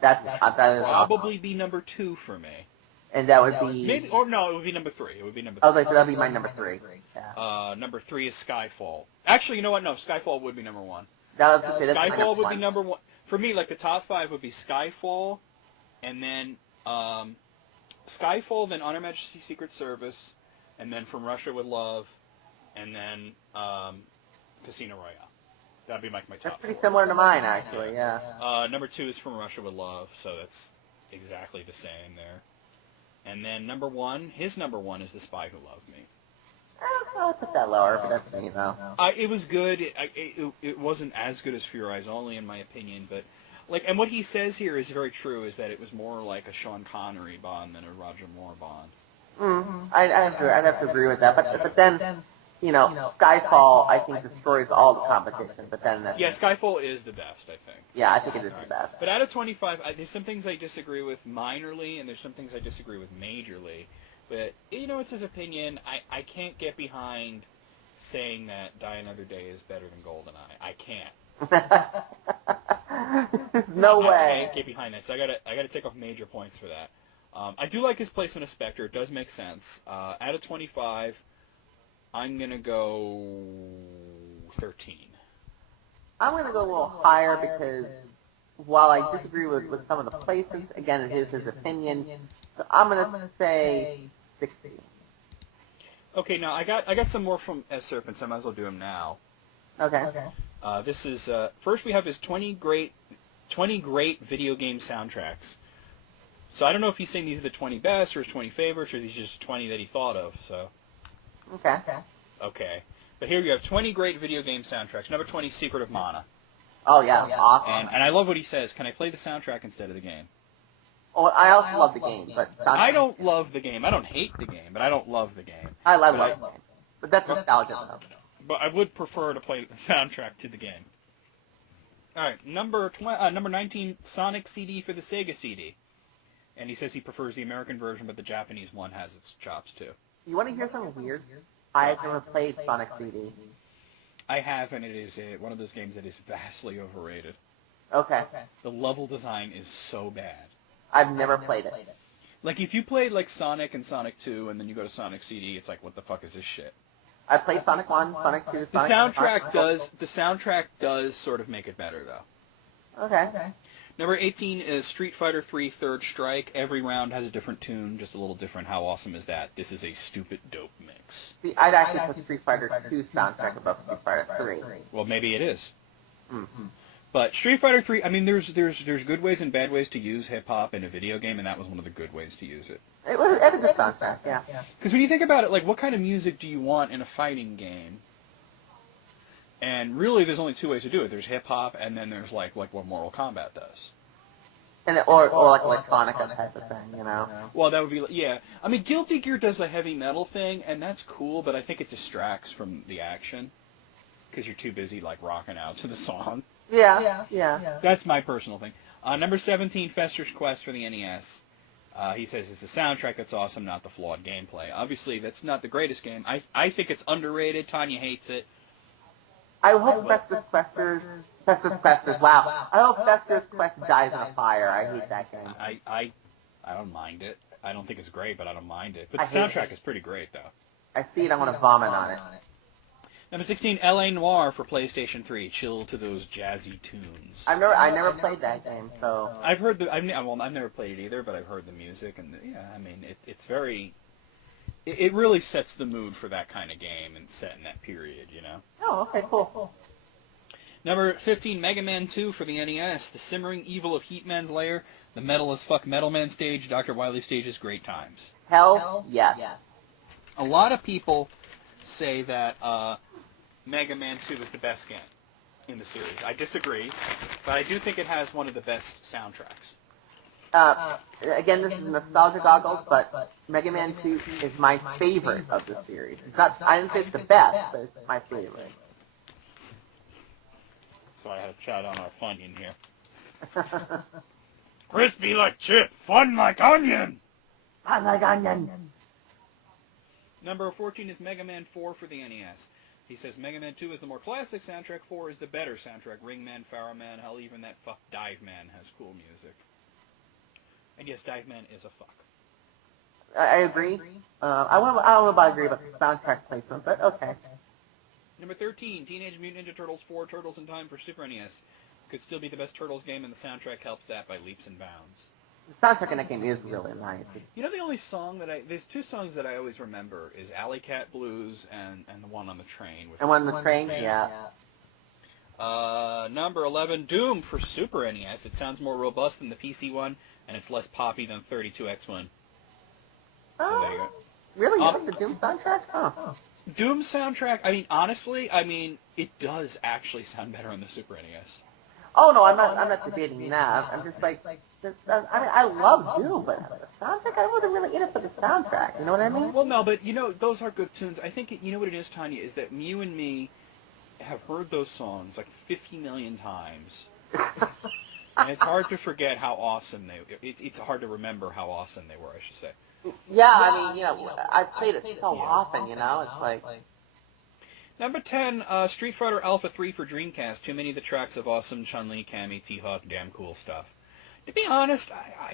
That is Probably awesome. be number 2 for me. And that would be... Maybe, or no, it would be number 3. It would be number 3. I was like, so that'd be my number 3. Yeah. Number 3 is Skyfall. Actually, you know what? No, Skyfall would be number 1. Skyfall would be number 1. For me, the top 5 would be Skyfall, and then Skyfall, then On Her Majesty's Secret Service, and then From Russia with Love, and then Casino Royale. That'd be my top. That's pretty similar to mine, actually. Yeah. Number 2 is From Russia with Love, so that's exactly the same there. And then number 1, his number 1 is The Spy Who Loved Me. I'll put that lower, but that's me, though. It was good. It wasn't as good as For Your Eyes Only, in my opinion, but and what he says here is very true. Is that it was more like a Sean Connery Bond than a Roger Moore Bond. I'd have to agree with that, but then Skyfall I think destroys all the competition. But then Skyfall is the best, I think. Yeah, I think it is the best. But out of 25, there's some things I disagree with minorly, and there's some things I disagree with majorly. But, it's his opinion. I can't get behind saying that Die Another Day is better than GoldenEye. I can't. No way. I can't get behind that. So I gotta take off major points for that. I do like his placement of Spectre. It does make sense. Out of 25, I'm gonna go 13. I'm gonna go a little higher because while I disagree with some of the places, again, it is his opinion. So I'm gonna say 16. Okay, now I got some more from S. Serpent, so I might as well do them now. Okay. This is first we have his 20 great video game soundtracks. So I don't know if he's saying these are the 20 best or his 20 favorites or these are just 20 that he thought of. So. Okay. But here you have 20 great video game soundtracks. Number 20, Secret of Mana. Oh yeah, awesome. And I love what he says. Can I play the soundtrack instead of the game? Oh, I also love the game, but I don't love the game. I don't hate the game, but I don't love the game. I love the game, but that's nostalgia though. But I would prefer to play the soundtrack to the game. All right, number 19, Sonic CD for the Sega CD. And he says he prefers the American version, but the Japanese one has its chops too. You want to hear something weird? I've never played Sonic CD. I have, and it is one of those games that is vastly overrated. Okay. The level design is so bad. I've never played it. If you played Sonic and Sonic 2, and then you go to Sonic CD, it's what the fuck is this shit? I played Sonic 1, Sonic 2, Sonic The soundtrack does sort of make it better, though. Okay. Number 18 is Street Fighter 3 Third Strike. Every round has a different tune, just a little different. How awesome is that? This is a stupid dope mix. See, I'd actually put Street Fighter 2 soundtrack above Street Fighter 3. Well, maybe it is. Mm-hmm. But Street Fighter 3, there's good ways and bad ways to use hip-hop in a video game, and that was one of the good ways to use it. It was a good soundtrack, yeah. Because when you think about it, what kind of music do you want in a fighting game? And really, there's only two ways to do it. There's hip-hop, and then there's, what Mortal Kombat does. Or electronica type of thing, Well, that would be, yeah. Guilty Gear does the heavy metal thing, and that's cool, but I think it distracts from the action. Because you're too busy, rocking out to the song. Yeah. That's my personal thing. Number 17, Fester's Quest for the NES. He says it's the soundtrack that's awesome, not the flawed gameplay. Obviously, that's not the greatest game. I think it's underrated. Tanya hates it. I hope Festus Questers, wow. I hope Festus Quest dies in a fire. I hate that game. I don't mind it. I don't think it's great, but I don't mind it. But the soundtrack is pretty great, though. I see it, I want to vomit on it. Number 16, L.A. Noire for PlayStation 3. Chill to those jazzy tunes. I never played that game, so... I've heard I've never played it either, but I've heard the music, and yeah, I mean, it's very... It really sets the mood for that kind of game and set in that period, you know? Oh, okay, cool. Number 15, Mega Man 2 for the NES. The simmering evil of Heatman's Lair, the metal as fuck Metal Man stage, Dr. Wily stages, great times. Hell, yes. A lot of people say that Mega Man 2 is the best game in the series. I disagree, but I do think it has one of the best soundtracks. Again, this is nostalgia goggles, but Mega Man 2 is my favorite of the series. It's not, I didn't say it's the best, but it's my favorite. So I had a shout out on our Funyun here. Crispy like chip, fun like onion! Fun like onion! Number 14 is Mega Man 4 for the NES. He says Mega Man 2 is the more classic soundtrack, 4 is the better soundtrack. Ring Man, Pharaoh Man, hell, even that fuck Dive Man has cool music. And yes, Dive Man is a fuck. I agree. I don't know about agree about the soundtrack placement, but okay. Number 13, Teenage Mutant Ninja Turtles 4 Turtles in Time for Super NES. Could still be the best Turtles game, and the soundtrack helps that by leaps and bounds. The soundtrack in that game is really nice. You know, the only song that there's two songs that I always remember is Alley Cat Blues and the one on the train. And one on the train, yeah. Number 11, Doom for Super NES. It sounds more robust than the PC one, and it's less poppy than 32X1. So there you go. Really? You like the Doom soundtrack? Huh. Doom soundtrack, I mean, honestly, it does actually sound better on the Super NES. Oh, no, I'm not debating that. I'm just like, I love Doom, but the soundtrack, I wasn't really in it for the soundtrack. You know what I mean? Well, no, but, those are good tunes. I think, you know what it is, Tanya, is that you and me have heard those songs like 50 million times. And it's hard to forget how awesome it's hard to remember how awesome they were, I should say. Yeah, I mean, I played it so often, it's like... Number 10, Street Fighter Alpha 3 for Dreamcast. Too many of the tracks of awesome Chun-Li, Cammy, T-Hawk, damn cool stuff. To be honest,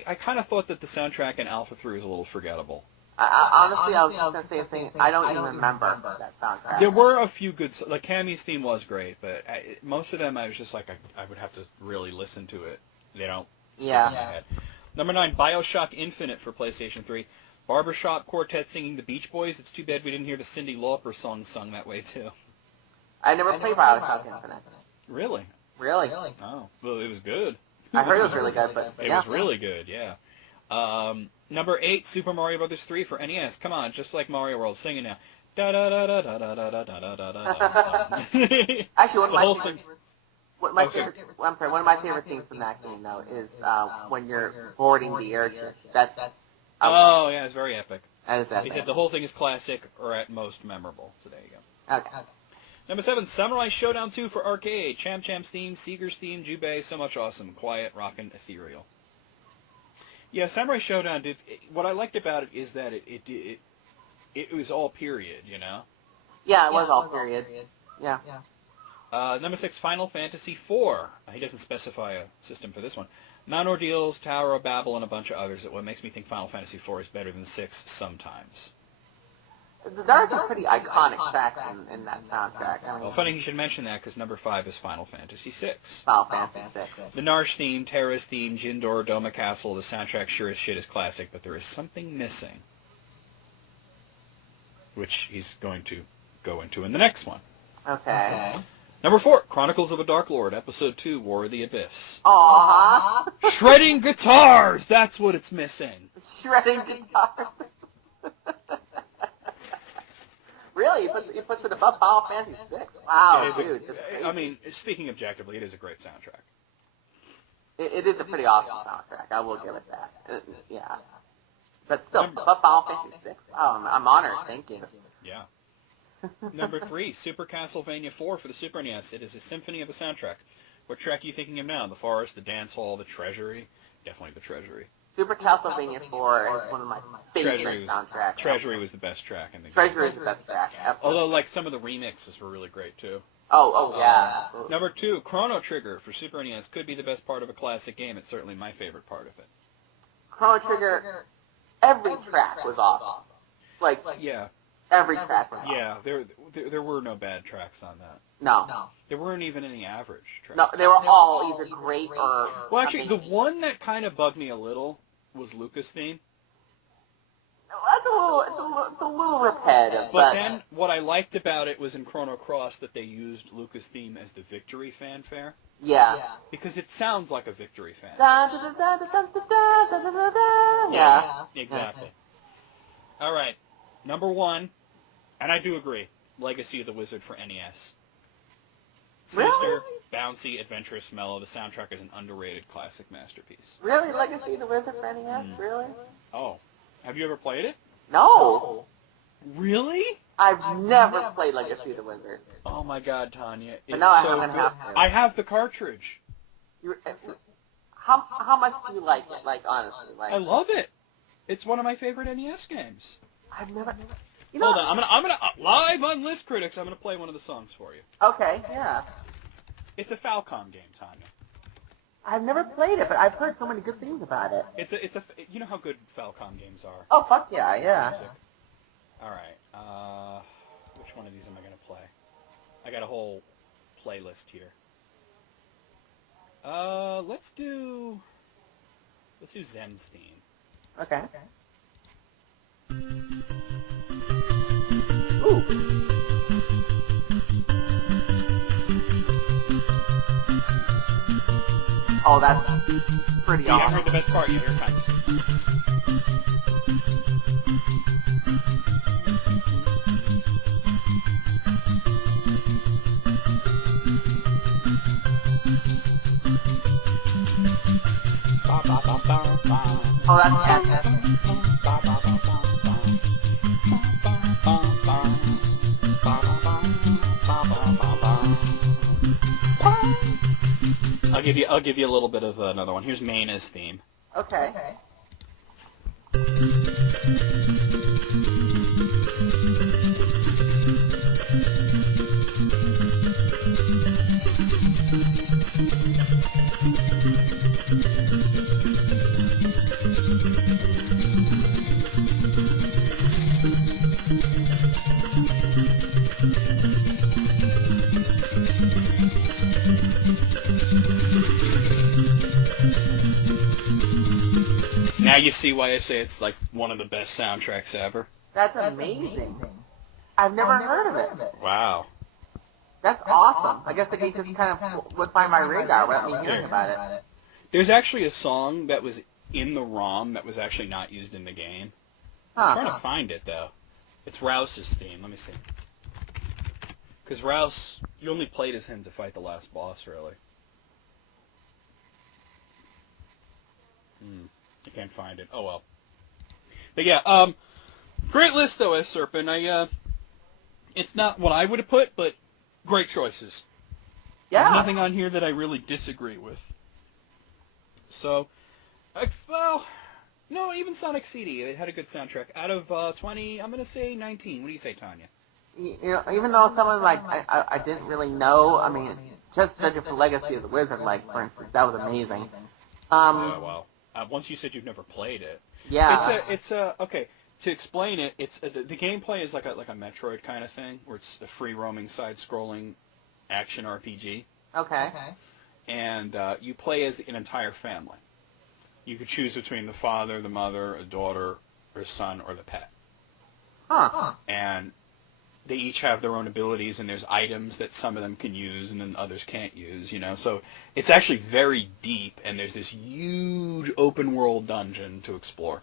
I kind of thought that the soundtrack in Alpha 3 was a little forgettable. Honestly, I was just going to say a thing. I don't even remember that soundtrack. There were a few good... Like, Cammy's theme was great, but most of them I was just like, I would have to really listen to it. They don't stick in my head. Number 9, BioShock Infinite for PlayStation 3. Barbershop Quartet singing the Beach Boys. It's too bad we didn't hear the Cyndi Lauper song sung that way, too. I never played BioShock Infinite. Really? Really? Oh, well, it was good. I heard it was really good, but It was really good, yeah. Number 8, Super Mario Bros. 3 for NES. Come on, just like Mario World, sing it now. Da da da da da da da da da da da. Actually, one of my favorite things from that game, though, is when you're boarding the airship. Oh, yeah, it's very epic. He said the whole thing is classic or at most memorable. So there you go. Okay. Number 7, Samurai Showdown 2 for arcade. Cham Cham's theme, Seeger's theme, Jubei, so much awesome. Quiet, rockin', ethereal. Yeah, Samurai Showdown what I liked about it is that it was all period, you know? Yeah, it was all period. Yeah. Number 6, Final Fantasy IV. He doesn't specify a system for this one. Mount Ordeals, Tower of Babel, and a bunch of others. What makes me think Final Fantasy IV is better than 6 sometimes. There are some pretty iconic tracks in that soundtrack. Well, funny you should mention that, because number 5 is Final Fantasy VI. Final Fantasy VI. The Narshe theme, Terra's theme, Jindor, Doma Castle, the soundtrack sure as shit is classic, but there is something missing. Which he's going to go into in the next one. Okay. Number 4, Chronicles of a Dark Lord, Episode 2, War of the Abyss. Aww. Shredding guitars! That's what it's missing. Shredding guitars. Really? He puts it above Final Fantasy VI? Wow, dude. I mean, speaking objectively, it is a great soundtrack. It is a pretty awesome soundtrack. I will give it that. Yeah. But still, above Final Fantasy VI? Oh, I'm honored. Thank you. Yeah. Number 3, Super Castlevania 4 for the Super NES. It is a symphony of a soundtrack. What track are you thinking of now? The Forest, the Dance Hall, the Treasury? Definitely the Treasury. Super Castlevania 4 is one of my favorite soundtracks. Treasury was the best track in the game. Treasury is the best track. Absolutely. Although, like, some of the remixes were really great, too. Oh, yeah. Number 2, Chrono Trigger for Super NES could be the best part of a classic game. It's certainly my favorite part of it. Chrono Trigger, every track was awesome. Like, yeah. Every track was awesome. Yeah, there were no bad tracks on that. No. There weren't even any average tracks. No, they were all either great or... Well, actually, the one that kind of bugged me a little was Lucas theme. That's it's a little repetitive. But then, what I liked about it was in Chrono Cross that they used Lucas theme as the victory fanfare. Yeah. Because it sounds like a victory fanfare. Yeah. Exactly. All right. Number 1, and I do agree, Legacy of the Wizard for NES. Sinister, Really? bouncy, adventurous, mellow. The soundtrack is an underrated classic masterpiece. Really? Legacy of the Wizard for NES? Really? Oh. Have you ever played it? No. Really? I've never played Legacy of the Wizard. Oh my God, Tanya. It's But now I so haven't good. have to. I have the cartridge. How much do you like it? Like, honestly. Like, I love it. It's one of my favorite NES games. I've never... You know, Hold on, I'm gonna live on List Critics. I'm gonna play one of the songs for you. Okay, yeah. It's a Falcom game, Tanya. I've never played it, but I've heard so many good things about it. It's a you know how good Falcom games are. Oh, fuck yeah, yeah. Music. All right. Which one of these am I gonna play? I got a whole playlist here. Let's do Zen's theme. Okay. Ooh. Oh, that's pretty Yeah, I awesome. heard the best part. Yeah, here it comes. Ba, ba, ba, ba, ba. Oh, that's epic. Ba, ba, ba, ba, ba. Ba, ba, ba. Ba, ba, ba. Ba, ba, ba, ba. I'll give you a little bit of another one. Here's Mayna's theme. Okay. Now you see why I say it's like one of the best soundtracks ever. That's amazing. I've never heard of it. Wow. That's awesome. I guess it just kind of went by my radar without me hearing about it. There's actually a song that was in the ROM that was actually not used in the game. I'm trying to find it, though. It's Rouse's theme. Let me see. Because Rouse, you only played as him to fight the last boss, really. I can't find it. Oh, well. But yeah, great list, though, S. Serpent. It's not what I would have put, but great choices. Yeah. There's nothing on here that I really disagree with. So, well, no, even Sonic CD, it had a good soundtrack. Out of 20, I'm going to say 19. What do you say, Tanya? You know, even though some of them, like, I didn't really know, I mean, just judging for Legacy of the Wizard, like, for instance, that was amazing. Well, once you said you've never played it. Yeah. Okay, to explain it, it's the gameplay is like a Metroid kind of thing, where it's a free-roaming, side-scrolling action RPG. Okay. And you play as an entire family. You could choose between the father, the mother, a daughter, or a son, or the pet. Huh. And they each have their own abilities, and there's items that some of them can use and then others can't use, you know. So it's actually very deep, and there's this huge open-world dungeon to explore.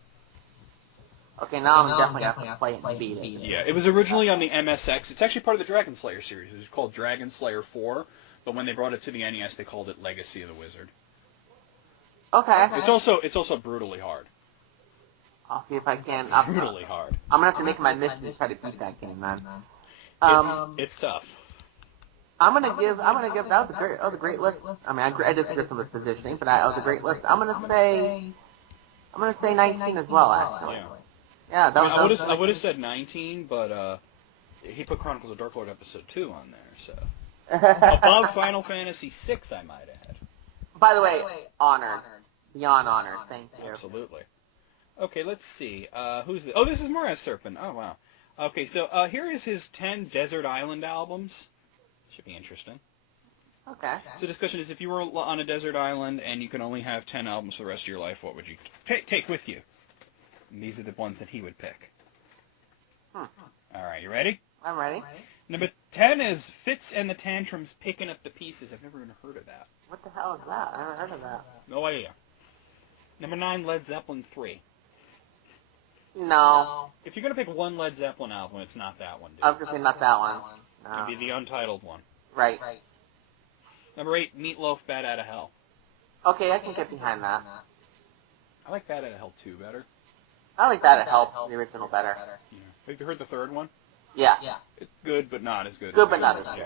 Okay, now I'm definitely going to play it and beat it. Yeah, it was originally on the MSX. It's actually part of the Dragon Slayer series. It was called Dragon Slayer 4, but when they brought it to the NES, they called it Legacy of the Wizard. Okay. It's also brutally hard. I'll see if I can. Brutally hard. I'm going to have to make my mission to try to beat that game, man. It's tough. I'm gonna give that was a great list. I mean, I disagree with some of the positioning, but that was a great list. I'm gonna say I'm gonna say 19 as well, actually. Yeah. Yeah, that I was. would have said 19, but he put Chronicles of Dark Lord episode 2 on there, so above Final Fantasy VI, I might add. By the way, honored, beyond honored. Thank you. Absolutely. Okay, let's see. Who's this? Oh, this is Moraz Serpent. Oh, wow. Okay, so here is his 10 Desert Island albums. Should be interesting. Okay. So the discussion is, if you were on a desert island and you can only have 10 albums for the rest of your life, what would you take with you? And these are the ones that he would pick. All right, you ready? I'm ready. Number 10 is Fitz and the Tantrums Picking Up the Pieces. I've never even heard of that. What the hell is that? I never heard of that. No idea. Number 9, Led Zeppelin 3. No. If you're going to pick one Led Zeppelin album, it's not that one, dude. I was gonna say not that one. No. It'd be the untitled one. Right. Number 8, Meatloaf, Bad Outta Hell. Okay, I can get behind that. I like Bad Outta Hell 2 better. I like that. It helped the original better. Yeah. Have you heard the third one? Yeah. It's good, but not as good. Good, but not as good.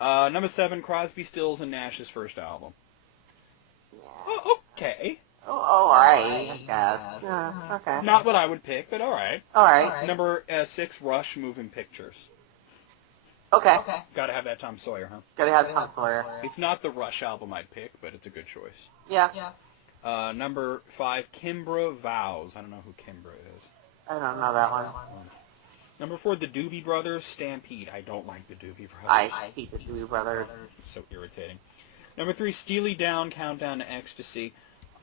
Yeah. Number 7, Crosby, Stills, and Nash's first album. Oh, okay. Oh, all right. I guess. Yeah, okay. Not what I would pick, but all right. All right. Number 6, Rush, Moving Pictures. Okay. Got to have that Tom Sawyer, huh? Gotta have Tom Sawyer. It's not the Rush album I'd pick, but it's a good choice. Yeah. Number 5, Kimbra Vows. I don't know who Kimbra is. I don't know that one. Number 4, the Doobie Brothers, Stampede. I don't like the Doobie Brothers. I hate the Dewey Brothers. It's so irritating. Number 3, Steely Dan, Countdown to Ecstasy.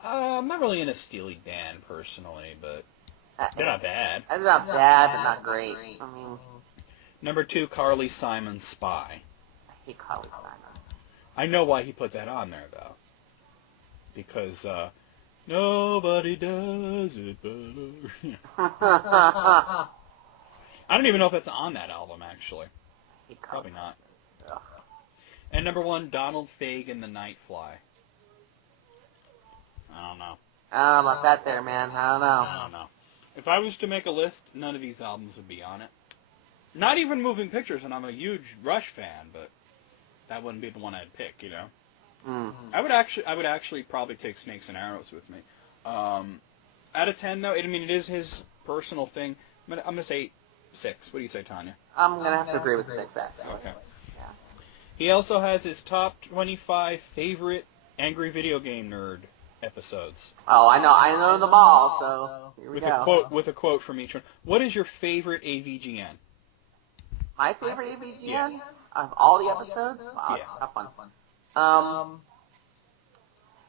I'm not really into Steely Dan, personally, but they're not bad. It's not bad, but not great. I mean, Number 2, Carly Simon, Spy. I hate Carly Simon. I know why he put that on there, though. Because, nobody does it better. I don't even know if that's on that album, actually. Probably not. Ugh. And number 1, Donald Fagen, The Nightfly. I don't know. I don't know about that there, man. I don't know. I don't know. If I was to make a list, none of these albums would be on it. Not even Moving Pictures, and I'm a huge Rush fan, but that wouldn't be the one I'd pick, you know? I would actually probably take Snakes and Arrows with me. Out of 10, though, I mean, it is his personal thing. I'm going to say 6. What do you say, Tanya? I'm going to have to agree with 6, actually. Okay. Yeah. He also has his top 25 favorite Angry Video Game Nerd episodes. Oh, I know them all, so here we go. With a quote from each one. What is your favorite AVGN? My favorite AVGN? Yeah. Of all the episodes? Wow, Yeah. tough one.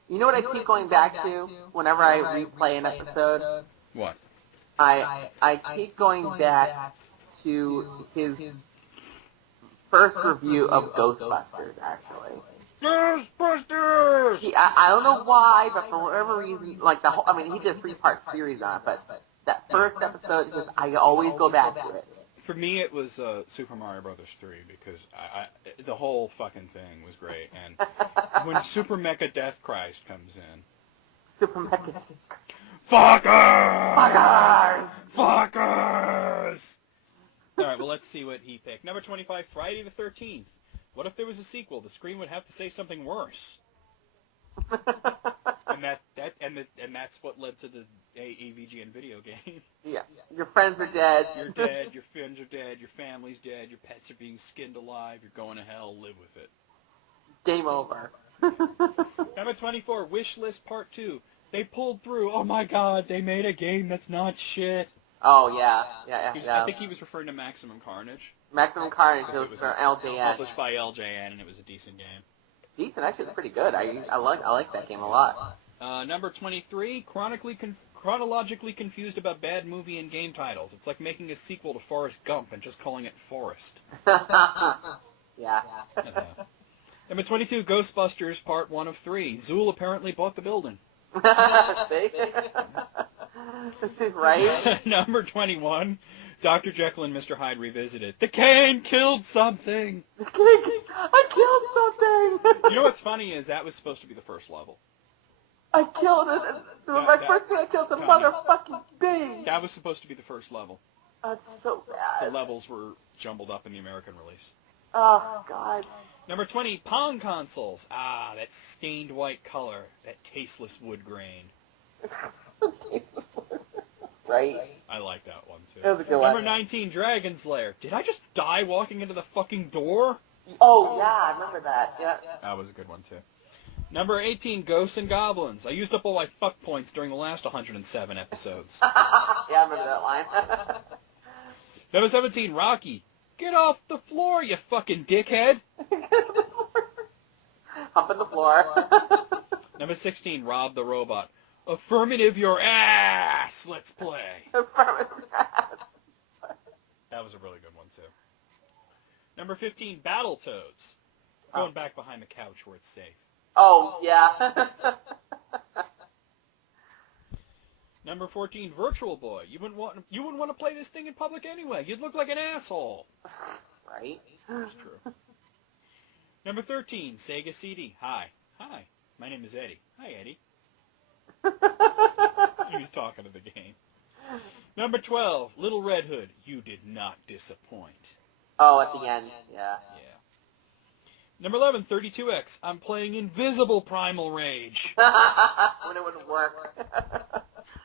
You know what I keep going back to whenever I replay an episode? What? I keep going back to his first review of Ghostbusters, actually. Ghostbusters! I don't know why, but for whatever reason, like the whole, I mean, he did a 3-part series on it, but that first episode, just I always go back to it. For me, it was Super Mario Brothers 3 because the whole fucking thing was great. And when Super Mecha Death Christ comes in, Super Mecha. fuckers! Fuckers! All right, well, let's see what he picked. Number 25, Friday the 13th. What if there was a sequel? The screen would have to say something worse. And that's what led to the AVGN video game. Yeah, your friends are dead. You're dead, your friends are dead, your family's dead, your pets are being skinned alive, you're going to hell, live with it. Game over. Number 24, Wish List Part 2. They pulled through. Oh my god, they made a game that's not shit. Oh, yeah. I think he was referring to Maximum Carnage. Maximum Carnage It was was for LJN. Published by LJN, and it was a decent game. Decent, actually, it's pretty good. I like that game a lot. Number 23, chronologically confused about bad movie and game titles. It's like making a sequel to Forrest Gump and just calling it Forrest. Yeah. Number 22, Ghostbusters Part 1 of 3. Zool apparently bought the building. See? Right? Number 21, Dr. Jekyll and Mr. Hyde Revisited. The cane killed something! I killed something! You know what's funny is that was supposed to be the first level. I killed it. It was my first thing I killed the motherfucking thing. That was supposed to be the first level. That's so The bad. levels were jumbled up in the American release. Oh, God. Number 20, Pong consoles. Ah, that stained white color. That tasteless wood grain. Right? I like that one, too. That was a good Number one. 19, Dragon Slayer. Did I just die walking into the fucking door? Oh, yeah, I remember that. Yeah. That was a good one, too. Number 18, Ghosts and Goblins. I used up all my fuck points during the last 107 episodes. Yeah, I remember that line. Number 17, Rocky. Get off the floor, you fucking dickhead. Hump in the floor. Number 16, Rob the Robot. Affirmative your ass. Let's play. That was a really good one, too. Number 15, Battletoads. Going back behind the couch where it's safe. Oh, yeah. Number 14, Virtual Boy. You wouldn't want to play this thing in public anyway. You'd look like an asshole. Right? That's true. Number 13, Sega CD. Hi. Hi. My name is Eddie. Hi, Eddie. He was talking to the game. Number 12, Little Red Hood. You did not disappoint. Oh, at the end. Yeah. Yeah. Number 11, 32X. I'm playing Invisible Primal Rage. When it wouldn't work.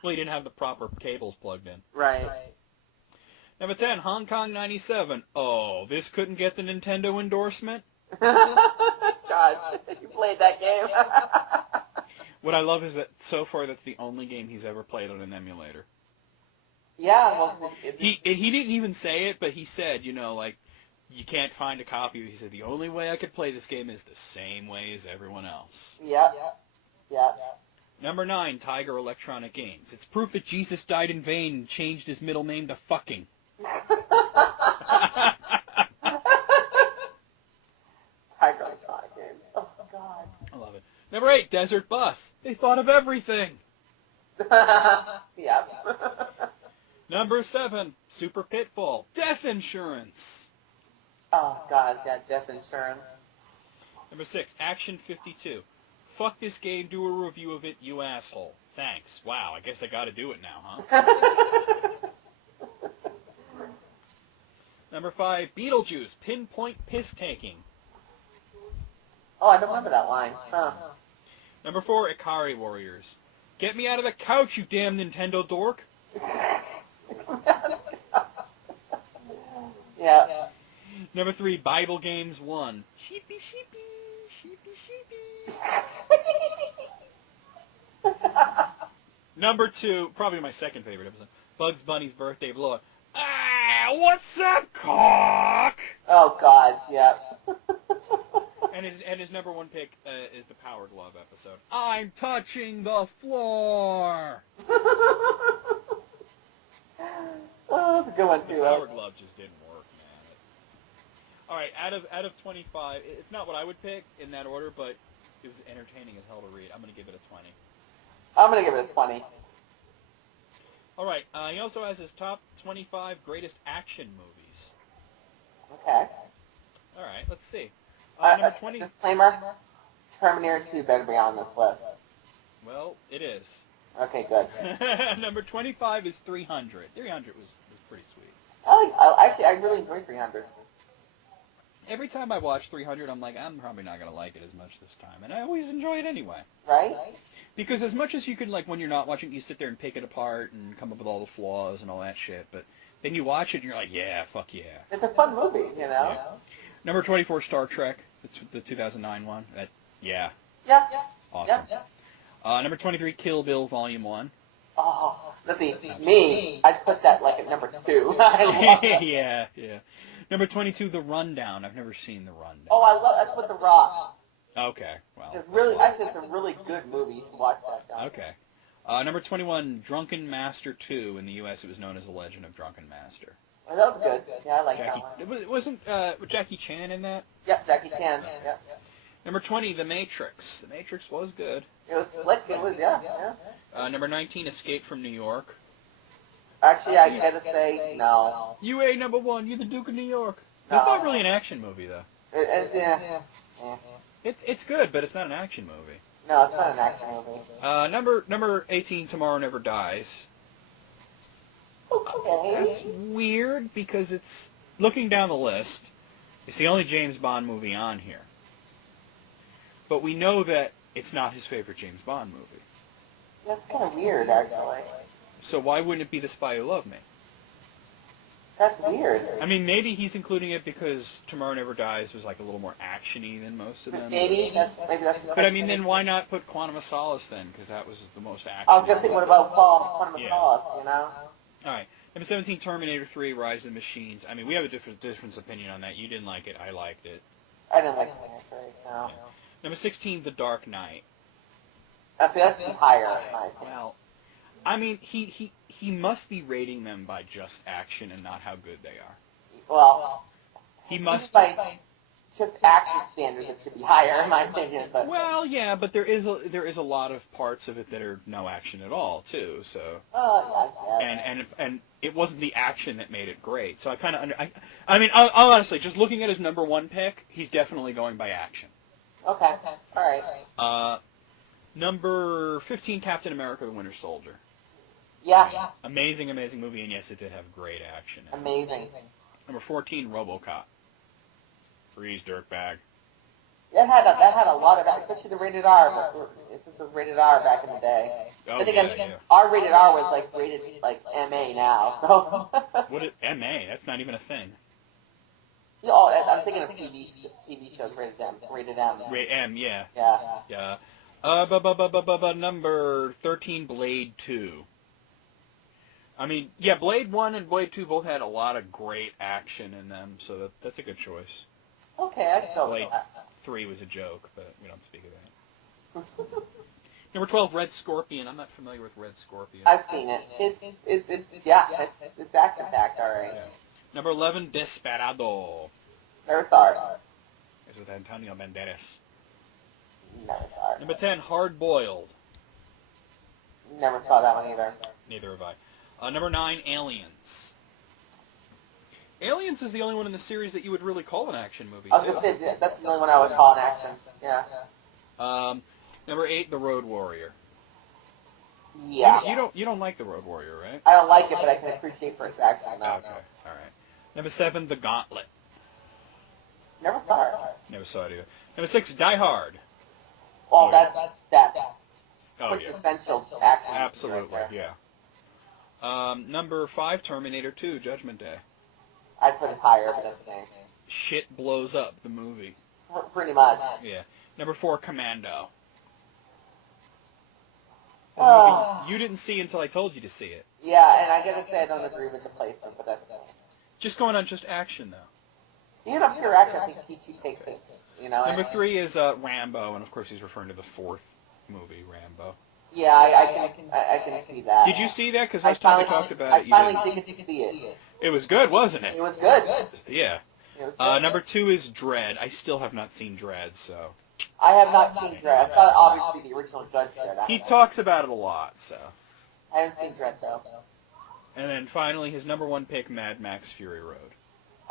Well, he didn't have the proper cables plugged in. Right. Number 10, Hong Kong 97. Oh, this couldn't get the Nintendo endorsement? God, you played that game. What I love is that so far that's the only game he's ever played on an emulator. Yeah, well, He didn't even say it, but he said, you know, like, you can't find a copy. He said, the only way I could play this game is the same way as everyone else. yeah. Yeah. Number 9, Tiger Electronic Games. It's proof that Jesus died in vain and changed his middle name to fucking. Tiger Electronic Games. Oh, God. I love it. Number 8, Desert Bus. They thought of everything. Yeah. Number 7, Super Pitfall. Death Insurance. Oh, God, yeah, death insurance. Number 6, Action 52. Fuck this game, do a review of it, you asshole. Thanks. Wow, I guess I gotta do it now, huh? Number 5, Beetlejuice. Pinpoint piss-taking. Oh, I don't remember that line. Huh. Number 4, Ikari Warriors. Get me out of the couch, you damn Nintendo dork. Yeah. Number 3, Bible Games 1. Sheepy, sheepy, sheepy, sheepy. Number 2, probably my second favorite episode, Bugs Bunny's Birthday Blowout. Ah, what's up, cock? Oh, God, yeah. And his number 1 pick is the Power Glove episode. I'm touching the floor. Oh, that's a good one, The too. Power Glove just didn't work, man. All right, out of 25, it's not what I would pick in that order, but it was entertaining as hell to read. I'm going to give it a 20. I'm going to give it a 20. All right, he also has his top 25 greatest action movies. Okay. All right, let's see. Number 20. Disclaimer, Terminator 2 better be on this list. Well, it is. Okay, good. Number 25 is 300. 300 was pretty sweet. Actually, I really enjoyed 300. Every time I watch 300, I'm like, I'm probably not going to like it as much this time. And I always enjoy it anyway. Right? Because as much as you can, like, when you're not watching, you sit there and pick it apart and come up with all the flaws and all that shit. But then you watch it and you're like, yeah, fuck yeah. It's a fun movie, you know? Yeah. Number 24, Star Trek, the 2009 one. Yeah. Yeah. Awesome. Yeah. Number 23, Kill Bill Volume 1. Oh, let's see. Me, I'd put that like at number 2. I love that. Yeah. Number 22, The Rundown. I've never seen The Rundown. Oh, I love that's with The Rock. Okay, well. It's really, actually, it's a really good movie. You should watch that. Guy. Okay. Number 21, Drunken Master 2. In the U.S., it was known as The Legend of Drunken Master. Oh, that was good. Yeah, I like Jackie, that one. wasn't Jackie Chan in that? Yep, Jackie Chan. Yeah. Number 20, The Matrix. The Matrix was good. It was slick. It was, yeah. Number 19, Escape from New York. Actually, I gotta say, no. UA number 1, you're the Duke of New York. It's not really an action movie, though. Yeah. It's good, but it's not an action movie. No, it's not an action movie. Number 18, Tomorrow Never Dies. Okay. That's weird because it's, looking down the list, it's the only James Bond movie on here. But we know that it's not his favorite James Bond movie. That's kind of weird, actually. So why wouldn't it be The Spy Who Loved Me? That's weird. I mean, maybe he's including it because Tomorrow Never Dies was like a little more actiony than most of them. Maybe that's. But I mean, then why not put Quantum of Solace then? Because that was the most action. I was just thinking, what about Quantum of Solace? You know. All right. Number 17, Terminator 3, Rise of the Machines. I mean, we have a different opinion on that. You didn't like it. I liked it. I didn't like Terminator 3. No. Yeah. Number 16, The Dark Knight. That's higher. Right? Well, I mean, he must be rating them by just action and not how good they are. Well, He must. By just action standards, it should be higher, in my opinion. But Well, yeah, but there is a lot of parts of it that are no action at all too. So. yeah. And it wasn't the action that made it great. So I kind of I mean, honestly, just looking at his number one pick, he's definitely going by action. Okay. All right. Number 15, Captain America: The Winter Soldier. Yeah. Amazing movie, and yes, it did have great action. Amazing. Number 14, RoboCop. Freeze, dirtbag. That had a lot of that, especially the rated R. This was rated R back in the day. Oh, Then again, yeah. R rated R was like rated like MA now. So. What is MA? That's not even a thing. I'm thinking of TV shows rated M. M, yeah. Yeah. Yeah. Number 13, Blade 2. I mean, yeah, Blade 1 and Blade 2 both had a lot of great action in them, so that's a good choice. Okay, I still Blade 3 was a joke, but we don't speak of that. Number 12, Red Scorpion. I'm not familiar with Red Scorpion. I've seen it. It's action-packed, all right. Yeah. Number 11, Desperado. Never saw it. It's with Antonio Banderas. Never saw it. Number 10, Hard Boiled. Never saw that one either. Neither have I. Number 9, Aliens. Aliens is the only one in the series that you would really call an action movie, I was going to say, that's the only one I would call an action. Yeah. Number 8, The Road Warrior. Yeah. You don't like The Road Warrior, right? I don't like it, but I can appreciate for its action. Okay, all right. Number 7, The Gauntlet. Never saw it. Never saw it either. Number 6, Die Hard. Well, that's Oh, yeah. essential action. Absolutely, right there. yeah. Number 5, Terminator 2, Judgment Day. I'd put it higher, but that's the same. Shit blows up the movie. Pretty much. Yeah. Number 4, Commando. Oh. You didn't see until I told you to see it. Yeah, and I gotta say I don't agree with the placement, but that's Just going on just action, though. even up pure action, I think he takes it. You know. Number 3 is Rambo, and of course he's referring to the 4th movie, Rambo. Yeah, I can see that. Did you see that? Because last time we talked about it, you I didn't. finally did see it. It was good, wasn't it? It was good. Yeah. It was good. Number 2 is Dredd. I still have not seen Dredd, so. I have not seen Dredd. I saw obviously the original Judge Dredd. He talks about it a lot, so. I haven't seen Dredd though. And then finally, his number 1 pick, Mad Max Fury Road.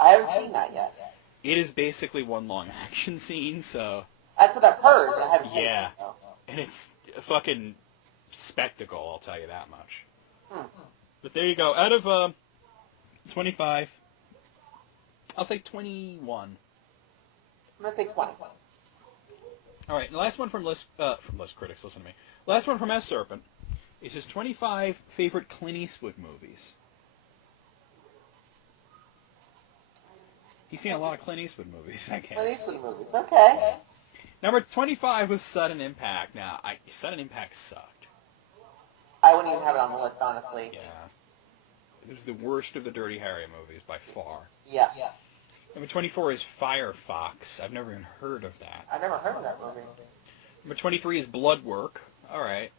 I haven't seen that yet. It is basically one long action scene, so. That's what I've heard, but I haven't seen Yeah. it. So. And it's a fucking spectacle, I'll tell you that much. Hmm. But there you go. Out of 25, I'll say 21. I'm gonna say 20. All right, and the last one from List Critics, listen to me. Last one from S. Serpent is his 25 favorite Clint Eastwood movies. He's seen a lot of Clint Eastwood movies, I guess. Clint Eastwood movies. Okay. Number 25 was Sudden Impact. Now, Sudden Impact sucked. I wouldn't even have it on the list, honestly. Yeah. It was the worst of the Dirty Harry movies by far. Yeah. Number 24 is Firefox. I've never even heard of that. I've never heard of that movie. Number 23 is Bloodwork. All right.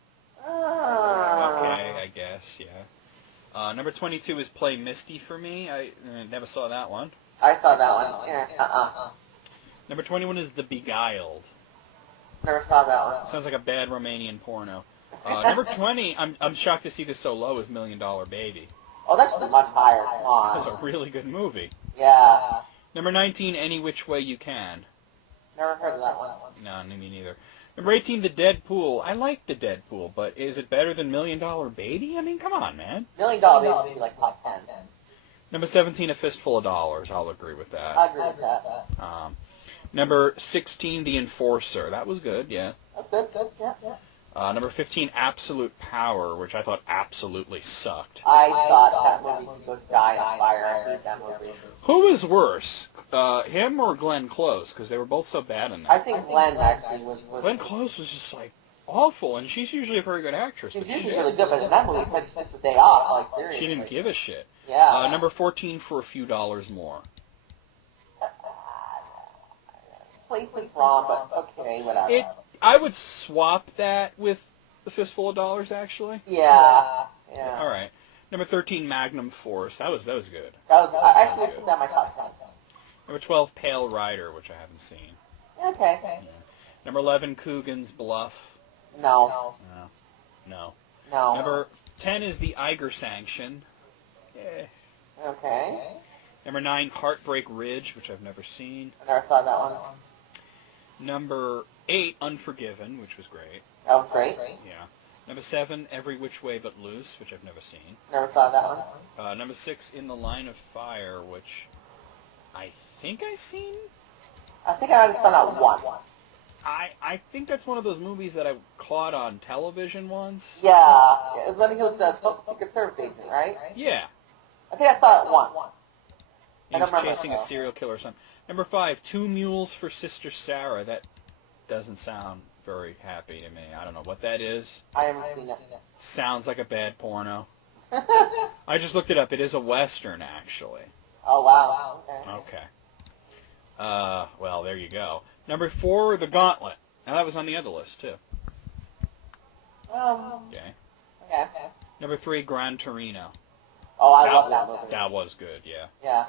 Ah. Okay, I guess, yeah. Number 22 is Play Misty for Me. I never saw that one. I saw that one. Yeah. Number 21 is The Beguiled. Never saw that one. Sounds like a bad Romanian porno. Number 20, I'm shocked to see this so low, is $1 Million Baby. Oh, that's much higher. Come That's on. a really good movie. Yeah. Number 19, Any Which Way You Can. Never heard of that one. No, me neither. Number 18, The Deadpool. I like The Deadpool, but is it better than $1 Million Baby? I mean, come on, man. $1 Million Baby would be like top 10. Number 17, A Fistful of Dollars. I'll agree with that. I agree with that. Number 16, The Enforcer. That was good, yeah. That's good. Yeah. Number 15, Absolute Power, which I thought absolutely sucked. I thought that movie should go die in a fire. I hate that movie. Who was worse, him or Glenn Close? Because they were both so bad in that. I think Glenn actually was... Glenn Close was just, like, awful, and she's usually a very good actress. She's but usually shit. really good, but in that movie, it's just a day off, like, seriously. She didn't give a shit. Yeah. Number 14, For a Few Dollars More. Place is wrong, but okay, whatever. I would swap that with The Fistful of Dollars, actually. Yeah. All right. Number 13, Magnum Force. That was good. I actually put that in my top 10. Number 12, Pale Rider, which I haven't seen. Okay. Yeah. Number 11, Coogan's Bluff. No. No. No. Number 10 is The Eiger Sanction. Yeah. Okay. Number 9, Heartbreak Ridge, which I've never seen. I never saw that one. Number 8, Unforgiven, which was great. That was great. Yeah. Number 7, Every Which Way But Loose, which I've never seen. Never saw that one. Number 6, In the Line of Fire, which I think I've seen. I think I already saw that one. I think that's one of those movies that I caught on television once. Yeah. It was when he was the Secret Service agent, right? Yeah. I think I saw it once. He I was don't remember. chasing a serial killer or something. Number 5, Two Mules for Sister Sarah. That doesn't sound very happy to me. I don't know what that is. I haven't seen it. Sounds like a bad porno. I just looked it up. It is a Western, actually. Oh, wow. Okay. Okay. Well, there you go. Number 4, The Gauntlet. Now, that was on the other list, too. Okay. Okay. Number 3, Gran Torino. Oh, I love that movie. That was good, yeah. Yeah.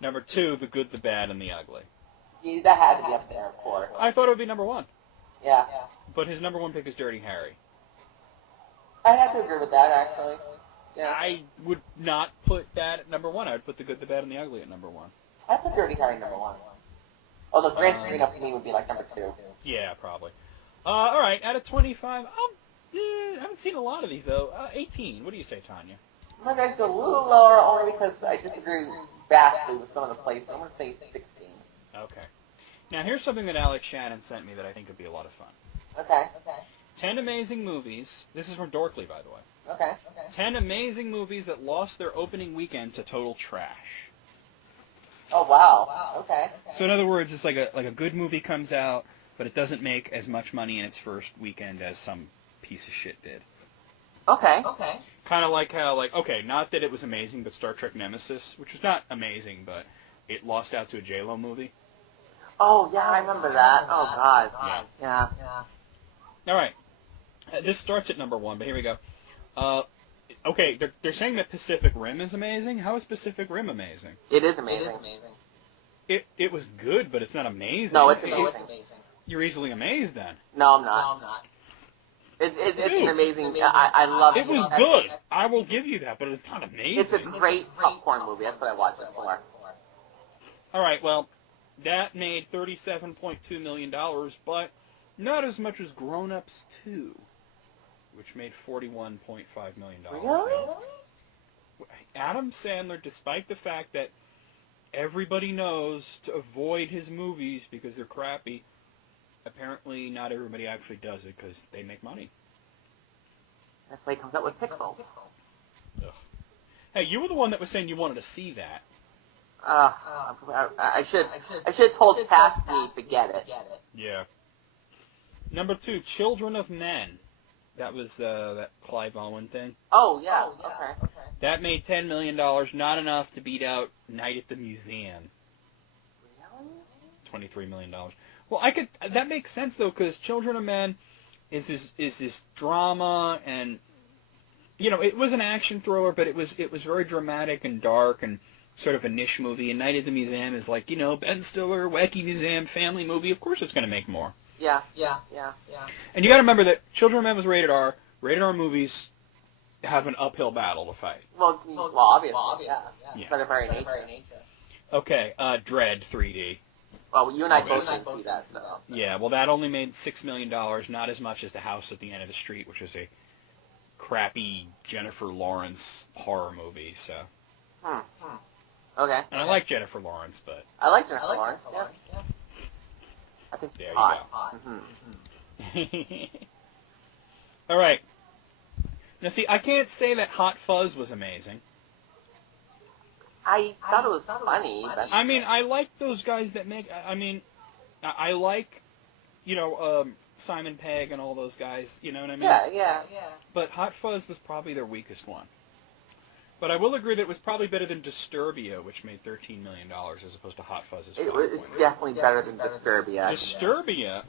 Number 2, The Good, the Bad, and the Ugly. Yeah, that had to be up there, of course. I thought it would be number 1. Yeah. But his number 1 pick is Dirty Harry. I'd have to agree with that, actually. Yeah. I would not put that at number 1. I would put The Good, the Bad, and the Ugly at number 1. I'd put Dirty Harry number 1. Although Gran Torino for me would be like number 2. Yeah, probably. All right, out of 25, I haven't seen a lot of these, though. 18. What do you say, Tanya? I'm going to go a little lower only because I disagree vastly with some of the places. I'm going to say 16. Okay. Now, here's something that Alex Shannon sent me that I think would be a lot of fun. Okay. 10 amazing movies. This is from Dorkly, by the way. Okay. 10 amazing movies that lost their opening weekend to total trash. Oh, wow. Okay. So in other words, it's like a good movie comes out, but it doesn't make as much money in its first weekend as some piece of shit did. Okay. Kind of like how, not that it was amazing, but Star Trek Nemesis, which was not amazing, but it lost out to a J-Lo movie. Oh, yeah, I remember that. Oh, God. Yeah. All right. This starts at number 1, but here we go. Okay, they're saying that Pacific Rim is amazing. How is Pacific Rim amazing? It is amazing. It was good, but it's not amazing. No, it's amazing. You're easily amazed then. No, I'm not. It's an amazing... I love it. It was good. I will give you that, but it's not amazing. It's a great popcorn movie. That's what I watched it for. All right, well, that made $37.2 million, but not as much as Grown Ups 2, which made $41.5 million. Really? Adam Sandler, despite the fact that everybody knows to avoid his movies because they're crappy, apparently not everybody actually does it because they make money. That's why he comes out with Pixels. Ugh. Hey, you were the one that was saying you wanted to see that. I should have told Cassidy to get it. Yeah. Number 2, Children of Men. That was that Clive Owen thing. Oh, yeah. Okay. That made $10 million, not enough to beat out Night at the Museum. Really? $23 million. Well, that makes sense, though, because Children of Men is this drama, and, it was an action thriller, but it was very dramatic and dark and sort of a niche movie, and Night at the Museum is like, Ben Stiller, wacky museum, family movie. Of course it's going to make more. Yeah. And you got to remember that Children of Men was rated R. Rated R movies have an uphill battle to fight. Well, obviously, yeah. By the very nature. Okay, Dread 3D. Well, you and I both didn't see that, so. Yeah, well, that only made $6 million, not as much as The House at the End of the Street, which was a crappy Jennifer Lawrence horror movie, so. Okay. And I like Jennifer Lawrence, but... I like Jennifer Lawrence, yeah. I think There she's you hot. go. All right. Now, see, I can't say that Hot Fuzz was amazing. I thought it was funny, but I mean, I like those guys that make... I mean, I like, Simon Pegg and all those guys, you know what I mean? yeah. But Hot Fuzz was probably their weakest one. But I will agree that it was probably better than Disturbia, which made $13 million, as opposed to Hot Fuzz's It's definitely better than Disturbia. Disturbia,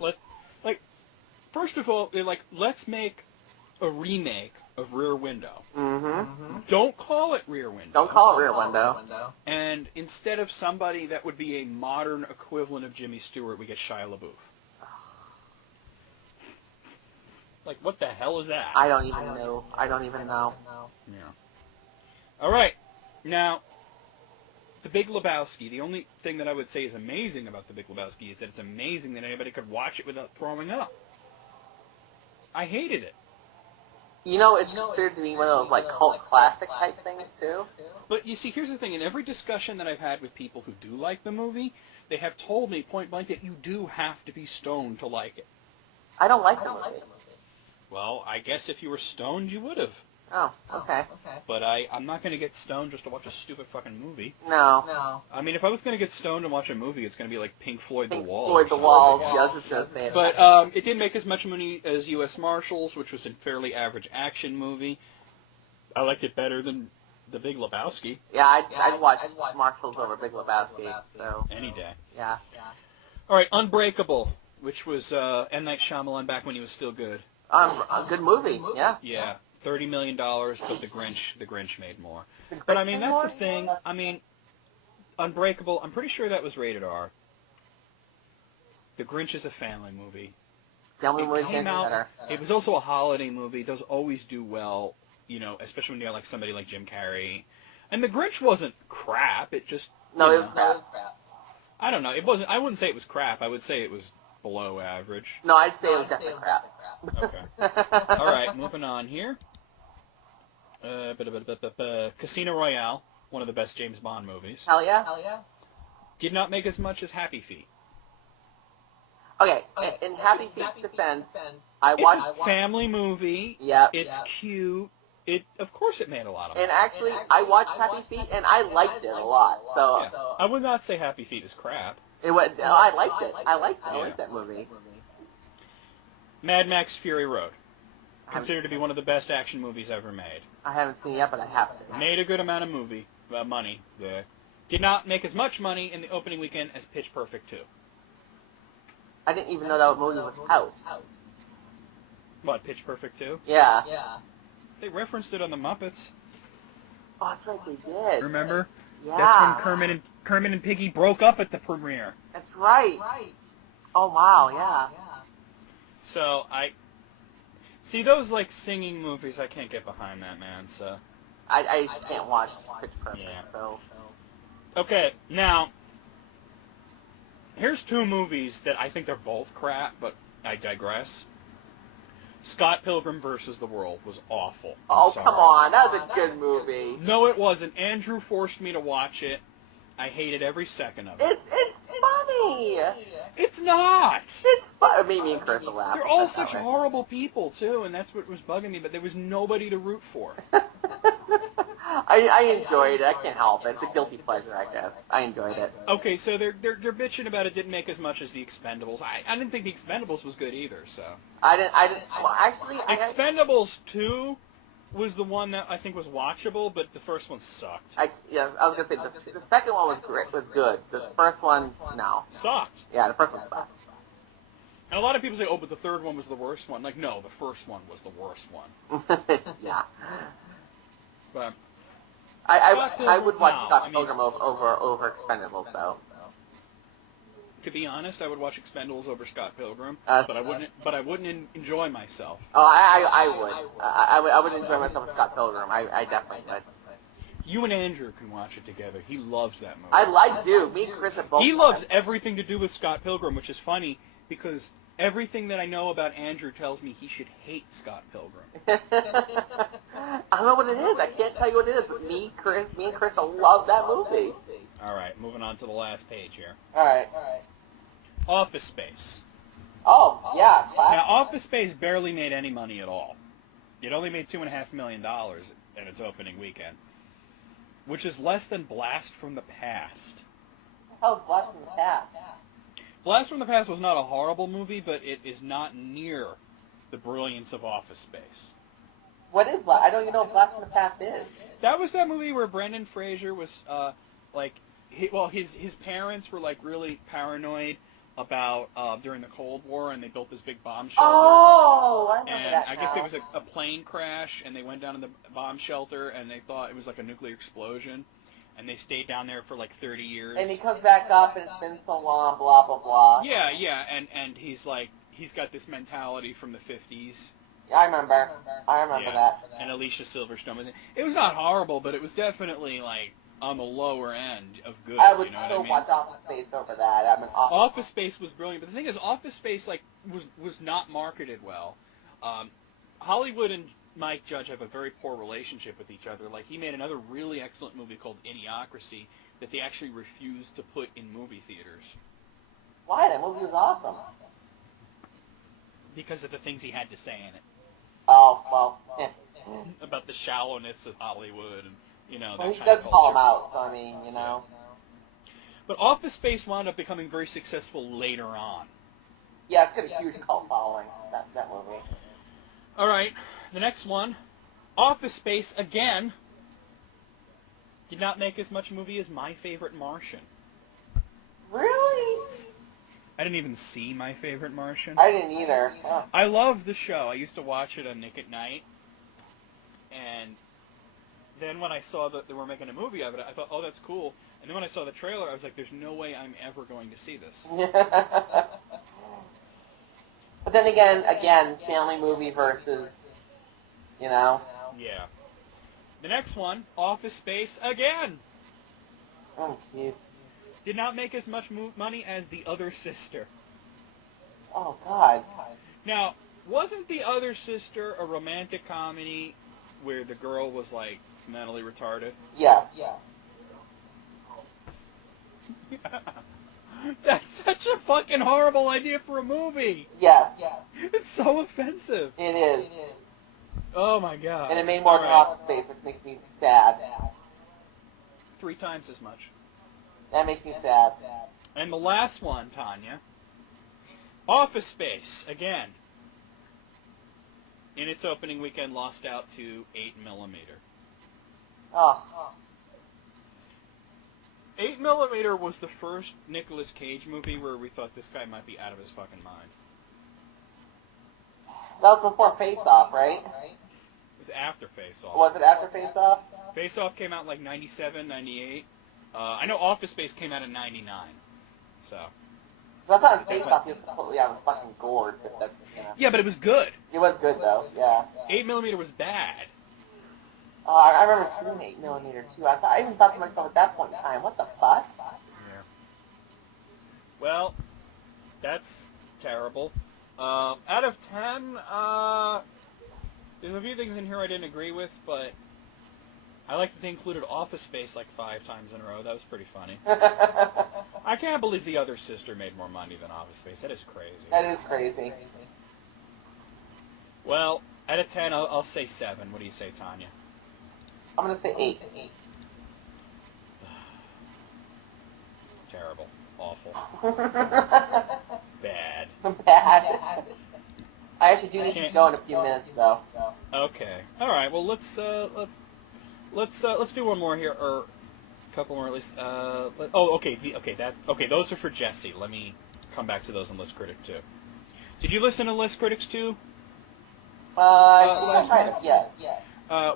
first of all, let's make a remake of Rear Window. Mm-hmm. Don't call it Rear Window. Don't call it Rear Window. And instead of somebody that would be a modern equivalent of Jimmy Stewart, we get Shia LaBeouf. Like, what the hell is that? I don't even know. Yeah. All right. Now, The Big Lebowski, the only thing that I would say is amazing about The Big Lebowski is that it's amazing that anybody could watch it without throwing up. I hated it. It's considered to be one of those, cult classic type things, too. But, you see, here's the thing. In every discussion that I've had with people who do like the movie, they have told me point blank that you do have to be stoned to like it. I don't like the movie. Well, I guess if you were stoned, you would have. Oh, okay. But I'm not going to get stoned just to watch a stupid fucking movie. No. I mean, if I was going to get stoned and watch a movie, it's going to be like Pink Floyd The Wall. Floyd The Wall, yeah, I was just going to say that. But it didn't make as much money as U.S. Marshals, which was a fairly average action movie. I liked it better than The Big Lebowski. Yeah, I'd watch Marshals over Big Lebowski, so... Any day. Yeah. All right, Unbreakable, which was M. Night Shyamalan back when he was still good. A good movie, yeah. Yeah, $30 million, but the Grinch made more. But I mean, that's the thing. I mean, Unbreakable, I'm pretty sure that was rated R. The Grinch is a family movie. It came out, it was also a holiday movie. Those always do well, especially when you have somebody like Jim Carrey. And The Grinch wasn't crap. It just... No, it was crap. I don't know. It wasn't. I wouldn't say it was crap. I would say it was below average. No, I'd say it was definitely crap. Okay. All right, moving on here. Casino Royale, one of the best James Bond movies. Hell yeah. Did not make as much as Happy Feet. Okay, in Happy Feet's defense, It's a family movie. Yeah. It's cute. Of course it made a lot of money. And actually, I watched Happy Feet, and I liked it a lot. So Yeah. I would not say Happy Feet is crap. I liked it. I liked that movie. Mad Max Fury Road. Considered to be one of the best action movies ever made. I haven't seen it yet, but I have to. Made a good amount of money. Did not make as much money in the opening weekend as Pitch Perfect 2. I didn't even know that movie was out. What, Pitch Perfect 2? Yeah. They referenced it on the Muppets. Oh, that's right, they did. Remember? Yeah. That's when Kermit and Piggy broke up at the premiere. That's right. Oh, wow, yeah. So, see, those, singing movies, I can't get behind that, man, so... I can't watch Pitch Perfect, Yeah. so... Okay, now, here's two movies that I think they're both crap, but I digress. Scott Pilgrim vs. the World was awful. Oh, Sorry. come on, that was a good movie. No, it wasn't. Andrew forced me to watch it. I hated every second of it. It's funny. It's not! It's fun. Me and Chris will laugh. They're all such horrible people, too, and that's what was bugging me, but there was nobody to root for. I enjoyed it. I can't help it. It's a guilty pleasure, I guess. I enjoyed it. Okay, so they're bitching about it didn't make as much as The Expendables. I didn't think The Expendables was good either, so... I didn't, well, actually... Expendables 2 was the one that I think was watchable, but the first one sucked. I was going to say, the second one was good. The first one, no. Sucked. Yeah, the first one sucked. And a lot of people say, oh, but the third one was the worst one. Like, no, the first one was the worst one. Yeah. But... I would watch Scott Pilgrim over Expendables, though. To be honest, I would watch Expendables over Scott Pilgrim, but I wouldn't enjoy myself. Oh, I would enjoy myself with Scott Pilgrim. I definitely would. You and Andrew can watch it together. He loves that movie. I do. Me and Chris have both. He loves everything to do with Scott Pilgrim, which is funny because everything that I know about Andrew tells me he should hate Scott Pilgrim. I don't know what it is. I can't tell you what it is, but me and Chris love that movie. All right, moving on to the last page here. All right. Office Space. Oh, yeah. Now, Office Space barely made any money at all. It only made $2.5 million in its opening weekend, which is less than Blast from the Past. Oh, Blast from the Past. Blast from the Past was not a horrible movie, but it is not near the brilliance of Office Space. What is Blast? I don't even know what Blast from the Past is. That was that movie where Brendan Fraser was, his parents were, like, really paranoid about, during the Cold War, and they built this big bomb shelter. Oh, I remember And that I guess now. there was a plane crash, and they went down to the bomb shelter, and they thought it was like a nuclear explosion, and they stayed down there for like 30 years. And he comes back up, and it's been so long, blah, blah, blah. Yeah, and he's like, he's got this mentality from the 50s. Yeah, I remember that. And Alicia Silverstone was in. It was not horrible, but it was definitely like on the lower end of good. I would you know what still I mean? watch Office Space over that. I mean, Office Space was brilliant, but the thing is, Office Space like was not marketed well. Hollywood and Mike Judge have a very poor relationship with each other. Like, he made another really excellent movie called Idiocracy that they actually refused to put in movie theaters Why? That movie was awesome. because of the things he had to say in it Oh, well, about the shallowness of Hollywood and that well, he kind of does call him culture. out, so I mean, you know. But Office Space wound up becoming very successful later on. Yeah, it's got a huge cult following, that movie. All right, the next one, Office Space again, did not make as much movie as My Favorite Martian. Really? I didn't even see My Favorite Martian. I didn't either. Oh. I love the show. I used to watch it on Nick at Night, and then when I saw that they were making a movie of it, I thought, oh, that's cool. And then when I saw the trailer, I was like, there's no way I'm ever going to see this. But then again, family movie versus, you know. Yeah. The next one, Office Space again. Oh, jeez. Did not make as much money as The Other Sister. Oh, God. Now, wasn't The Other Sister a romantic comedy where the girl was, like, mentally retarded? Yeah. That's such a fucking horrible idea for a movie. Yeah. It's so offensive. It is. Oh, my God. And it made more All than right. Office Space, which makes me sad. 3 times as much. That makes me sad. And the last one, Tanya, Office Space, again, in its opening weekend, lost out to 8mm. Oh. 8mm was the first Nicolas Cage movie where we thought this guy might be out of his fucking mind. That was before Face Off, right? It was after Face Off. Was it after Face Off? Face Off came out in like 97, 98. I know Office Space came out in 99. So. I thought in Face Off he was completely out of his fucking gourd. But that's, you know. Yeah, but it was good. It was good, though, yeah. 8mm was bad. Oh, I remember seeing 8mm, too. I even thought to myself at that point in time, what the fuck? Yeah. Well, that's terrible. Out of 10, there's a few things in here I didn't agree with, but I like that they included Office Space like 5 times in a row. That was pretty funny. I can't believe The Other Sister made more money than Office Space. That is crazy. That is crazy. Well, out of 10, I'll say 7. What do you say, Tanya? I'm going to say 8. Terrible. Awful. Bad. Bad. I actually do need to go in a few minutes, though. Okay. All right. Well, let's do one more here, or a couple more at least. Okay. Those are for Jesse. Let me come back to those on List Critic 2. Did you listen to List Critics 2? I kind of, yes.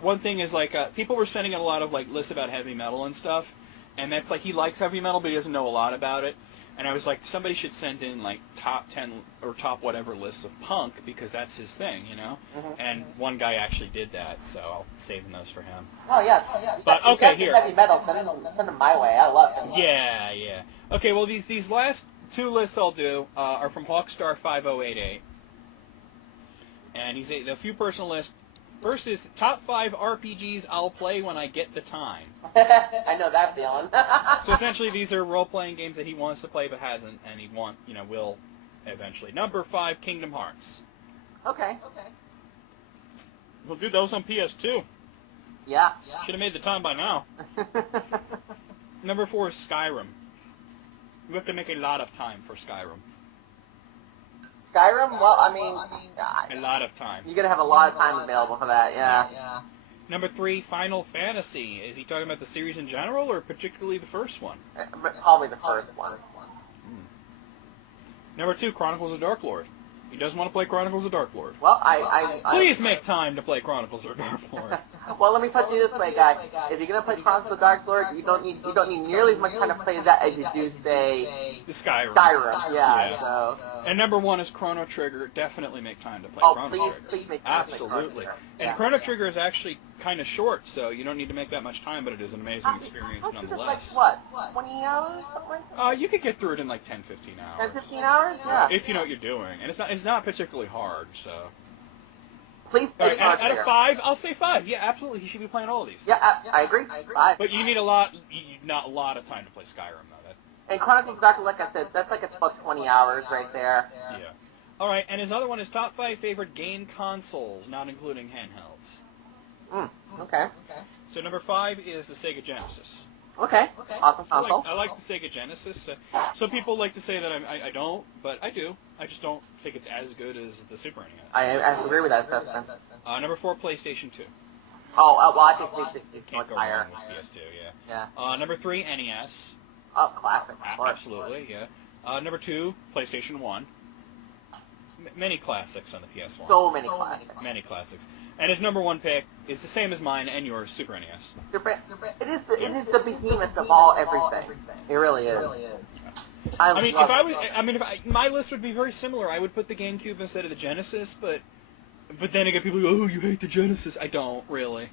One thing is like people were sending in a lot of like lists about heavy metal and stuff, and that's like he likes heavy metal, but he doesn't know a lot about it. And I was like, somebody should send in like top 10 or top whatever lists of punk because that's his thing, you know. Mm-hmm. And one guy actually did that, so I'll save those for him. Oh, yeah. But, okay, here. Heavy metal, send them my way. I love them. Yeah. Okay, well these last 2 lists I'll do are from Hawkstar 5088, and he's a few personal list. First is top 5 RPGs I'll play when I get the time. I know that feeling. So essentially, these are role-playing games that he wants to play but hasn't, and he will eventually. Number 5, Kingdom Hearts. Okay. Well, dude, that was on PS2. Yeah. Should have made the time by now. Number 4 is Skyrim. You have to make a lot of time for Skyrim. Skyrim? Well, I mean, A lot of time. you're going to have a lot of time available for that, yeah. Number 3, Final Fantasy. Is he talking about the series in general, or particularly the first one? Probably the first one. Number 2, Chronicles of Dark Lord. He doesn't want to play Chronicles of Dark Lord. Well, Please make time to play Chronicles of Dark Lord. Well, let me put it this way, guys. If you're gonna play Chronicles of Dark Lord, you don't need nearly as much time to play that as you do, say, The Skyrim. Skyrim. Yeah. Yeah. So. And number 1 is Chrono Trigger. Definitely make time to play Oh, Chrono please, Trigger. please make time to play Chrono Absolutely. Trigger. And Yeah. Chrono Trigger is actually kind of short, so you don't need to make that much time, but it is an amazing experience How much is it, nonetheless. like, what, 20 hours? Something like that? You could get through it in like 10, 15 hours. 10, 15 hours? Yeah. If you know what you're doing. And it's not particularly hard, so. Please All play right, Chrono out of Trigger. 5, I'll say 5. Yeah, absolutely. He should be playing all of these. Yeah, I agree. 5. But you need not a lot of time to play Skyrim, though. And Chronicles of Dark Lord, like I said, that's like about 20 hours right there. Yeah. All right, and his other one is top 5 favorite game consoles, not including handhelds. Okay. So number 5 is the Sega Genesis. Okay. Awesome console. I like the Sega Genesis. Some people like to say that I don't, but I do. I just don't think it's as good as the Super NES. I agree with that assessment. Number 4, PlayStation 2. Oh, well, I think it's Can't much go higher. wrong with PS2, yeah. Yeah. Number 3, NES. Oh, classic. Of course. Absolutely, yeah. Number 2, PlayStation 1. Many classics on the PS1. So many classics. Many classics. And his number 1 pick is the same as mine and yours, Super NES. It is the behemoth of all everything. It really is. My list would be very similar. I would put the GameCube instead of the Genesis, but then again, people go, "Oh, you hate the Genesis." I don't really.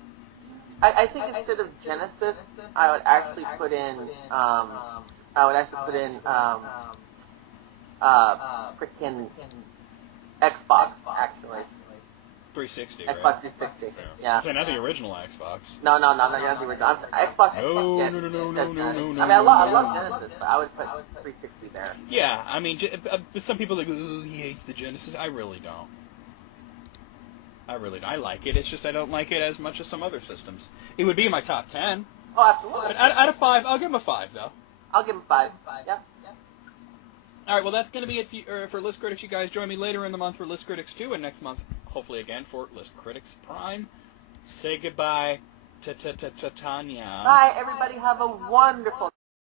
I think instead of Genesis, I would actually put in freaking Xbox, actually. 360, Xbox right? 360. Yeah. So not the original Xbox. No, not the original. Xbox. No. I mean, I love Genesis, but I would put 360 there. Yeah, I mean, some people are like, "Oh, he hates the Genesis." I really don't. I like it. It's just I don't like it as much as some other systems. It would be in my top 10. Oh, absolutely. But out of 5, I'll give him a 5, though. I'll give him 5. Yeah. All right, well, that's going to be it for List Critics. You guys join me later in the month for List Critics 2, and next month, hopefully again, for List Critics Prime. Say goodbye to Tanya. Bye, everybody. Have a wonderful